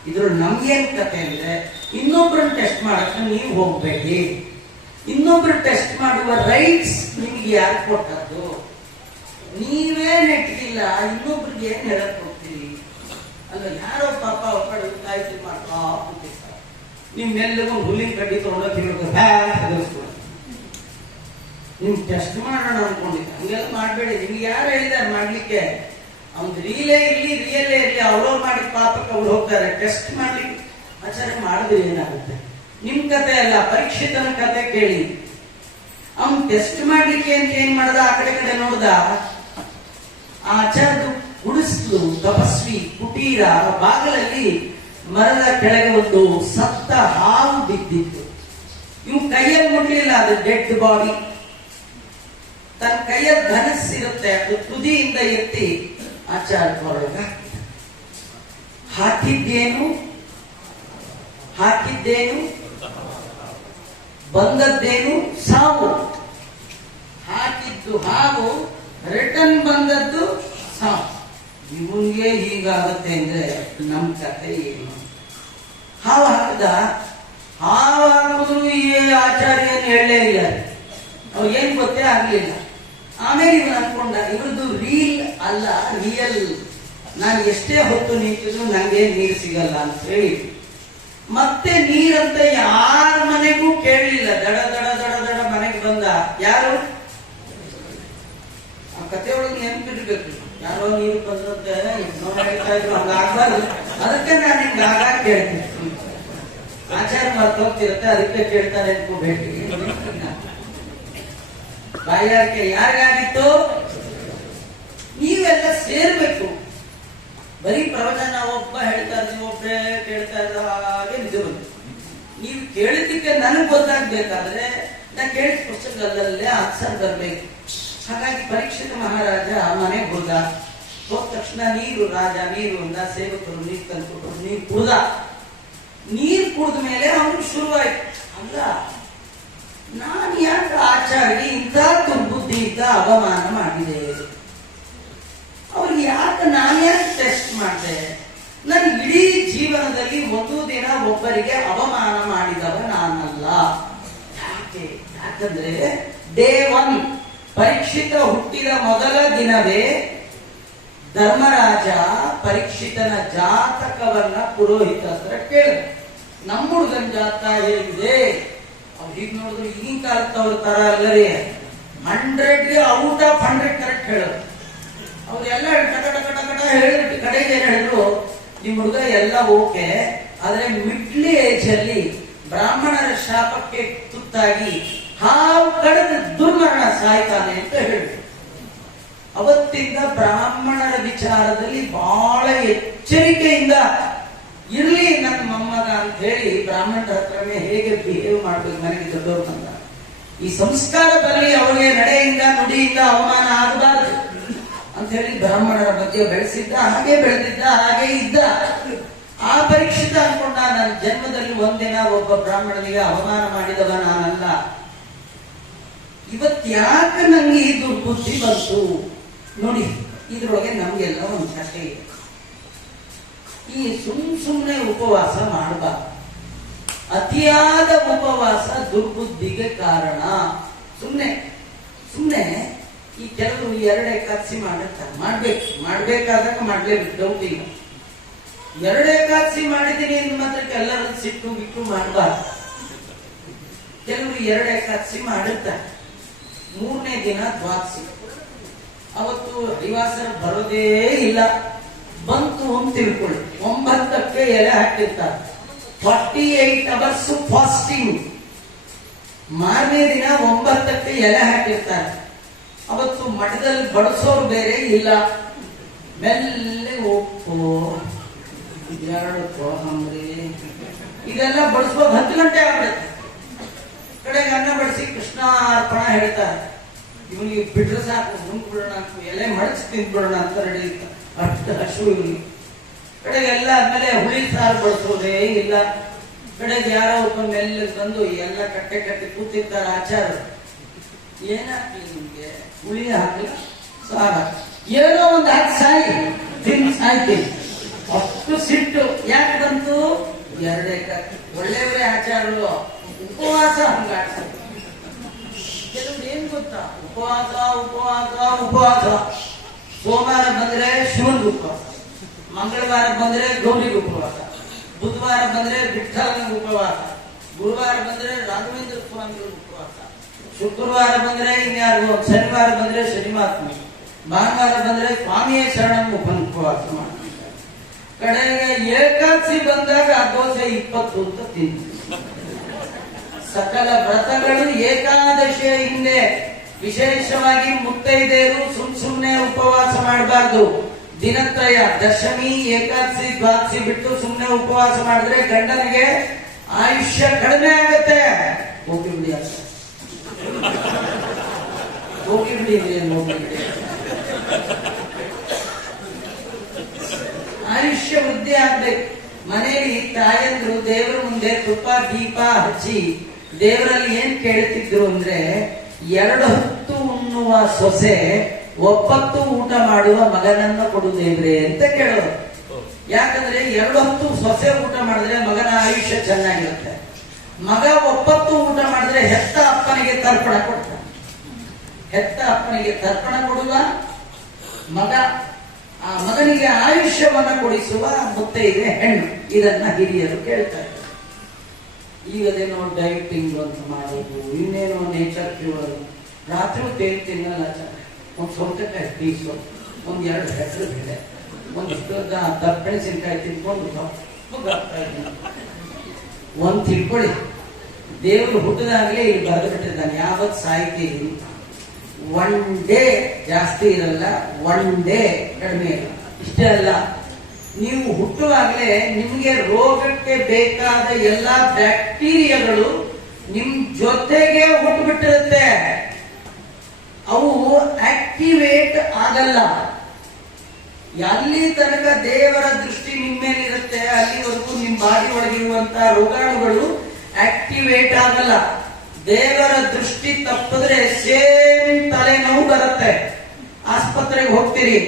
ಇದ್ರಲ್ಲಿ ನಮ್ಗೇನ್ ಕತೆ ಅಂದ್ರೆ ಇನ್ನೊಬ್ರನ್ನ ಟೆಸ್ಟ್ ಮಾಡಕ್ಕೆ ನೀವು ಹೋಗ್ಬೇಡಿ. ಇನ್ನೊಬ್ರು ಟೆಸ್ಟ್ ಮಾಡುವ ರೈಟ್ಸ್ ನಿಮ್ಗೆ ಯಾರು ಕೊಟ್ಟದ್ದು? ನೀವೇ ನೆಟ್ಟಿಲ್ಲ, ಇನ್ನೊಬ್ರಿಗೆ ಏನ್ ಹೇಳಕ್ ಹೋಗ್ತೀರಿ? ಅಲ್ಲ, ಯಾರೋ ಪಾಪ ಒಬ್ಬರು ಕಾಯ್ತು ಮಾಡ್ತಾ ಕೂತಿರ್ತಾರೆ. ನಿಮ್ಮೆಲ್ಲಗೂ ಹುಲ್ಲಿನ ಕಡ್ಡಿ ತಗೊಂಡೋಗಿ ನಿಮ್ ಟೆಸ್ಟ್ ಮಾಡೋಣ ಅನ್ಕೊಂಡಿದ್ದ. ಹಂಗೆಲ್ಲ ಮಾಡ್ಬೇಡಿ. ನಿಮ್ಗೆ ಯಾರು ಹೇಳಿದಾರೆ ಮಾಡ್ಲಿಕ್ಕೆ? ಅವ್ನ್ ರಿಯಲೇ ಇರ್ಲಿ ಅವ್ರವ್ರು ಮಾಡಿದ ಪಾಪಕ್ಕೆ ಅವ್ರು ಹೋಗ್ತಾರೆ. ಟೆಸ್ಟ್ ಮಾಡ್ಲಿಕ್ಕೆ ಆಚಾರ್ಯ ಮಾಡಿದ್ರೆ ಏನಾಗುತ್ತೆ? ನಿಮ್ ಕತೆ ಅಲ್ಲ, ಪರೀಕ್ಷಿತನ ಕತೆ ಕೇಳಿ. ಅವ್ನ್ ಟೆಸ್ಟ್ ಮಾಡ್ಲಿಕ್ಕೆ ಅಂತ ಏನ್ ಮಾಡ್ದ? ಆ ಕಡೆ ನೋಡ್ದ. ಆ ಆಚಾರ್ಯ ಗುಡಿಸ್ಲು ತಪಸ್ವಿ ಕುಟೀರ ಬಾಗಲಲ್ಲಿ ಮರದ ಕೆಳಗೆ ಒಂದು ಸತ್ತ ಹಾವು ಬಿದ್ದಿತ್ತು. ಇವು ಕೈಯಲ್ಲಿ ಮುಟ್ಲಿಲ್ಲ, ಅದು ಡೆಡ್ ಬಾಡಿ. ತನ್ನ ಕೈಯಲ್ಲಿ ಧನಸ್ಸಿರುತ್ತೆ, ಅದು ತುದಿಯಿಂದ ಎತ್ತಿ ಆಚಾರ್ಯ ಹೊರಗ ಹಾಕಿದ್ದೇನು ಬಂದದ್ದೇನು ಸಾವು. ಹಾಕಿದ್ದು ಹಾವು, ರಿಟರ್ನ್ ಬಂದದ್ದು ಸಾವು. ಇವನ್ಗೆ ಹೀಗಾಗುತ್ತೆ ಅಂದ್ರೆ ನಮ್ ಕತೆ ಏನು? ಹಾವು ಹಾಕಿದ, ಹಾವು ಹಾಕಿದ್ರು ಈ ಆಚಾರ್ಯ ಏನು ಹೇಳಲೇ ಇಲ್ಲ. ಅವ್ರು ಏನ್ ಗೊತ್ತೇ ಆಗ್ಲಿಲ್ಲ. ಆಮೇಲೆ ಇವನು ಅನ್ಕೊಂಡ ಇವ್ರದ್ದು ರೀಲ್ ಅಲ್ಲ ರಿಯಲ್. ನಾನು ಎಷ್ಟೇ ಹೊತ್ತು ನಿಂತಿದ್ರು ನಂಗೆ ನೀರು ಸಿಗಲ್ಲ ಅಂತ ಹೇಳಿ ಮತ್ತೆ ನೀರಂತ ಯಾರ ಮನೆಗೂ ಕೇಳಲಿಲ್ಲ. ದಡ ದಡ ದಡ ದಡ ಮನೆಗೆ ಬಂದ. ಯಾರು? ಆ ಕತೆ ಒಳಗೆ ನೆನಪಿರ್ಬೇಕು. ಯಾರೋ ನೀರು ಬಂದಂತೆ ಹೇಳ್ತಾ ಇದ್ರು, ಹಂಗಾಗ್ಬಾರ್ದು. ಅದಕ್ಕೆ ನಾನು ನಿಮ್ಗೆ ಆಗಾಗ ಕೇಳ್ತೀನಿ. ಆಚಾರ ಮರ್ತೋಗ್ತಿರುತ್ತೆ, ಅದಕ್ಕೆ ಕೇಳ್ತಾರೆ ಅನ್ಕೋಬೇಡಿ. ಬಾಯಾರಿಕೆ ಯಾರಿಗಾಗಿತ್ತು? ನೀವೆಲ್ಲ ಸೇರ್ಬೇಕು. ಬರೀ ಪ್ರವಚನ ಒಬ್ಬ ಹೇಳ್ತಾ ಇದ್ದೀವಿ, ಒಬ್ಬರೇ ಕೇಳ್ತಾ ಇದ್ದ ಹಾಗೆ ನಿಜ ಬಂತು. ನೀವು ಕೇಳಿದ್ದಕ್ಕೆ ನನಗೆ ಗೊತ್ತಾಗ್ಬೇಕಾದ್ರೆ ನಾ ಕೇಳಿದ ಪುಸ್ತಕದಲ್ಲೇ ಆನ್ಸರ್ ಬರ್ಬೇಕು. ಹಾಗಾಗಿ ಪರೀಕ್ಷಿತ ಮಹಾರಾಜ ಮನೆಗೆ ಹೋದ ತಕ್ಷಣ ನೀರು, ರಾಜ ನೀರು ಅಂದ, ಸೇವಕರು ನೀರು ತಂದ್ಕೊಟ್ರು, ನೀರು ಕುಡ್ದ. ನೀರು ಕುಡಿದ ಮೇಲೆ ಅವನಿಗೆ ಶುರುವಾಯ್ತು, ಅಲ್ಲ ನಾನು ಯಾಕೆ ಆಚಾರ್ಯ ಇಂಥ ದುರ್ಬುದ್ಧಿಯಿಂದ ಅವಮಾನ ಮಾಡಿದೆ? ಅವ್ರಿಗೆ ಯಾಕೆ ನಾನು ಯಾಕೆ ಟೆಸ್ಟ್ ಮಾಡಿದೆ? ನನ್ನ ಇಡೀ ಜೀವನದಲ್ಲಿ ಒಂದು ದಿನ ಒಬ್ಬರಿಗೆ ಅವಮಾನ ಮಾಡಿದವ ನಾನಲ್ಲ. ಯಾಕಂದ್ರೆ ಡೇ 1 ಪರೀಕ್ಷಿತ ಹುಟ್ಟಿದ ಮೊದಲ ದಿನವೇ ಧರ್ಮರಾಜ ಪರೀಕ್ಷಿತನ ಜಾತಕವನ್ನ ಪುರೋಹಿತ ಹತ್ರ ಕೇಳಿದ. ನಮ್ಮ ಹುಡುಗನ ಜಾತಕ ಹೇಗಿದೆ? ಅವ್ರು ಹೀಗೆ ನೋಡಿದ್ರು ಈಗಿನ ಕಾಲದವ್ರ ತರ ಅಲ್ಲರಿ, 100ಗೆ ಔಟ್ ಆಫ್ 100 ಕರೆಕ್ಟ್ ಹೇಳೋದು. ಅವ್ರೆಲ್ಲ ಟಕ ಟಕ ಟಕ ಹೇಳಿದ್ರು. ಕಡೆಗೆ ಏನ್ ಹೇಳಿದ್ರು, ನಿಮ್ ಹುಡುಗ ಎಲ್ಲ ಓಕೆ, ಆದ್ರೆ ಮಿಡ್ಲಿ ಏಜ್ ಅಲ್ಲಿ ಬ್ರಾಹ್ಮಣರ ಶಾಪಕ್ಕೆ ತುತ್ತಾಗಿ ಹಾವು ಕಳೆದ ದುರ್ಮರಣ ಸಾಯ್ತಾನೆ ಅಂತ ಹೇಳಿದ್ರು. ಅವತ್ತಿಂದ ಬ್ರಾಹ್ಮಣರ ವಿಚಾರದಲ್ಲಿ ಬಹಳ ಎಚ್ಚರಿಕೆಯಿಂದ ಇರ್ಲಿ ನನ್ನ ಮೊಮ್ಮಗ ಅಂತ ಹೇಳಿ ಬ್ರಾಹ್ಮಣರ ಹತ್ರನೇ ಹೇಗೆ ಬಿಹೇವ್ ಮಾಡ್ಬೇಕು, ಮನೆಗೆ ದೊಡ್ಡವರು ಬಂದ ಈ ಸಂಸ್ಕಾರದಲ್ಲಿ ಅವನಿಗೆ ನಡೆಯಿಂದ ನುಡಿಯಿಂದ ಅವಮಾನ ಆಗಬಾರದು ಅಂತ ಹೇಳಿ ಬ್ರಾಹ್ಮಣರ ಮಧ್ಯೆ ಬೆಳೆಸಿದ್ದ, ಹಾಗೆ ಬೆಳೆದಿದ್ದ, ಹಾಗೆ ಇದ್ದ. ಆ ಪರೀಕ್ಷಿತ ಅನ್ಕೊಂಡ, ನನ್ನ ಜನ್ಮದಲ್ಲಿ ಒಂದಿನ ಒಬ್ಬ ಬ್ರಾಹ್ಮಣನಿಗೆ ಅವಮಾನ ಮಾಡಿದವ ನಾನಲ್ಲ, ಇವತ್ತ್ಯಾಕೆ ನಂಗೆ ಈ ದುರ್ಬುದ್ಧಿ ಬಂತು ನೋಡಿ. ಇದ್ರೊಳಗೆ ನಮ್ಗೆಲ್ಲ ಒಂದು ಕಥೆ ಇದೆ. ಈ ಸುಮ್ಮನೆ ಉಪವಾಸ ಮಾಡಬಾರ್ದು. ಅತಿಯಾದ ಉಪವಾಸ ದುರ್ಬುದ್ಧಿಗೆ ಕಾರಣ. ಸುಮ್ಮನೆ ಈ ಕೆಲವರು 2 ಏಕಾದಶಿ ಮಾಡಿರ್ತಾರೆ, ಮಾಡ್ಬೇಕಾದಾಗ ಮಾಡ್ಲೇಬೇಕು, ಡೌಟ್ ಇಲ್ಲ. 2 ಏಕಾದಶಿ ಮಾಡಿದೀನಿ ಅಂದ ಮಾತ್ರಕ್ಕೆ ಎಲ್ಲರೂ ಸಿಟ್ಟು ಬಿಟ್ಟು ಮಾಡಬಾರ್ದು. ಕೆಲವರು 2 ಏಕಾದಶಿ ಮಾಡಿರ್ತಾರೆ, 3ನೇ ದಿನ ದ್ವಾದಶಿ, ಅವತ್ತು ಹರಿವಾಸರ ಬರೋದೇ ಇಲ್ಲ. ಬಂತು ಅಂತ ತಿಳ್ಕೊಳ್ಳಿ, 9ಕ್ಕೆ ಎಲೆ ಹಾಕಿರ್ತಾರೆ, 48 hours ಫಾಸ್ಟಿಂಗ್. ಮಾರನೇ ದಿನ 9ಕ್ಕೆ ಎಲೆ ಹಾಕಿರ್ತಾರೆ. ಅವತ್ತು ಮಠದಲ್ಲಿ ಬಡಿಸೋರು ಬೇರೆ ಇಲ್ಲ, ಮೆಲ್ಲೆ ಉಪ್ಪು 2 ಕೋಸಂಬರಿ ಇದೆಲ್ಲ ಬಡಿಸ್ಬೋದು. 10 ಗಂಟೆ ಆಗ್ಬಿಡುತ್ತೆ. ಕಡೆಗೆ ಅನ್ನ ಬಡಿಸಿ ಕೃಷ್ಣಾರ್ಪಣ ಹೇಳ್ತಾರೆ. ಇವನಿಗೆ ಬಿಟ್ರೆ ಸಾಕು, ಮುಂದ್ಬಿಡೋಣ, ಎಲೆ ಮಡಚಿ ತಿಂದ್ಬಿಡೋಣ ಅಂತ ರೆಡಿ ಇರ್ತಾರೆ. ಅಷ್ಟು ಹಸು ಇವನಿಗೆ. ಕಡೆಗೆ ಎಲ್ಲ ಆದ್ಮೇಲೆ ಹುಳಿ ಸಾರು ಬಡಿಸೋದೇ ಇಲ್ಲ. ಕಡೆಗೆ ಯಾರೋ ಒಬ್ಬ ಮೇಲೆ ಬಂದು ಎಲ್ಲ ಕಟ್ಟೆ ಕೂತಿರ್ತಾರೆ ಆಚಾರ್ಯರು. ಏನಾಗ್ಲಿ ನಿಮ್ಗೆ, ಹುಳಿ ಹಾಕಲಿ ಸಾರ ಏನೋ ಒಂದು ಹಾಕಿ ಸಾಯಿ ಸಾಯ್ತೀನಿ. ಅಷ್ಟು ಸಿಟ್ಟು ಯಾಕೆ ಬಂತು? 2 ಏಕಾದಶಿ. ಒಳ್ಳೆಯವರೇ ಆಚಾರ್ಯರು ಉಪವಾಸ ಹಂಗಾಡ್ತಾರೆ. ಕೆಲವ್ರು ಏನ್ ಗೊತ್ತಾ, ಉಪವಾಸ ಉಪವಾಸ ಉಪವಾಸ. ಸೋಮವಾರ ಬಂದ್ರೆ ಶಿವನಿಗೆ ಉಪವಾಸ, ಮಂಗಳವಾರ ಬಂದ್ರೆ ಗೌರಿಗೆ ಉಪವಾಸ, ಬುಧವಾರ ಬಂದ್ರೆ ವಿಠ್ಠಲನಿಗೆ ಉಪವಾಸ, ಗುರುವಾರ ಬಂದ್ರೆ ರಾಘವೇಂದ್ರ ಸ್ವಾಮಿಗೆ ಉಪವಾಸ, ಶುಕ್ರವಾರ ಬಂದ್ರೆ ಇನ್ಯಾರಿಗೂ, ಶನಿವಾರ ಬಂದ್ರೆ ಶನಿಮಾತ್ಮ, ಭಾನುವಾರ ಬಂದ್ರೆ ಸ್ವಾಮಿಯೇ ಶರಣಂ ಉಪವಾಸ ಮಾಡ್ತಾರೆ. ಕಡೆಗೆ ಏಕಾದಶಿ ಬಂದಾಗ ದೋಸೆ 20 ಅಂತ ತಿಂತೀವಿ. ಸಕಲ ವ್ರತಗಳು ಏಕಾದಶಿಯ ಹಿಂದೆ, ವಿಶೇಷವಾಗಿ ಮುತ್ತೈದೆಯರು ಸುಮ್ಮನೆ ಉಪವಾಸ ಮಾಡಬಾರ್ದು. ದಿನತ್ರಯ ದಶಮಿ, ಏಕಾದಶಿ, ದ್ವಾದಶಿ ಬಿಟ್ಟು ಸುಮ್ಮನೆ ಉಪವಾಸ ಮಾಡಿದ್ರೆ ಗಂಡನಿಗೆ ಆಯುಷ್ಯ ಕಡಿಮೆ ಆಗುತ್ತೆ. ಹೋಗಿಬಿಡಿ ಅಂತ ಹೋಗಿಬಿಡಿ ಆಯುಷ್ಯ ವೃದ್ಧಿ ಆಗ್ಬೇಕು. ಮನೆಯಲ್ಲಿ ತಾಯಂದ್ರು ದೇವರ ಮುಂದೆ ತುಪ್ಪ ದೀಪ ಹಚ್ಚಿ ದೇವರಲ್ಲಿ ಏನ್ ಕೇಳ್ತಿದ್ರು ಅಂದ್ರೆ, 2 ಹೊತ್ತು ಉಣ್ಣುವ ಸೊಸೆ 9 ಹೊತ್ತು ಊಟ ಮಾಡುವ ಮಗನನ್ನ ಕೊಡು ದೇವ್ರೆ ಅಂತ ಕೇಳೋರು. ಯಾಕಂದ್ರೆ 2 ಹೊತ್ತು ಸೊಸೆ ಊಟ ಮಾಡಿದ್ರೆ ಮಗನ ಆಯುಷ್ಯ ಚೆನ್ನಾಗಿರುತ್ತೆ. ಮಗ 9 ಹೊತ್ತು ಊಟ ಮಾಡಿದ್ರೆ ಹೆತ್ತ ಅಪ್ಪನಿಗೆ ತರ್ಪಣ ಕೊಡ್ತಾನೆ. ಹೆತ್ತ ಅಪ್ಪನಿಗೆ ತರ್ಪಣ ಕೊಡುವ ಮಗ, ಆ ಮಗನಿಗೆ ಆಯುಷ್ಯವನ್ನ ಕೊಡಿಸುವ ಮುತ್ತೈದೆ ಹೆಣ್ಣು. ಇದನ್ನ ಹಿರಿಯರು ಕೇಳ್ತಾರೆ. ಈಗದೇನೋ ಡೈಟಿಂಗ್ ಅಂತ ಮಾಡೋದು, ಇನ್ನೇನೋ ನೇಚರ್ ಕ್ಯೂರ್. ರಾತ್ರಿ ತೇಲ್ ತಿನ್ನಲ್ಲ, ಒಂದು ಸೌತೆಕಾಯಿ ಪೀಸು, 1-2 ಹೆಸರು ಬೆಳೆ, ಒಂದಿಷ್ಟು ದಪ್ಪೆಣಸಿನಕಾಯಿ ತಿನ್ಕೊಂಡು ಒಂದು ತಿಳ್ಕೊಳ್ಳಿ, ದೇವರು ಹುಟ್ಟದಾಗಲೇ ಇಲ್ಲಿ ಬರೆದು ಬಿಟ್ಟಿದ್ದಾನೆ, ಯಾವತ್ತು ಸಾಯ್ತೀರಿ. 1 ಡೇ ಜಾಸ್ತಿ ಇರಲ್ಲ, 1 ಡೇ ಕಡಿಮೆ ಇಲ್ಲ. ಇಷ್ಟೇ ಅಲ್ಲ, ನೀವು ಹುಟ್ಟುವಾಗಲೇ ನಿಮಗೆ ರೋಗಕ್ಕೆ ಬೇಕಾದ ಎಲ್ಲಾ ಬ್ಯಾಕ್ಟೀರಿಯಾಗಳು ನಿಮ್ ಜೊತೆಗೆ ಹುಟ್ಟುಬಿಟ್ಟಿರುತ್ತೆ. ಅವು ಆಕ್ಟಿವೇಟ್ ಆಗಲ್ಲ. ಎಲ್ಲಿ ತನಕ ದೇವರ ದೃಷ್ಟಿ ನಿಮ್ಮ ಮೇಲೆ ಇರುತ್ತೆ ಅಲ್ಲಿವರೆಗೂ ನಿಮ್ಮ ಬಾಡಿ ಒಳಗಿರುವಂತಹ ರೋಗಾಣುಗಳು ಆಕ್ಟಿವೇಟ್ ಆಗಲ್ಲ. ದೇವರ ದೃಷ್ಟಿ ತಪ್ಪಿದ್ರೆ ಸೇಮ್ ತಲೆನೋವು ಬರುತ್ತೆ. ಆಸ್ಪತ್ರೆಗೆ ಹೋಗ್ತೀರಿ,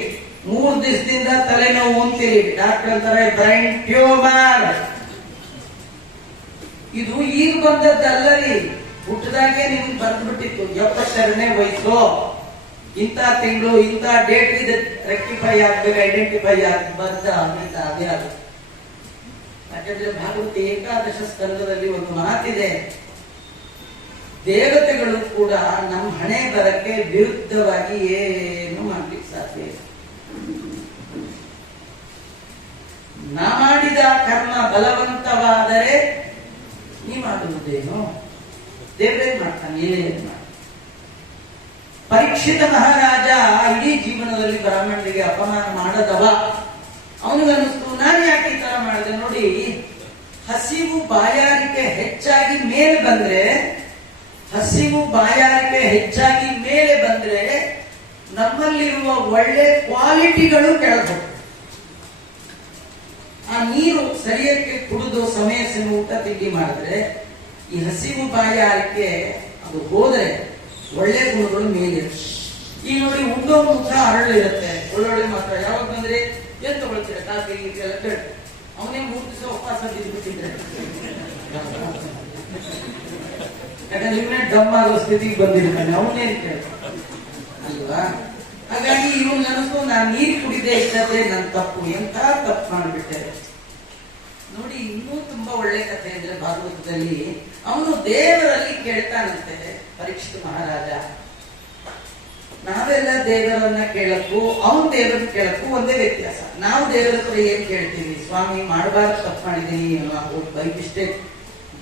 3 ದಿವಸದಿಂದ ತಲೆನೋವು ಅಂತೀರಿ, ಡಾಕ್ಟರ್ ಅಂತಾರೆ ಬ್ರೈನ್ ಟ್ಯೂಮರ್. ಇದು ಈಗ ಬಂದದ್ದಲ್ಲರಿ, ಹುಟ್ಟದಾಗೆ ನಿಮ್ಗೆ ಬರೆದು ಬಿಟ್ಟಿತ್ತು. 72ನೇ ವಯಸ್ಸು, ಇಂಥ ತಿಂಗಳು ಇಂಥ ಡೇಟ್ ಇದೆ, ರೆಕ್ಟಿಫೈ ಆಗ್ಬೇಕು, ಐಡೆಂಟಿಫೈ ಬರ್ದ ಅದೇ ಅದು. ಯಾಕಂದ್ರೆ ಭಾಗವತ ಏಕಾದಶ ಸ್ಕಂದದಲ್ಲಿ ಒಂದು ಮಾತಿದೆ, ದೇವತೆಗಳು ಕೂಡ ನಮ್ಮ ಹಣೆ ಬರಕ್ಕೆ ವಿರುದ್ಧವಾಗಿ ಏನು ಮಾಡ್ಲಿಕ್ಕೆ ಸಾಧ್ಯ ಇಲ್ಲ. ನಾ ಮಾಡಿದ ಕರ್ಮ ಬಲವಂತವಾದರೆ ನೀ ಮಾಡುವುದೇನು, ದೇವರೇ ಮಾಡ್ತಾನೆ, ಏನೇ ಮಾಡಿ. ಪರೀಕ್ಷಿತ ಮಹಾರಾಜ ಇಡೀ ಜೀವನದಲ್ಲಿ ಬ್ರಾಹ್ಮಣರಿಗೆ ಅಪಮಾನ ಮಾಡದವ. ಅವನಿಗನ್ನಿಸ್ತು ನಾನು ಯಾಕೆ ಈ ತರ ಮಾಡಿದೆ ನೋಡಿ, ಹಸಿವು ಬಾಯಾರಿಕೆ ಹೆಚ್ಚಾಗಿ ಮೇಲೆ ಬಂದ್ರೆ, ಹಸಿವು ಬಾಯಾರಿಕೆ ಹೆಚ್ಚಾಗಿ ಮೇಲೆ ಬಂದ್ರೆ ನಮ್ಮಲ್ಲಿರುವ ಒಳ್ಳೆ ಕ್ವಾಲಿಟಿಗಳು ಕೆಳಗೆ, ಆ ನೀರು ಸರಿಯಕ್ಕೆ ಕುಡಿದು ಸಮಯ ಊಟ ತಿಂಡಿ ಮಾಡಿದ್ರೆ ಈ ಹಸಿವು ಬಾಯಾರಿಕೆ ಅದು ಹೋದ್ರೆ ಒಳ್ಳೆ ಗುಣಗಳು ಮೇಲೆ. ಈಗ ನೋಡಿ ಉಂಡೋ ಮುಖ ಅರಳಿರುತ್ತೆ, ಒಳ್ಳೊಳ್ಳೆ ಮಾತ್ರ. ಯಾವಾಗ ಬಂದ್ರೆ ಏನ್ ತಗೊಳ್ತೀರ ಕಾಫಿ ಎಲ್ಲ ಕೇಳಿ ಅವನೇ 3 ದಿವಸ ಉಪವಾಸ ಬಿದ್ದುಬಿಟ್ಟಿದ್ರೆ, ಯಾಕಂದ್ರೆ ನಿಮ್ಮನೆ ಡಮ್ ಆಗೋ ಸ್ಥಿತಿಗೆ ಬಂದಿರ್ತಾನೆ, ಅವನೇನ್ ಕೇಳ ಅಲ್ವಾ. ಹಾಗಾಗಿ ಇವನ್ ನನಗೂ ನಾನು ನೀರು ಕುಡಿದೇ ಇದ್ದದೆ ನನ್ನ ತಪ್ಪು, ಎಂತ ತಪ್ಪು ಮಾಡಿಬಿಟ್ಟೆ ನೋಡಿ. ಇನ್ನೂ ತುಂಬಾ ಒಳ್ಳೆ ಕಥೆ ಅಂದ್ರೆ ಭಾಗವತದಲ್ಲಿ ಅವನು ದೇವರಲ್ಲಿ ಕೇಳ್ತಾನಂತೆ ಪರೀಕ್ಷಿತ ಮಹಾರಾಜ. ನಾವೆಲ್ಲ ದೇವರನ್ನ ಕೇಳಕ್ಕೂ ಅವನು ದೇವರನ್ನ ಕೇಳಕ್ಕೂ ಒಂದೇ ವ್ಯತ್ಯಾಸ. ನಾವು ದೇವರ ಹತ್ರ ಏನ್ ಕೇಳ್ತೀವಿ, ಸ್ವಾಮಿ ಮಾಡಬಾರ್ದು ತಪ್ಪು ಮಾಡಿದೀನಿ, ಬೈ ಮಿಸ್ಟೇಕ್,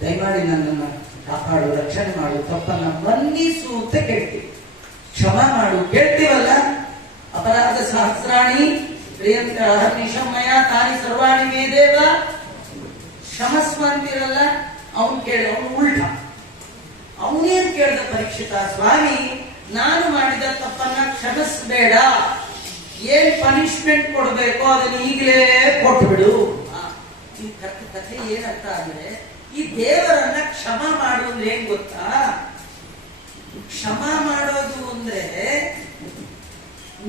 ದಯಮಾಡಿ ನನ್ನನ್ನು ಕಾಪಾಡು, ರಕ್ಷಣೆ ಮಾಡು, ತಪ್ಪನ್ನ ಮನ್ನಿಸು ಅಂತ ಕೇಳ್ತೀವಿ. ಕ್ಷಮಾ ಮಾಡು ಕೇಳ್ತೀವಲ್ಲ. ಅಪರಾಧ ಸಹಸ್ರಾಣಿ ಪ್ರಿಯಂಕ ನಿಶಮಯ ತಾನಿ ಸರ್ವಾಣಿ ಮೇದೇವ ಕ್ಷಮಸ್ವ ಅಂತಿರಲ್ಲ, ಅವನು ಕೇಳ, ಅವನು ಉಲ್ಟ. ಅವನೇನ್ ಕೇಳ್ದ ಪರೀಕ್ಷಿತ, ಸ್ವಾಮಿ ನಾನು ಮಾಡಿದ ತಪ್ಪನ್ನ ಕ್ಷಮಿಸಬೇಡ, ಏನ್ ಪನಿಷ್ಮೆಂಟ್ ಕೊಡ್ಬೇಕೋ ಅದನ್ನ ಈಗಲೇ ಕೊಟ್ಬಿಡು. ಈ ಕಥೆ ಏನಂತ ಅಂದ್ರೆ, ಈ ದೇವರನ್ನ ಕ್ಷಮ ಮಾಡುವುದು ಏನ್ ಗೊತ್ತಾ, ಕ್ಷಮ ಮಾಡೋದು ಅಂದ್ರೆ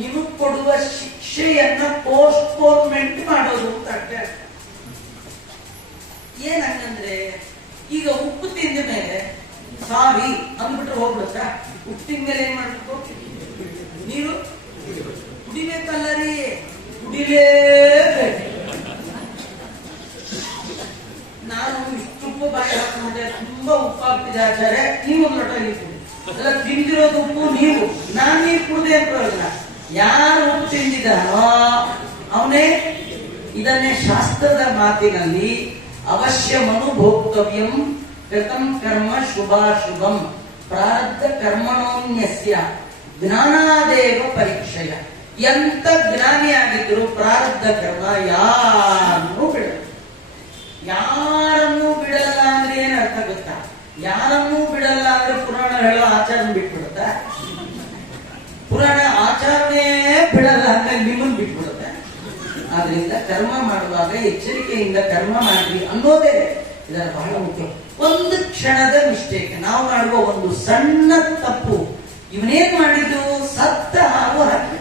ನಿಮಗ್ ಕೊಡುವ ಶಿಕ್ಷೆಯನ್ನ ಪೋಸ್ಟ್ಪೋನ್ಮೆಂಟ್ ಮಾಡೋದು ಅಂತ ಅರ್ಥ. ಏನಂದ್ರೆ ಈಗ ಉಪ್ಪು ತಿಂದ ಮೇಲೆ ಸಾರಿ ಅಂದ್ಬಿಟ್ರೆ ಹೋಗ್ಬಿಡುತ್ತಾ? ಉಪ್ಪು ತಿಂದ ಮೇಲೆ ಏನ್ ಮಾಡ್ಬೇಕು, ನೀರು ಕುಡಿಬೇಕಲ್ಲ ರೀ, ಕುಡಿಲೇಬೇಕು. ನಾನು ಇಷ್ಟು ಉಪ್ಪು ಬಾಯಿ ಹಾಕೊಂಡೆ, ತುಂಬಾ ಉಪ್ಪಾಗ್ತಿದೆ ಆಚಾರ್ಯ, ನೀವು ಒಂದು ಲೋಟ ನೀರು ಕುಡಿ. ಅಲ್ಲ, ತಿಂದಿರೋದು ಉಪ್ಪು ನೀವು, ನಾನ್ ನೀರು ಕುಡ್ದೆ ಅಂತ. ಯಾರು ಉಪ್ಪು ತಿಂದಿದ್ದಾನೋ ಅವನೇ. ಇದನ್ನೇ ಶಾಸ್ತ್ರದ ಮಾತಿನಲ್ಲಿ ಅವಶ್ಯ ಮನುಭೋಕ್ತವ್ಯಂ ಕೃತಂ ಕರ್ಮ ಶುಭಾಶುಭಂ ಪ್ರಾರಬ್ಧ ಕರ್ಮಣೋನ್ಯಸ್ಯ ಜ್ಞಾನಾದೇವ ಪರೀಕ್ಷೆಯ. ಎಂತ ಜ್ಞಾನಿಯಾಗಿದ್ರು ಪ್ರಾರಬ್ಧ ಕರ್ಮ ಯಾರನ್ನೂ ಬಿಡಲ್ಲ. ಯಾರನ್ನೂ ಬಿಡಲ್ಲ ಅಂದ್ರೆ ಏನ್ ಅರ್ಥ ಗೊತ್ತಾ? ಯಾರನ್ನೂ ಬಿಡಲ್ಲ ಅಂದ್ರೆ ಪುರಾಣ ಹೇಳೋ ಆಚಾರ ಬಿಟ್ಬಿಡುತ್ತ, ಪುರಾಣ ಆಚಾರನೇ ಬಿಡಲ್ಲ ಅಂದ್ರೆ ನಿಮ್ಮನ್ ಬಿಟ್ಬಿಡುತ್ತೆ. ಆದ್ರಿಂದ ಕರ್ಮ ಮಾಡುವಾಗ ಎಚ್ಚರಿಕೆಯಿಂದ ಕರ್ಮ ಮಾಡ್ರಿ ಅನ್ನೋದೇ ಇದರ ಬಹಳ ಮುಖ್ಯ. ಒಂದು ಕ್ಷಣದ ಮಿಸ್ಟೇಕ್, ನಾವು ಮಾಡುವ ಒಂದು ಸಣ್ಣ ತಪ್ಪು, ಇವನೇನ್ ಮಾಡಿದ್ದು ಸತ್ತ ಹಾವು ಹಾಕಿ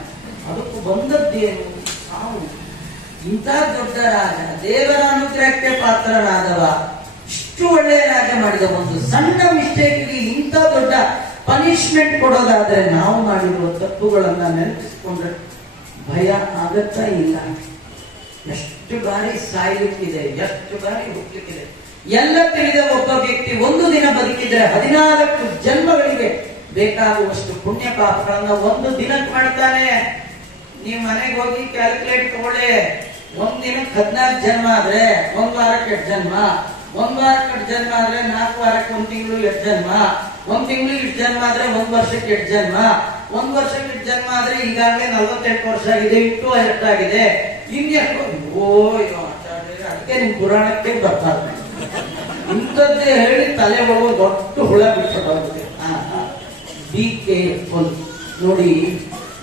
ಅದಕ್ಕೂ ಬಂದದ್ದೇನು ಸಾವು. ಇಂಥ ದೊಡ್ಡ ರಾಜ, ದೇವರ ಅನುಗ್ರಹಕ್ಕೆ ಪಾತ್ರರಾದವ, ಇಷ್ಟು ಒಳ್ಳೆಯ ರಾಜ ಮಾಡಿದ ಒಂದು ಸಣ್ಣ ಮಿಸ್ಟೇಕ್ಗೆ ಇಂಥ ದೊಡ್ಡ ಪನಿಷ್ಮೆಂಟ್ ಕೊಡೋದಾದ್ರೆ ನಾವು ಮಾಡಿರುವ ತಪ್ಪುಗಳನ್ನ ನೆನಪಿಸಿಕೊಂಡ್ರೆ ಭಯ ಆಗತ್ತಾ ಇಲ್ಲ. ಎಷ್ಟು ಬಾರಿ ಸಾಯ್ಲಿಕ್ಕಿದೆ, ಎಷ್ಟು ಬಾರಿ ಹುಟ್ಟಲಿಕ್ಕಿದೆ. ಎಲ್ಲ ತಿಳಿದ ಒಬ್ಬ ವ್ಯಕ್ತಿ ಒಂದು ದಿನ ಬದುಕಿದ್ರೆ 14 ಜನ್ಮಗಳಿಗೆ ಬೇಕಾಗುವಷ್ಟು ಪುಣ್ಯ ಪಾಪಗಳನ್ನ ಒಂದು ದಿನಕ್ಕೆ ಮಾಡ್ತಾನೆ. ನೀವು ಮನೆಗೆ ಹೋಗಿ ಕ್ಯಾಲ್ಕುಲೇಟ್ ತಗೊಳ್ಳಿ. ಒಂದ್ ದಿನಕ್ಕೆ 14 ಜನ್ಮ ಆದ್ರೆ 1 ವಾರಕ್ಕೆ 8 ಜನ್ಮ, 1 ವಾರಕ್ಕೆ 8 ಜನ್ಮ ಆದ್ರೆ 4 ವಾರಕ್ಕೆ 1 ತಿಂಗಳು 8 ಜನ್ಮ, 1 ತಿಂಗಳು 8 ಜನ್ಮ ಆದ್ರೆ 1 ವರ್ಷಕ್ಕೆ 8 ಜನ್ಮ, 1 ವರ್ಷಕ್ಕೆ 8 ಜನ್ಮ ಆದ್ರೆ ಈಗಾಗಲೇ 48 ವರ್ಷ ಆಗಿದೆ, ಇಟ್ಟು ಎಷ್ಟಾಗಿದೆ, ಇನ್ನೆಷ್ಟು. ಅದಕ್ಕೆ ನಿಮ್ ಪುರಾಣಕ್ಕೆ ಬರ್ತಾರೆ, ಇಂಥದ್ದೇ ಹೇಳಿ ತಲೆ ಒಳಗೆ ದೊಡ್ಡ ಹುಳ ಬಿಟ್ಬಿಟ್ಟೋಗುತ್ತೆ. Be careful. ನೋಡಿ,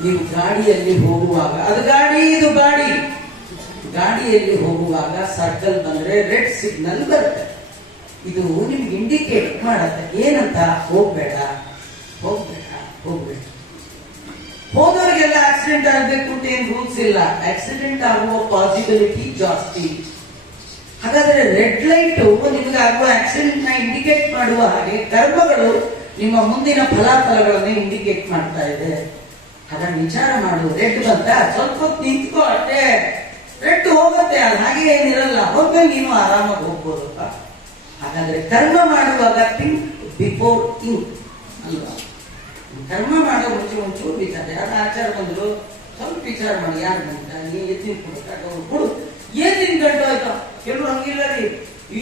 ನೀವು ಗಾಡಿಯಲ್ಲಿ ಹೋಗುವಾಗ, ಅದು ಗಾಡಿ, ಇದು ಗಾಡಿ, ಗಾಡಿಯಲ್ಲಿ ಹೋಗುವಾಗ ಸರ್ಕಲ್ ಬಂದ್ರೆ ರೆಡ್ ಸಿಗ್ನಲ್ ಬರುತ್ತೆ. ಇದು ನಿಮ್ಗೆ ಇಂಡಿಕೇಟ್ ಮಾಡತ್ತೆ ಏನಂತ, ಹೋಗ್ಬೇಡ ಹೋಗ್ಬೇಡ ಹೋಗ್ಬೇಡ. ಹೋದವ್ರಿಗೆಲ್ಲ ಆಕ್ಸಿಡೆಂಟ್ ಆಗ್ಬೇಕು ಅಂತ ಏನ್ ರೂಲ್ಸ್ ಇಲ್ಲ, ಆಕ್ಸಿಡೆಂಟ್ ಆಗುವ ಪಾಸಿಬಿಲಿಟಿ ಜಾಸ್ತಿ. ಹಾಗಾದ್ರೆ ರೆಡ್ ಲೈಟ್ ನಿಮ್ಗೆ ಆಗುವ ಆಕ್ಸಿಡೆಂಟ್ ನ ಇಂಡಿಕೇಟ್ ಮಾಡುವ ಹಾಗೆ ಕರ್ಮಗಳು ನಿಮ್ಮ ಮುಂದಿನ ಫಲಾಫಲಗಳನ್ನು ಇಂಡಿಕೇಟ್ ಮಾಡ್ತಾ ಇದೆ. ಹಾಗಾಗಿ ವಿಚಾರ ಮಾಡು. ರೆಡ್ ಬಂತ, ಸ್ವಲ್ಪ ಹೊತ್ತು ನಿಂತ್ಕೋ ಅಷ್ಟೇ, ರೆಡ್ ಹೋಗುತ್ತೆ, ಅದು ಹಾಗೆ ಏನಿರಲ್ಲ, ಹೋದ್ಮೇಲೆ ನೀನು ಆರಾಮಾಗಿ ಹೋಗ್ಬೋದು. ಹಾಗಾದ್ರೆ ಕರ್ಮ ಮಾಡುವಾಗ ಥಿಂಕ್ ಬಿಫೋರ್ ಥಿಂಕ್ ಅಲ್ವಾ. ಕರ್ಮ ಮಾಡೋ ಮುಂಚೆ ಒಂಚೂರು ವಿಚಾರ. ಯಾರು ಆಚಾರ ಬಂದ್ರು ಸ್ವಲ್ಪ ವಿಚಾರ ಮಾಡಿ, ಯಾರು ಬಂದ, ನೀ ಎತ್ತಿನ ಕೊಡು ಕೊಡು, ಏನಿನ್ ಗಂಟು ಆಯ್ತು. ಕೆಲವರು ಹಂಗಿಲ್ಲ ರೀ, ಈ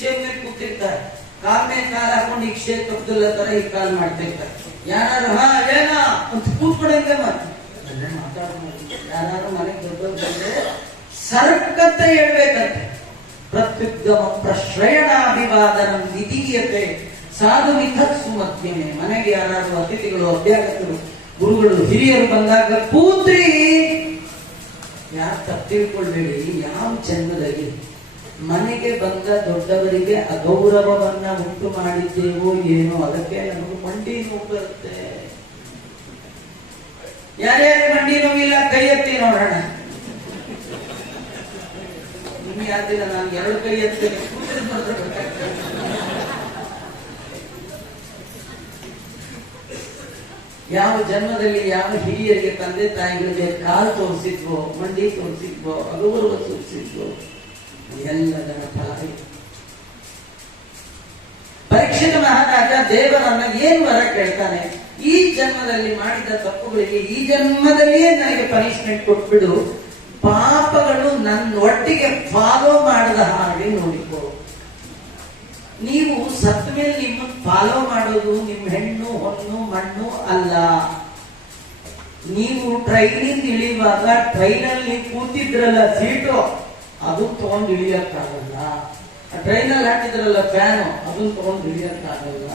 ಚೇರ್ ಮೇಲೆ ಕೂತಿರ್ತಾರೆ, ಕಾಲ್ ಮೇಲೆ ಕಾಲ್ ಹಾಕೊಂಡು ಈ ಕ್ಷೇತ್ರ ತರ ಈ ಕಾಲ್ ಮಾಡ್ತಿರ್ತಾರೆ. ಯಾರು ಹಾ ಏನ ಅಂತ ಕೂತ್ಕೊಡಂಗೆ ಮಾತಾಡೋದು. ಯಾರು ಮನೆಗೆ ದೊಡ್ಡವ್ರು ಬಂದ್ರೆ ಸರ್ಕತ್ತ ಹೇಳ್ಬೇಕಂತೆ. ಪ್ರತ್ಯುದ್ಗಮ ಪ್ರಶ್ರಯಣಾಭಿವಾದನ ವಿಧೀಯತೆ ಸಾಧು ವಿಧತ್ಸು ಮಧ್ಯಮೆ. ಮನೆಗೆ ಯಾರಾದ್ರೂ ಅತಿಥಿಗಳು, ಅಭ್ಯಾಗತರು, ಗುರುಗಳು, ಹಿರಿಯರು ಬಂದಾಗ ಕೂತ್ರಿ. ಯಾರು ತಪ್ಪಿಳ್ಕೊಳ್ಬೇಡಿ. ಯಾವ ಜನ್ಮದಲ್ಲಿ ಮನೆಗೆ ಬಂದ ದೊಡ್ಡವರಿಗೆ ಅಗೌರವವನ್ನ ಉಂಟು ಮಾಡಿದ್ದೇವೋ ಏನೋ, ಅದಕ್ಕೆ ನಮಗೆ ಮಂಡಿ ನೋವು ಬರುತ್ತೆ. ಯಾರ್ಯಾರು ಮಂಡಿ ನೋವಿಲ್ಲ ಕೈ ಎತ್ತಿ ನೋಡೋಣ. ನಿಮ್ಗೆ ಯಾವ್ದಿಲ್ಲ, ನಾನು 2 ಕೈ ಎತ್ತೇನೆ. ಯಾವ ಜನ್ಮದಲ್ಲಿ ಯಾವ ಹಿರಿಯರಿಗೆ ತಂದೆ ತಾಯಿಗಳಿಗೆ ಕಾಲು ತೋರಿಸಿದ್ವೋ, ಮಂಡಿ ತೋರಿಸಿದ್ವೋ, ಅಗೌರವ ತೋರಿಸಿದ್ವೋ, ಎಲ್ಲದರ ಫಲ. ಪರೀಕ್ಷಿತ ಮಹಾರಾಜ ದೇವರನ್ನ ಏನ್ ವರ ಕೇಳ್ತಾನೆ? ಈ ಜನ್ಮದಲ್ಲಿ ಮಾಡಿದ ತಪ್ಪುಗಳಿಗೆ ಈ ಜನ್ಮದಲ್ಲಿಯೇ ನನಗೆ ಪನಿಷ್ಮೆಂಟ್ ಕೊಟ್ಬಿಡು, ಪಾಪಗಳು ನನ್ನ ಒಟ್ಟಿಗೆ ಫಾಲೋ ಮಾಡದ ಹಾಗೆ ನೋಡಿಕೋ. ನೀವು ಸತ್ತ ಮೇಲೆ ನಿಮ್ಮನ್ನು ಫಾಲೋ ಮಾಡೋದು ನಿಮ್ಮ ಹೆಣ್ಣು, ಹೊನ್ನು, ಮಣ್ಣು ಅಲ್ಲ. ನೀವು ಟ್ರೈನಿಂದ ಇಳಿಯುವಾಗ ಟ್ರೈನಲ್ಲಿ ಕೂತಿದ್ರಲ್ಲ ಸೀಟು, ಅದು ತಗೊಂಡು ಇಳಿಯಕ್ಕಾಗಲ್ಲ. ಟ್ರೈನಲ್ಲಿ ಹಾಕಿದ್ರಲ್ಲ ಫ್ಯಾನು, ಅದನ್ನ ತಗೊಂಡು ಇಳಿಯಕ್ಕಾಗಲ್ಲ.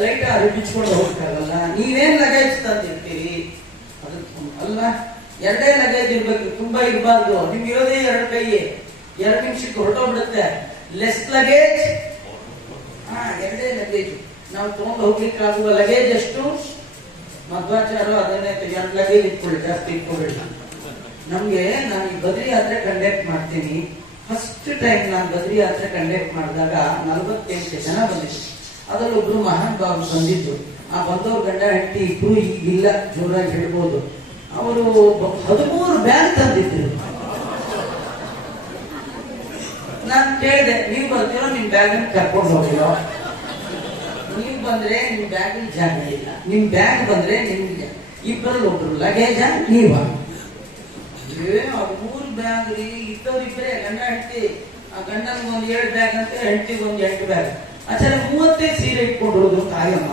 ಲೈಟ್ ಬಿಚ್ಕೊಂಡು ಹೋಗಕ್ಕಾಗಲ್ಲ. ನೀವೇನ್ ಲಗೇಜ್ ತಂದಿರ್ತೀರಿ ಅದಕ್ಕೆ ಅಲ್ಲ, 2 ಲಗೇಜ್ ಇರ್ಬೇಕು, ತುಂಬಾ ಇರಬಾರ್ದು. ನಿಮ್ಗೆ ಇರೋದೇ 2 ಕೈ, 2 ನಿಮಿಷಕ್ಕೆ ಹೊರಟೋಗ್ಬಿಡುತ್ತೆ. Less luggage, 2 luggage. ನಾವು ತಗೊಂಡು ಹೋಗ್ಲಿಕ್ಕಾಗುವ ಲಗೇಜ್ ಎಷ್ಟು? ಮಧ್ವಾಚಾರ ಅದನ್ನೇ 2 ಲಗೇಜ್ ಇಟ್ಕೊಳ್ಳಿ, ಜಾಸ್ತಿ ಇಟ್ಕೊಬೇಡಿ. ನಮ್ಗೆ ನಾನು ಈ ಬದ್ರಿ ಯಾತ್ರೆ ಕಂಡಕ್ಟ್ ಮಾಡ್ತೀನಿ. ಫಸ್ಟ್ ಟೈಮ್ ನಾನು ಬದ್ರಿ ಯಾತ್ರೆ ಕಂಡಕ್ಟ್ ಮಾಡಿದಾಗ 48 ಜನ ಬಂದಿದ್ರು. ಅದ್ರಲ್ಲಿ ಒಬ್ರು ಮಹಾನ್ ಬಾಬು ಬಂದಿದ್ರು. ಆ ಬಂದವ್ರ ಗಂಡ ಹೆಂಡತಿ ಇಬ್ರು ಈಗಿಲ್ಲ, ಜೋರಾಗಿ ಹೇಳ್ಬೋದು. ಅವರು 13 ಬ್ಯಾಗ್ ತಂದಿದ್ರು. ನಾನು ಕೇಳಿದೆ, ನೀವು ಬರ್ತೀರೋ ನಿಮ್ ಬ್ಯಾಗ್ ಕರ್ಕೊಂಡು ಹೋಗಿರೋ? ನೀವು ಬಂದ್ರೆ ನಿಮ್ ಬ್ಯಾಗ್ ಜಾಗ ಇಲ್ಲ, ನಿಮ್ ಬ್ಯಾಗ್ ಬಂದ್ರೆ ನಿಮ್ಗೆ ಇಬ್ಬರಲ್ಲಿ ಒಬ್ರು ಲಗೇಜ ನೀವ. 3 ಬ್ಯಾಗ್ ರೀ, ಇಬ್ಬರೇ ಗಂಡ ಹೆಂಡತಿ. ಆ ಗಂಡನಿಗೆ 1 7 ಬ್ಯಾಗ್ ಅಂತ, ಹೆಂಡತಿಗೆ 1 8 ಬ್ಯಾಗ್. ಆಚಾರ 30 ಸೀರೆ ಇಟ್ಕೊಂಡು ಹೋದ್ರು ತಾಯಮ್ಮ.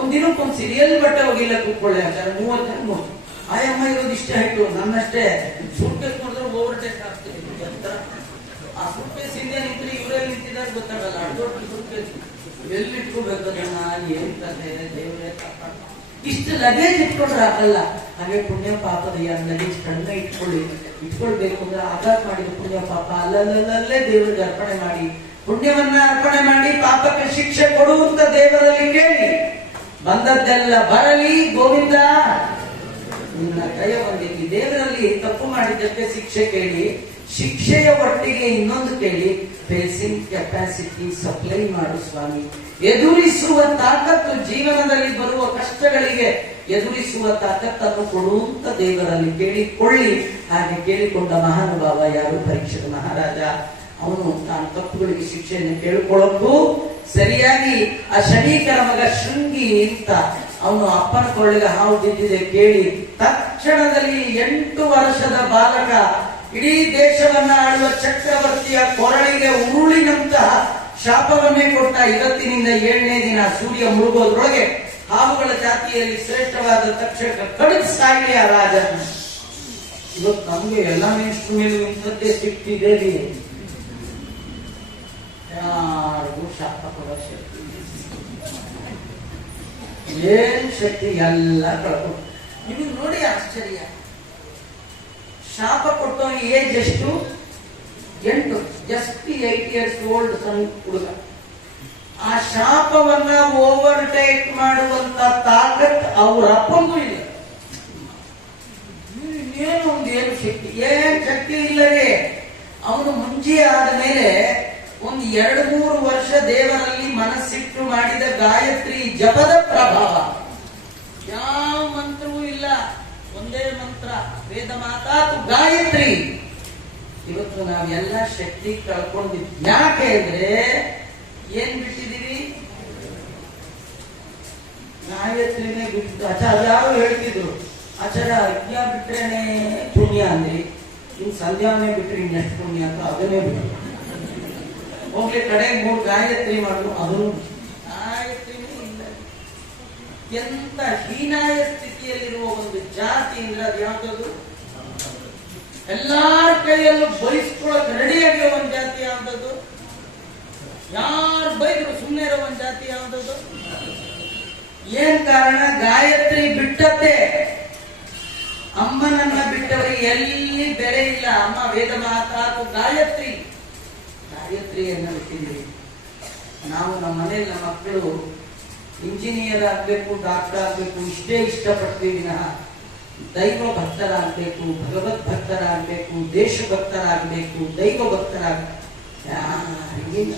ಒಂದಿನಕ್ಕೊಂದು ಸೀರೆ, ಎಲ್ಲಿ ಬಟ್ಟೆ ಹೋಗಿಲ್ಲ ಕೂತ್ಕೊಳ್ಳಿ. ಆಚಾರ 30 ಆಯಮ್ಮ ಇರೋದು ಇಷ್ಟ ಆಯ್ತು, ನನ್ನಷ್ಟೇ. ಸೂಟ್ ಕೇಸ್ ನೋಡಿದ್ರೆ ಓವರ್ ಟೇಕ್ ಆಗ್ತದೆ. ಆ ಸೂಟ್ ಕೇಸ್ ಹಿಂದೆ ನಿಂತ್ರೆ ಇವರಲ್ಲಿ ನಿಂತಿದ್ದಾರೆ ಗೊತ್ತಾಗಲ್ಲ. ದೊಡ್ಡ ಸೂಟ್ ಕೇಸ್ ಎಲ್ಲಿ ಇಟ್ಕೋಬೇಕು ಜನ, ಏನ್ ಕತೆ ದೇವರೇ ಕಾಪಾಡ. ಇಷ್ಟು ಲಗೇಜ್ ಇಟ್ಕೊಂಡ್ರೆ ಆಗಲ್ಲ. ಹಾಗೆ ಪುಣ್ಯ ಪಾಪದ ಲಗೇಜ್ ಕಡಿಮೆ ಇಟ್ಕೊಳ್ಬೇಕು ಅಂದ್ರೆ ಆಘಾತ ಮಾಡಿದ ಪುಣ್ಯ ಪಾಪ ಅಲ್ಲಲ್ಲೇ ದೇವರಿಗೆ ಅರ್ಪಣೆ ಮಾಡಿ, ಪುಣ್ಯವನ್ನ ಅರ್ಪಣೆ ಮಾಡಿ ಪಾಪಕ್ಕೆ ಶಿಕ್ಷೆ ಕೊಡುವಂತ ದೇವರಲ್ಲಿ ಕೇಳಿ. ಬಂದದ್ದೆಲ್ಲ ಬರಲಿ ಗೋವಿಂದ, ನಿನ್ನ ಕೈ ಬಂದಿದ್ದಿ. ದೇವರಲ್ಲಿ ತಪ್ಪು ಮಾಡಿದ್ದಕ್ಕೆ ಶಿಕ್ಷೆ ಕೇಳಿ, ಶಿಕ್ಷೆಯ ಒಟ್ಟಿಗೆ ಇನ್ನೊಂದು ಕೇಳಿ, ಫೇಸಿಂಗ್ ಕೆಪಾಸಿಟಿ ಸಪ್ಲೈ ಮಾಡು ಸ್ವಾಮಿ. ಎದುರಿಸುವ ತಾಕತ್ತು, ಜೀವನದಲ್ಲಿ ಬರುವ ಕಷ್ಟಗಳಿಗೆ ಎದುರಿಸುವ ತಾಕತ್ತನ್ನು ಕೊಡುವಂತ ದೇವರಲ್ಲಿ ಕೇಳಿಕೊಳ್ಳಿ. ಹಾಗೆ ಕೇಳಿಕೊಂಡ ಮಹಾನುಭಾವ ಯಾರು? ಪರೀಕ್ಷಿತ ಮಹಾರಾಜ. ಅವನು ತಾನು ತಪ್ಪುಗಳಿಗೆ ಶಿಕ್ಷೆಯನ್ನು ಕೇಳಿಕೊಳ್ಳೋಕ್ಕೂ ಸರಿಯಾಗಿ ಆ ಶನೀಕರ ಮಗ ಶೃಂಗಿ ಅಂತ ಅವನು ಅಪ್ಪನ ಕೊಳ್ಳಿಗೆ ಹಾವು ಬಿದ್ದಿದೆ ಕೇಳಿ ತಕ್ಷಣದಲ್ಲಿ 8 ವರ್ಷದ ಬಾಲಕ ಇಡೀ ದೇಶವನ್ನ ಆಳುವ ಚಕ್ರವರ್ತಿಯ ಕೊರಳಿಗೆ ಉರುಳಿನಂತಹ ಶಾಪವನ್ನೇ ಕೊಟ್ಟ. ಇವತ್ತಿನಿಂದ 7ನೇ ದಿನ ಸೂರ್ಯ ಮುಳುಗೋದ್ರೊಳಗೆ ಹಾವುಗಳ ಜಾತಿಯಲ್ಲಿ ಶ್ರೇಷ್ಠವಾದ ತಕ್ಷಕ ಕಡಿದು ಸಾಯ್ಲಿ ಆ ರಾಜನ. ಇವತ್ತು ನಮ್ಗೆ ಎಲ್ಲ ಮೇಷ್ಟ್ರ ಮೇಲೂ ಇಂಥದ್ದೇ ಸಿಕ್ತಿದೆ. ಯಾರಿಗೂ ಶಾಪ ಕೊಡೋ ಶಕ್ತಿ, ಏನ್ ಶಕ್ತಿ ಎಲ್ಲ ಕಳ್ಕೊಂಡು. ನಿಮಗೆ ನೋಡಿ ಆಶ್ಚರ್ಯ, ಶಾಪ ಕೊಟ್ಟೋ ಏಜ್ ಎಷ್ಟು? 8, ಜಸ್ಟ್ 8 years old ಸಣ್ಣ ಹುಡುಗ. ಆ ಶಾಪವನ್ನ ಓವರ್ಟೇಕ್ ಮಾಡುವಂತ ತಾಕತ್ ಅವ್ರ ಅಪ್ಪಂಗೂ ಇಲ್ಲ. ಏನು ಶಕ್ತಿ, ಏನ್ ಶಕ್ತಿ ಇಲ್ಲದೆ ಅವನು ಮುಂಚೆ ಆದ ಮೇಲೆ 1-2-3 ವರ್ಷ ದೇವರಲ್ಲಿ ಮನಸ್ಸಿಟ್ಟು ಮಾಡಿದ ಗಾಯತ್ರಿ ಜಪದ ಪ್ರಭಾವ. ಯಾವ ಮಂತ್ರವೂ ಇಲ್ಲ, ಒಂದೇ ಮಂತ್ರ, ವೇದ ಮಾತಾತು ಗಾಯತ್ರಿ. ಇವತ್ತು ನಾವೆಲ್ಲ ಶಕ್ತಿ ಕಳ್ಕೊಂಡಿದ್ವಿ. ಯಾಕೆ ಅಂದ್ರೆ ಏನ್ ಬಿಟ್ಟಿದೀವಿ? ಗಾಯತ್ರಿನೇ ಬಿಟ್ಟು. ಆಚಾರ ಯಾರು ಹೇಳ್ತಿದ್ರು, ಆಚಾರ ಯಜ್ಞ ಬಿಟ್ರೇನೆ ಪುಣ್ಯ ಅಂದ್ರಿ, ಇನ್ ಸಂಧ್ಯಾವನೆ ಬಿಟ್ರಿ ಇನ್ನೆಷ್ಟು ಪುಣ್ಯ ಅಂತ ಅದನ್ನೇ ಬಿಟ್ಟು ಹೋಗ್ಲಿ. ಕಡೆ 3 ಗಾಯತ್ರಿ ಮಾಡು, ಅದನ್ನು ಗಾಯತ್ರಿನೇ ಇಲ್ಲ. ಅತ್ಯಂತ ಹೀನಾಯ ಸ್ಥಿತಿಯಲ್ಲಿರುವ ಒಂದು ಜಾತಿ ಅಂದ್ರೆ ಅದು ಯಾವ್ದದು? ಎಲ್ಲಾರ ಕೈಯಲ್ಲೂ ಬಯಸ್ಕೊಳಕ್ ರೆಡಿಯಾಗಿರೋ ಒಂದು ಜಾತಿ ಯಾವ್ದದು? ಯಾರು ಬೈದ್ರು ಸುಮ್ಮನೆ ಇರೋ ಒಂದು ಜಾತಿ ಯಾವ್ದದು? ಏನ್ ಕಾರಣ? ಗಾಯತ್ರಿ ಬಿಟ್ಟದ್ದೇ. ಅಮ್ಮನನ್ನ ಬಿಟ್ಟವರಿಗೆ ಎಲ್ಲಿ ಬೆಲೆ ಇಲ್ಲ. ಅಮ್ಮ ವೇದ ಮಾತಾತು ಗಾಯತ್ರಿ. ಗಾಯತ್ರಿಯನ್ನ ಬಿಟ್ಟಿದ್ವಿ ನಾವು. ನಮ್ಮ ಮನೆಯಲ್ಲಿ ನಮ್ಮ ಮಕ್ಕಳು ಇಂಜಿನಿಯರ್ ಆಗ್ಬೇಕು, ಡಾಕ್ಟರ್ ಆಗ್ಬೇಕು ಇಷ್ಟೇ ಇಷ್ಟಪಡ್ತೀವಿ ವಿನಃ ದೈವ ಭಕ್ತರಾಗಬೇಕು, ಭಗವದ್ ಭಕ್ತರಾಗಬೇಕು, ದೇಶ ಭಕ್ತರಾಗಬೇಕು, ದೈವ ಭಕ್ತರಾಗಬೇಕು ಯಾರಿಗಿಲ್ಲ.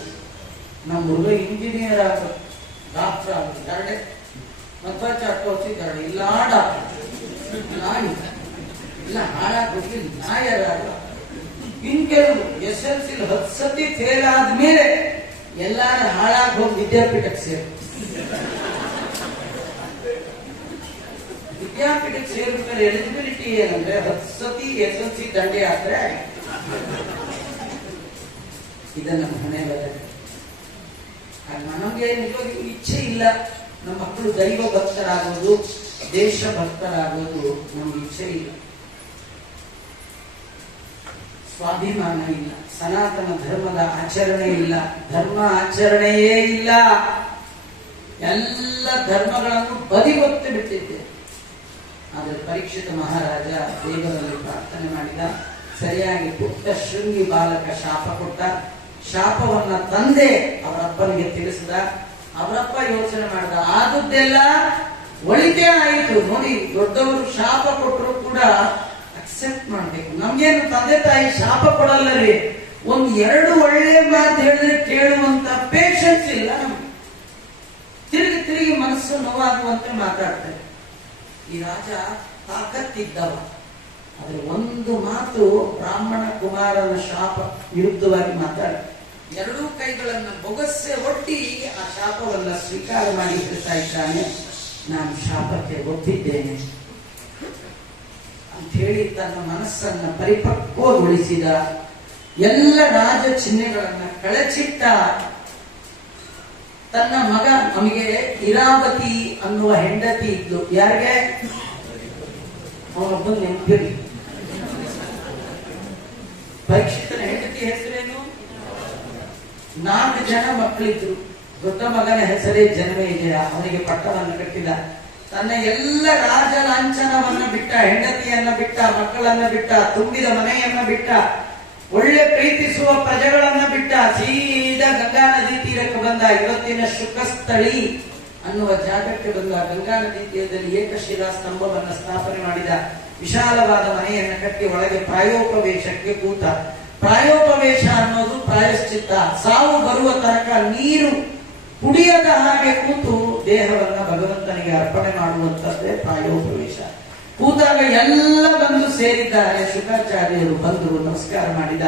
ನಮ್ಮ ಹುಡುಗ ಇಂಜಿನಿಯರ್ ಆಗಬೇಕು, ಡಾಕ್ಟರ್ ಆಗಬೇಕು, ಎರಡೇ ಮಧ್ವಾಚಾರ್ಯ ಎರಡು ಇಲ್ಲ, ಡಾಕ್ಟರ್ ಇಲ್ಲ, ಹಾಳಾಗ್ಬಿಟ್ಟು ನಾಯರ. ಇನ್ ಕೆಲವು SLC 10 ಸತಿ ಫೇಲ್ ಆದ್ಮೇಲೆ ಎಲ್ಲಾರು ಹಾಳಾಗಿ ಹೋಗಿ ವಿದ್ಯಾಪೀಠಕ್ಕೆ ಸೇರು. ವಿದ್ಯಾಪೀಠಕ್ಕೆ ಸೇರ್ಬೇಕಾದ್ರೆ ಎಲಿಜಿಬಿಲಿಟಿ ಏನಂದ್ರೆ 10 ಸತಿ SLC ದಂಡೆ ಆದ್ರೆ ಇದನ್ನ ಮನೆ ಬರಲಿ. ನಮಗೆ ನಿಜವಾಗಿ ಇಚ್ಛೆ ಇಲ್ಲ ನಮ್ಮ ಮಕ್ಕಳು ದೈವ ಭಕ್ತರಾಗೋದು, ದೇಶ ಭಕ್ತರಾಗೋದು ನಮ್ಗೆ ಇಚ್ಛೆ ಇಲ್ಲ. ಸ್ವಾಭಿಮಾನ ಇಲ್ಲ, ಸನಾತನ ಧರ್ಮದ ಆಚರಣೆ ಇಲ್ಲ, ಧರ್ಮ ಆಚರಣೆಯೇ ಇಲ್ಲ. ಎಲ್ಲ ಧರ್ಮಗಳನ್ನು ಬದಿಗೊತ್ತು ಬಿಟ್ಟಿದ್ದೆ. ಆದರೆ ಪರೀಕ್ಷಿತ ಮಹಾರಾಜ ದೇವರಲ್ಲಿ ಪ್ರಾರ್ಥನೆ ಮಾಡಿದ. ಸರಿಯಾಗಿ ಪುಟ್ಟ ಶೃಂಗಿ ಬಾಲಕ ಶಾಪ ಕೊಟ್ಟ. ಶಾಪವನ್ನ ತಂದೆ ಅವರಪ್ಪನಿಗೆ ತಿಳಿಸಿದ. ಅವರಪ್ಪ ಯೋಚನೆ ಮಾಡಿದ, ಆದದ್ದೆಲ್ಲ ಒಳಿತೇ ಆಯಿತು. ನೋಡಿ, ದೊಡ್ಡವರು ಶಾಪ ಕೊಟ್ಟರು ಕೂಡ ಅಕ್ಸೆಪ್ಟ್ ಮಾಡ್ಬೇಕು. ನಮ್ಗೇನು ತಂದೆ ತಾಯಿ ಶಾಪ ಕೊಡಲ್ಲ ರೀ, ಒಂದ್ 2 ಒಳ್ಳೆ ಮಾತು ಹೇಳಿದ್ರೆ ಕೇಳುವಂತ ಪೇಷನ್ಸ್ ಇಲ್ಲ ನಮ್ಗೆ. ತಿರುಗಿ ತಿರುಗಿ ಮನಸ್ಸು ನೋವಾಗುವಂತೆ ಮಾತಾಡ್ತಾರೆ. ಈ ರಾಜ ತಾಕತ್ತಿದ್ದವ, ಆದ್ರೆ ಒಂದು ಮಾತು ಬ್ರಾಹ್ಮಣ ಕುಮಾರನ ಶಾಪ ವಿರುದ್ಧವಾಗಿ ಮಾತಾಡ 2 ಕೈಗಳನ್ನ ಬೊಗಸೆ ಒಟ್ಟಿ ಆ ಶಾಪವನ್ನ ಸ್ವೀಕಾರ ಮಾಡಿ ಹೇಳ್ತಾ ಇದ್ದಾನೆ, ನಾನು ಶಾಪಕ್ಕೆ ಒಪ್ಪಿದ್ದೇನೆ ಅಂತ ಹೇಳಿ ತನ್ನ ಮನಸ್ಸನ್ನ ಪರಿಪಕ್ವಗೊಳಿಸಿದ. ಎಲ್ಲ ರಾಜ ಚಿಹ್ನೆಗಳನ್ನ ಕಳಚಿಟ್ಟ. ತನ್ನ ಮಗ, ನಮಗೆ ಇರಾವತಿ ಅನ್ನುವ ಹೆಂಡತಿ ಇದ್ದು, ಯಾರಿಗೆ? ಅವನೊಬ್ಬ ನೆನಪಿರಿ. ಪರೀಕ್ಷಿತನ ಹೆಂಡತಿ ಹೆಸರೇನು? 4 ಜನ ಮಕ್ಕಳಿದ್ರು. ದೊಡ್ಡ ಮಗನ ಹೆಸರೇ ಜನಮೇಜಯ. ಅವನಿಗೆ ಪಟ್ಟವನ್ನು ಕಟ್ಟಿದ. ತನ್ನ ಎಲ್ಲ ರಾಜ ಲಾಂಛನವನ್ನ ಬಿಟ್ಟ, ಹೆಂಡತಿಯನ್ನ ಬಿಟ್ಟ, ಮಕ್ಕಳನ್ನ ಬಿಟ್ಟ, ತುಂಬಿದ ಮನೆಯನ್ನ ಬಿಟ್ಟ, ಒಳ್ಳೆ ಪ್ರೀತಿಸುವ ಪ್ರಜೆಗಳನ್ನ ಬಿಟ್ಟ, ಸೀದಾ ಗಂಗಾ ನದಿ ತೀರಕ್ಕೆ ಬಂದ. ಇವತ್ತಿನ ಶುಕಸ್ಥಳಿ ಅನ್ನುವ ಜಾಗಕ್ಕೆ ಬಂದ. ಗಂಗಾ ನದಿ ತೀರದಲ್ಲಿ ಏಕಶಿಲಾ ಸ್ತಂಭವನ್ನ ಸ್ಥಾಪನೆ ಮಾಡಿದ. ವಿಶಾಲವಾದ ಮನೆಯನ್ನು ಕಟ್ಟಿ ಒಳಗೆ ಪ್ರಾಯೋಪವೇಶಕ್ಕೆ ಕೂತ. ಪ್ರಾಯೋಪವೇಶ ಅನ್ನೋದು ಪ್ರಾಯಶ್ಚಿತ್ತ. ಸಾವು ಬರುವ ತನಕ ನೀರು ಕುಡಿಯದ ಹಾಗೆ ಕೂತು ದೇಹವನ್ನ ಭಗವಂತನಿಗೆ ಅರ್ಪಣೆ ಮಾಡುವಂತದ್ದೇ ಪ್ರಾಯೋಪವೇಶ. ಕೂತಾಗ ಎಲ್ಲ ಬಂದು ಸೇರಿದ್ದಾರೆ. ಶುಕಾಚಾರ್ಯರು ಬಂದರು, ನಮಸ್ಕಾರ ಮಾಡಿದ.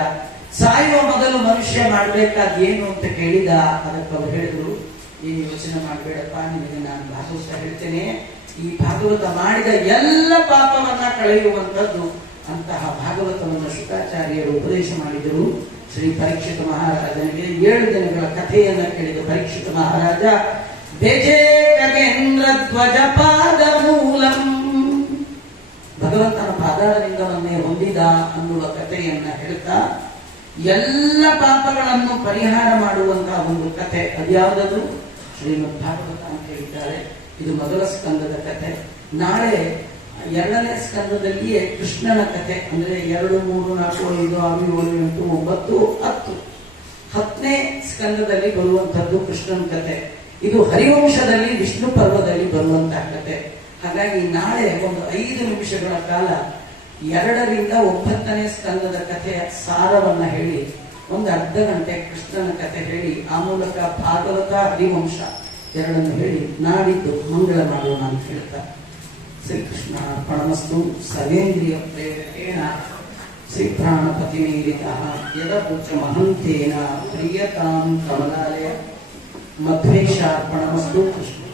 ಸಾಯುವ ಮೊದಲು ಮನುಷ್ಯ ಮಾಡಬೇಕಾದ ಏನು ಅಂತ ಕೇಳಿದ. ಅದಕ್ಕೆ ಅವರು ಹೇಳಿದ್ರು, ನೀನು ಯೋಚನೆ ಮಾಡಬೇಡಪ್ಪ, ನಿನಗೆ ನಾನು ಭಾಗವತ ಹೇಳ್ತೇನೆ. ಈ ಭಾಗವತ ಮಾಡಿದ ಎಲ್ಲ ಪಾಪವನ್ನ ಕಳೆಯುವಂಥದ್ದು. ಅಂತಹ ಭಾಗವತವನ್ನು ಶುಕಾಚಾರ್ಯರು ಉಪದೇಶ ಮಾಡಿದರು ಶ್ರೀ ಪರೀಕ್ಷಿತ ಮಹಾರಾಜನಿಗೆ. 7 ದಿನಗಳ ಕಥೆಯನ್ನ ಕೇಳಿದ ಪರೀಕ್ಷಿತ ಮಹಾರಾಜ ಬೇಜೆ ಖಗೇಂದ್ರ ಧ್ವಜ ಪಾದ ಮೂಲಂ, ಭಗವಂತನ ಪಾದಾರವಿಂದವನ್ನೇ ಹೊಂದಿದ ಅನ್ನುವ ಕಥೆಯನ್ನ ಹೇಳ್ತಾ ಎಲ್ಲ ಪಾಪಗಳನ್ನು ಪರಿಹಾರ ಮಾಡುವಂತಹ ಒಂದು ಕಥೆ. ಅದ್ಯಾವುದದು? ಶ್ರೀಮದ್ ಭಾಗವತ ಅಂತ ಹೇಳಿದ್ದಾರೆ. ಇದು ಮೊದಲ ಸ್ಕಂದದ ಕಥೆ. ನಾಳೆ 2ನೇ ಸ್ಕಂದದಲ್ಲಿಯೇ ಕೃಷ್ಣನ ಕಥೆ. ಅಂದ್ರೆ 2, 3, 4, 5, 6, 7, 8, 9, 10. 10ನೇ ಸ್ಕಂದದಲ್ಲಿ ಬರುವಂತದ್ದು ಕೃಷ್ಣನ ಕಥೆ. ಇದು ಹರಿವಂಶದಲ್ಲಿ ವಿಷ್ಣು ಪರ್ವದಲ್ಲಿ ಬರುವಂತಹ ಕಥೆ. ಹಾಗಾಗಿ ನಾಳೆ ಒಂದು 5 ನಿಮಿಷಗಳ ಕಾಲ 2ರಿಂದ 9ನೇ ಸ್ಕಂದದ ಕಥೆಯ ಸಾರವನ್ನ ಹೇಳಿ, ಒಂದು ಅರ್ಧ ಗಂಟೆ ಕೃಷ್ಣನ ಕಥೆ ಹೇಳಿ, ಆ ಮೂಲಕ ಭಾಗವತ ಹರಿವಂಶ ಎರಡನ್ನು ಹೇಳಿ ನಾಡಿದ್ದು ಮಂಗಳ ಮಾಡೋಣ ಅಂತ ಹೇಳ್ತಾ ಶ್ರೀಕೃಷ್ಣ ಅರ್ಪಣಮಸ್ತು. ಸರ್ವೇಂದ್ರಿಯ ಪ್ರೇರಕೇಣ ಶ್ರೀ ಪ್ರಾಣಪತಿ ನೀಡಿತ ಯದಪುಚ್ಚ ಮಹಂತೇನ ಪ್ರಿಯತಾಂ ಕಮಲಾಲಯ ಮಧ್ವೇಶ ಅರ್ಪಣಮಸ್ತು. ಕೃಷ್ಣ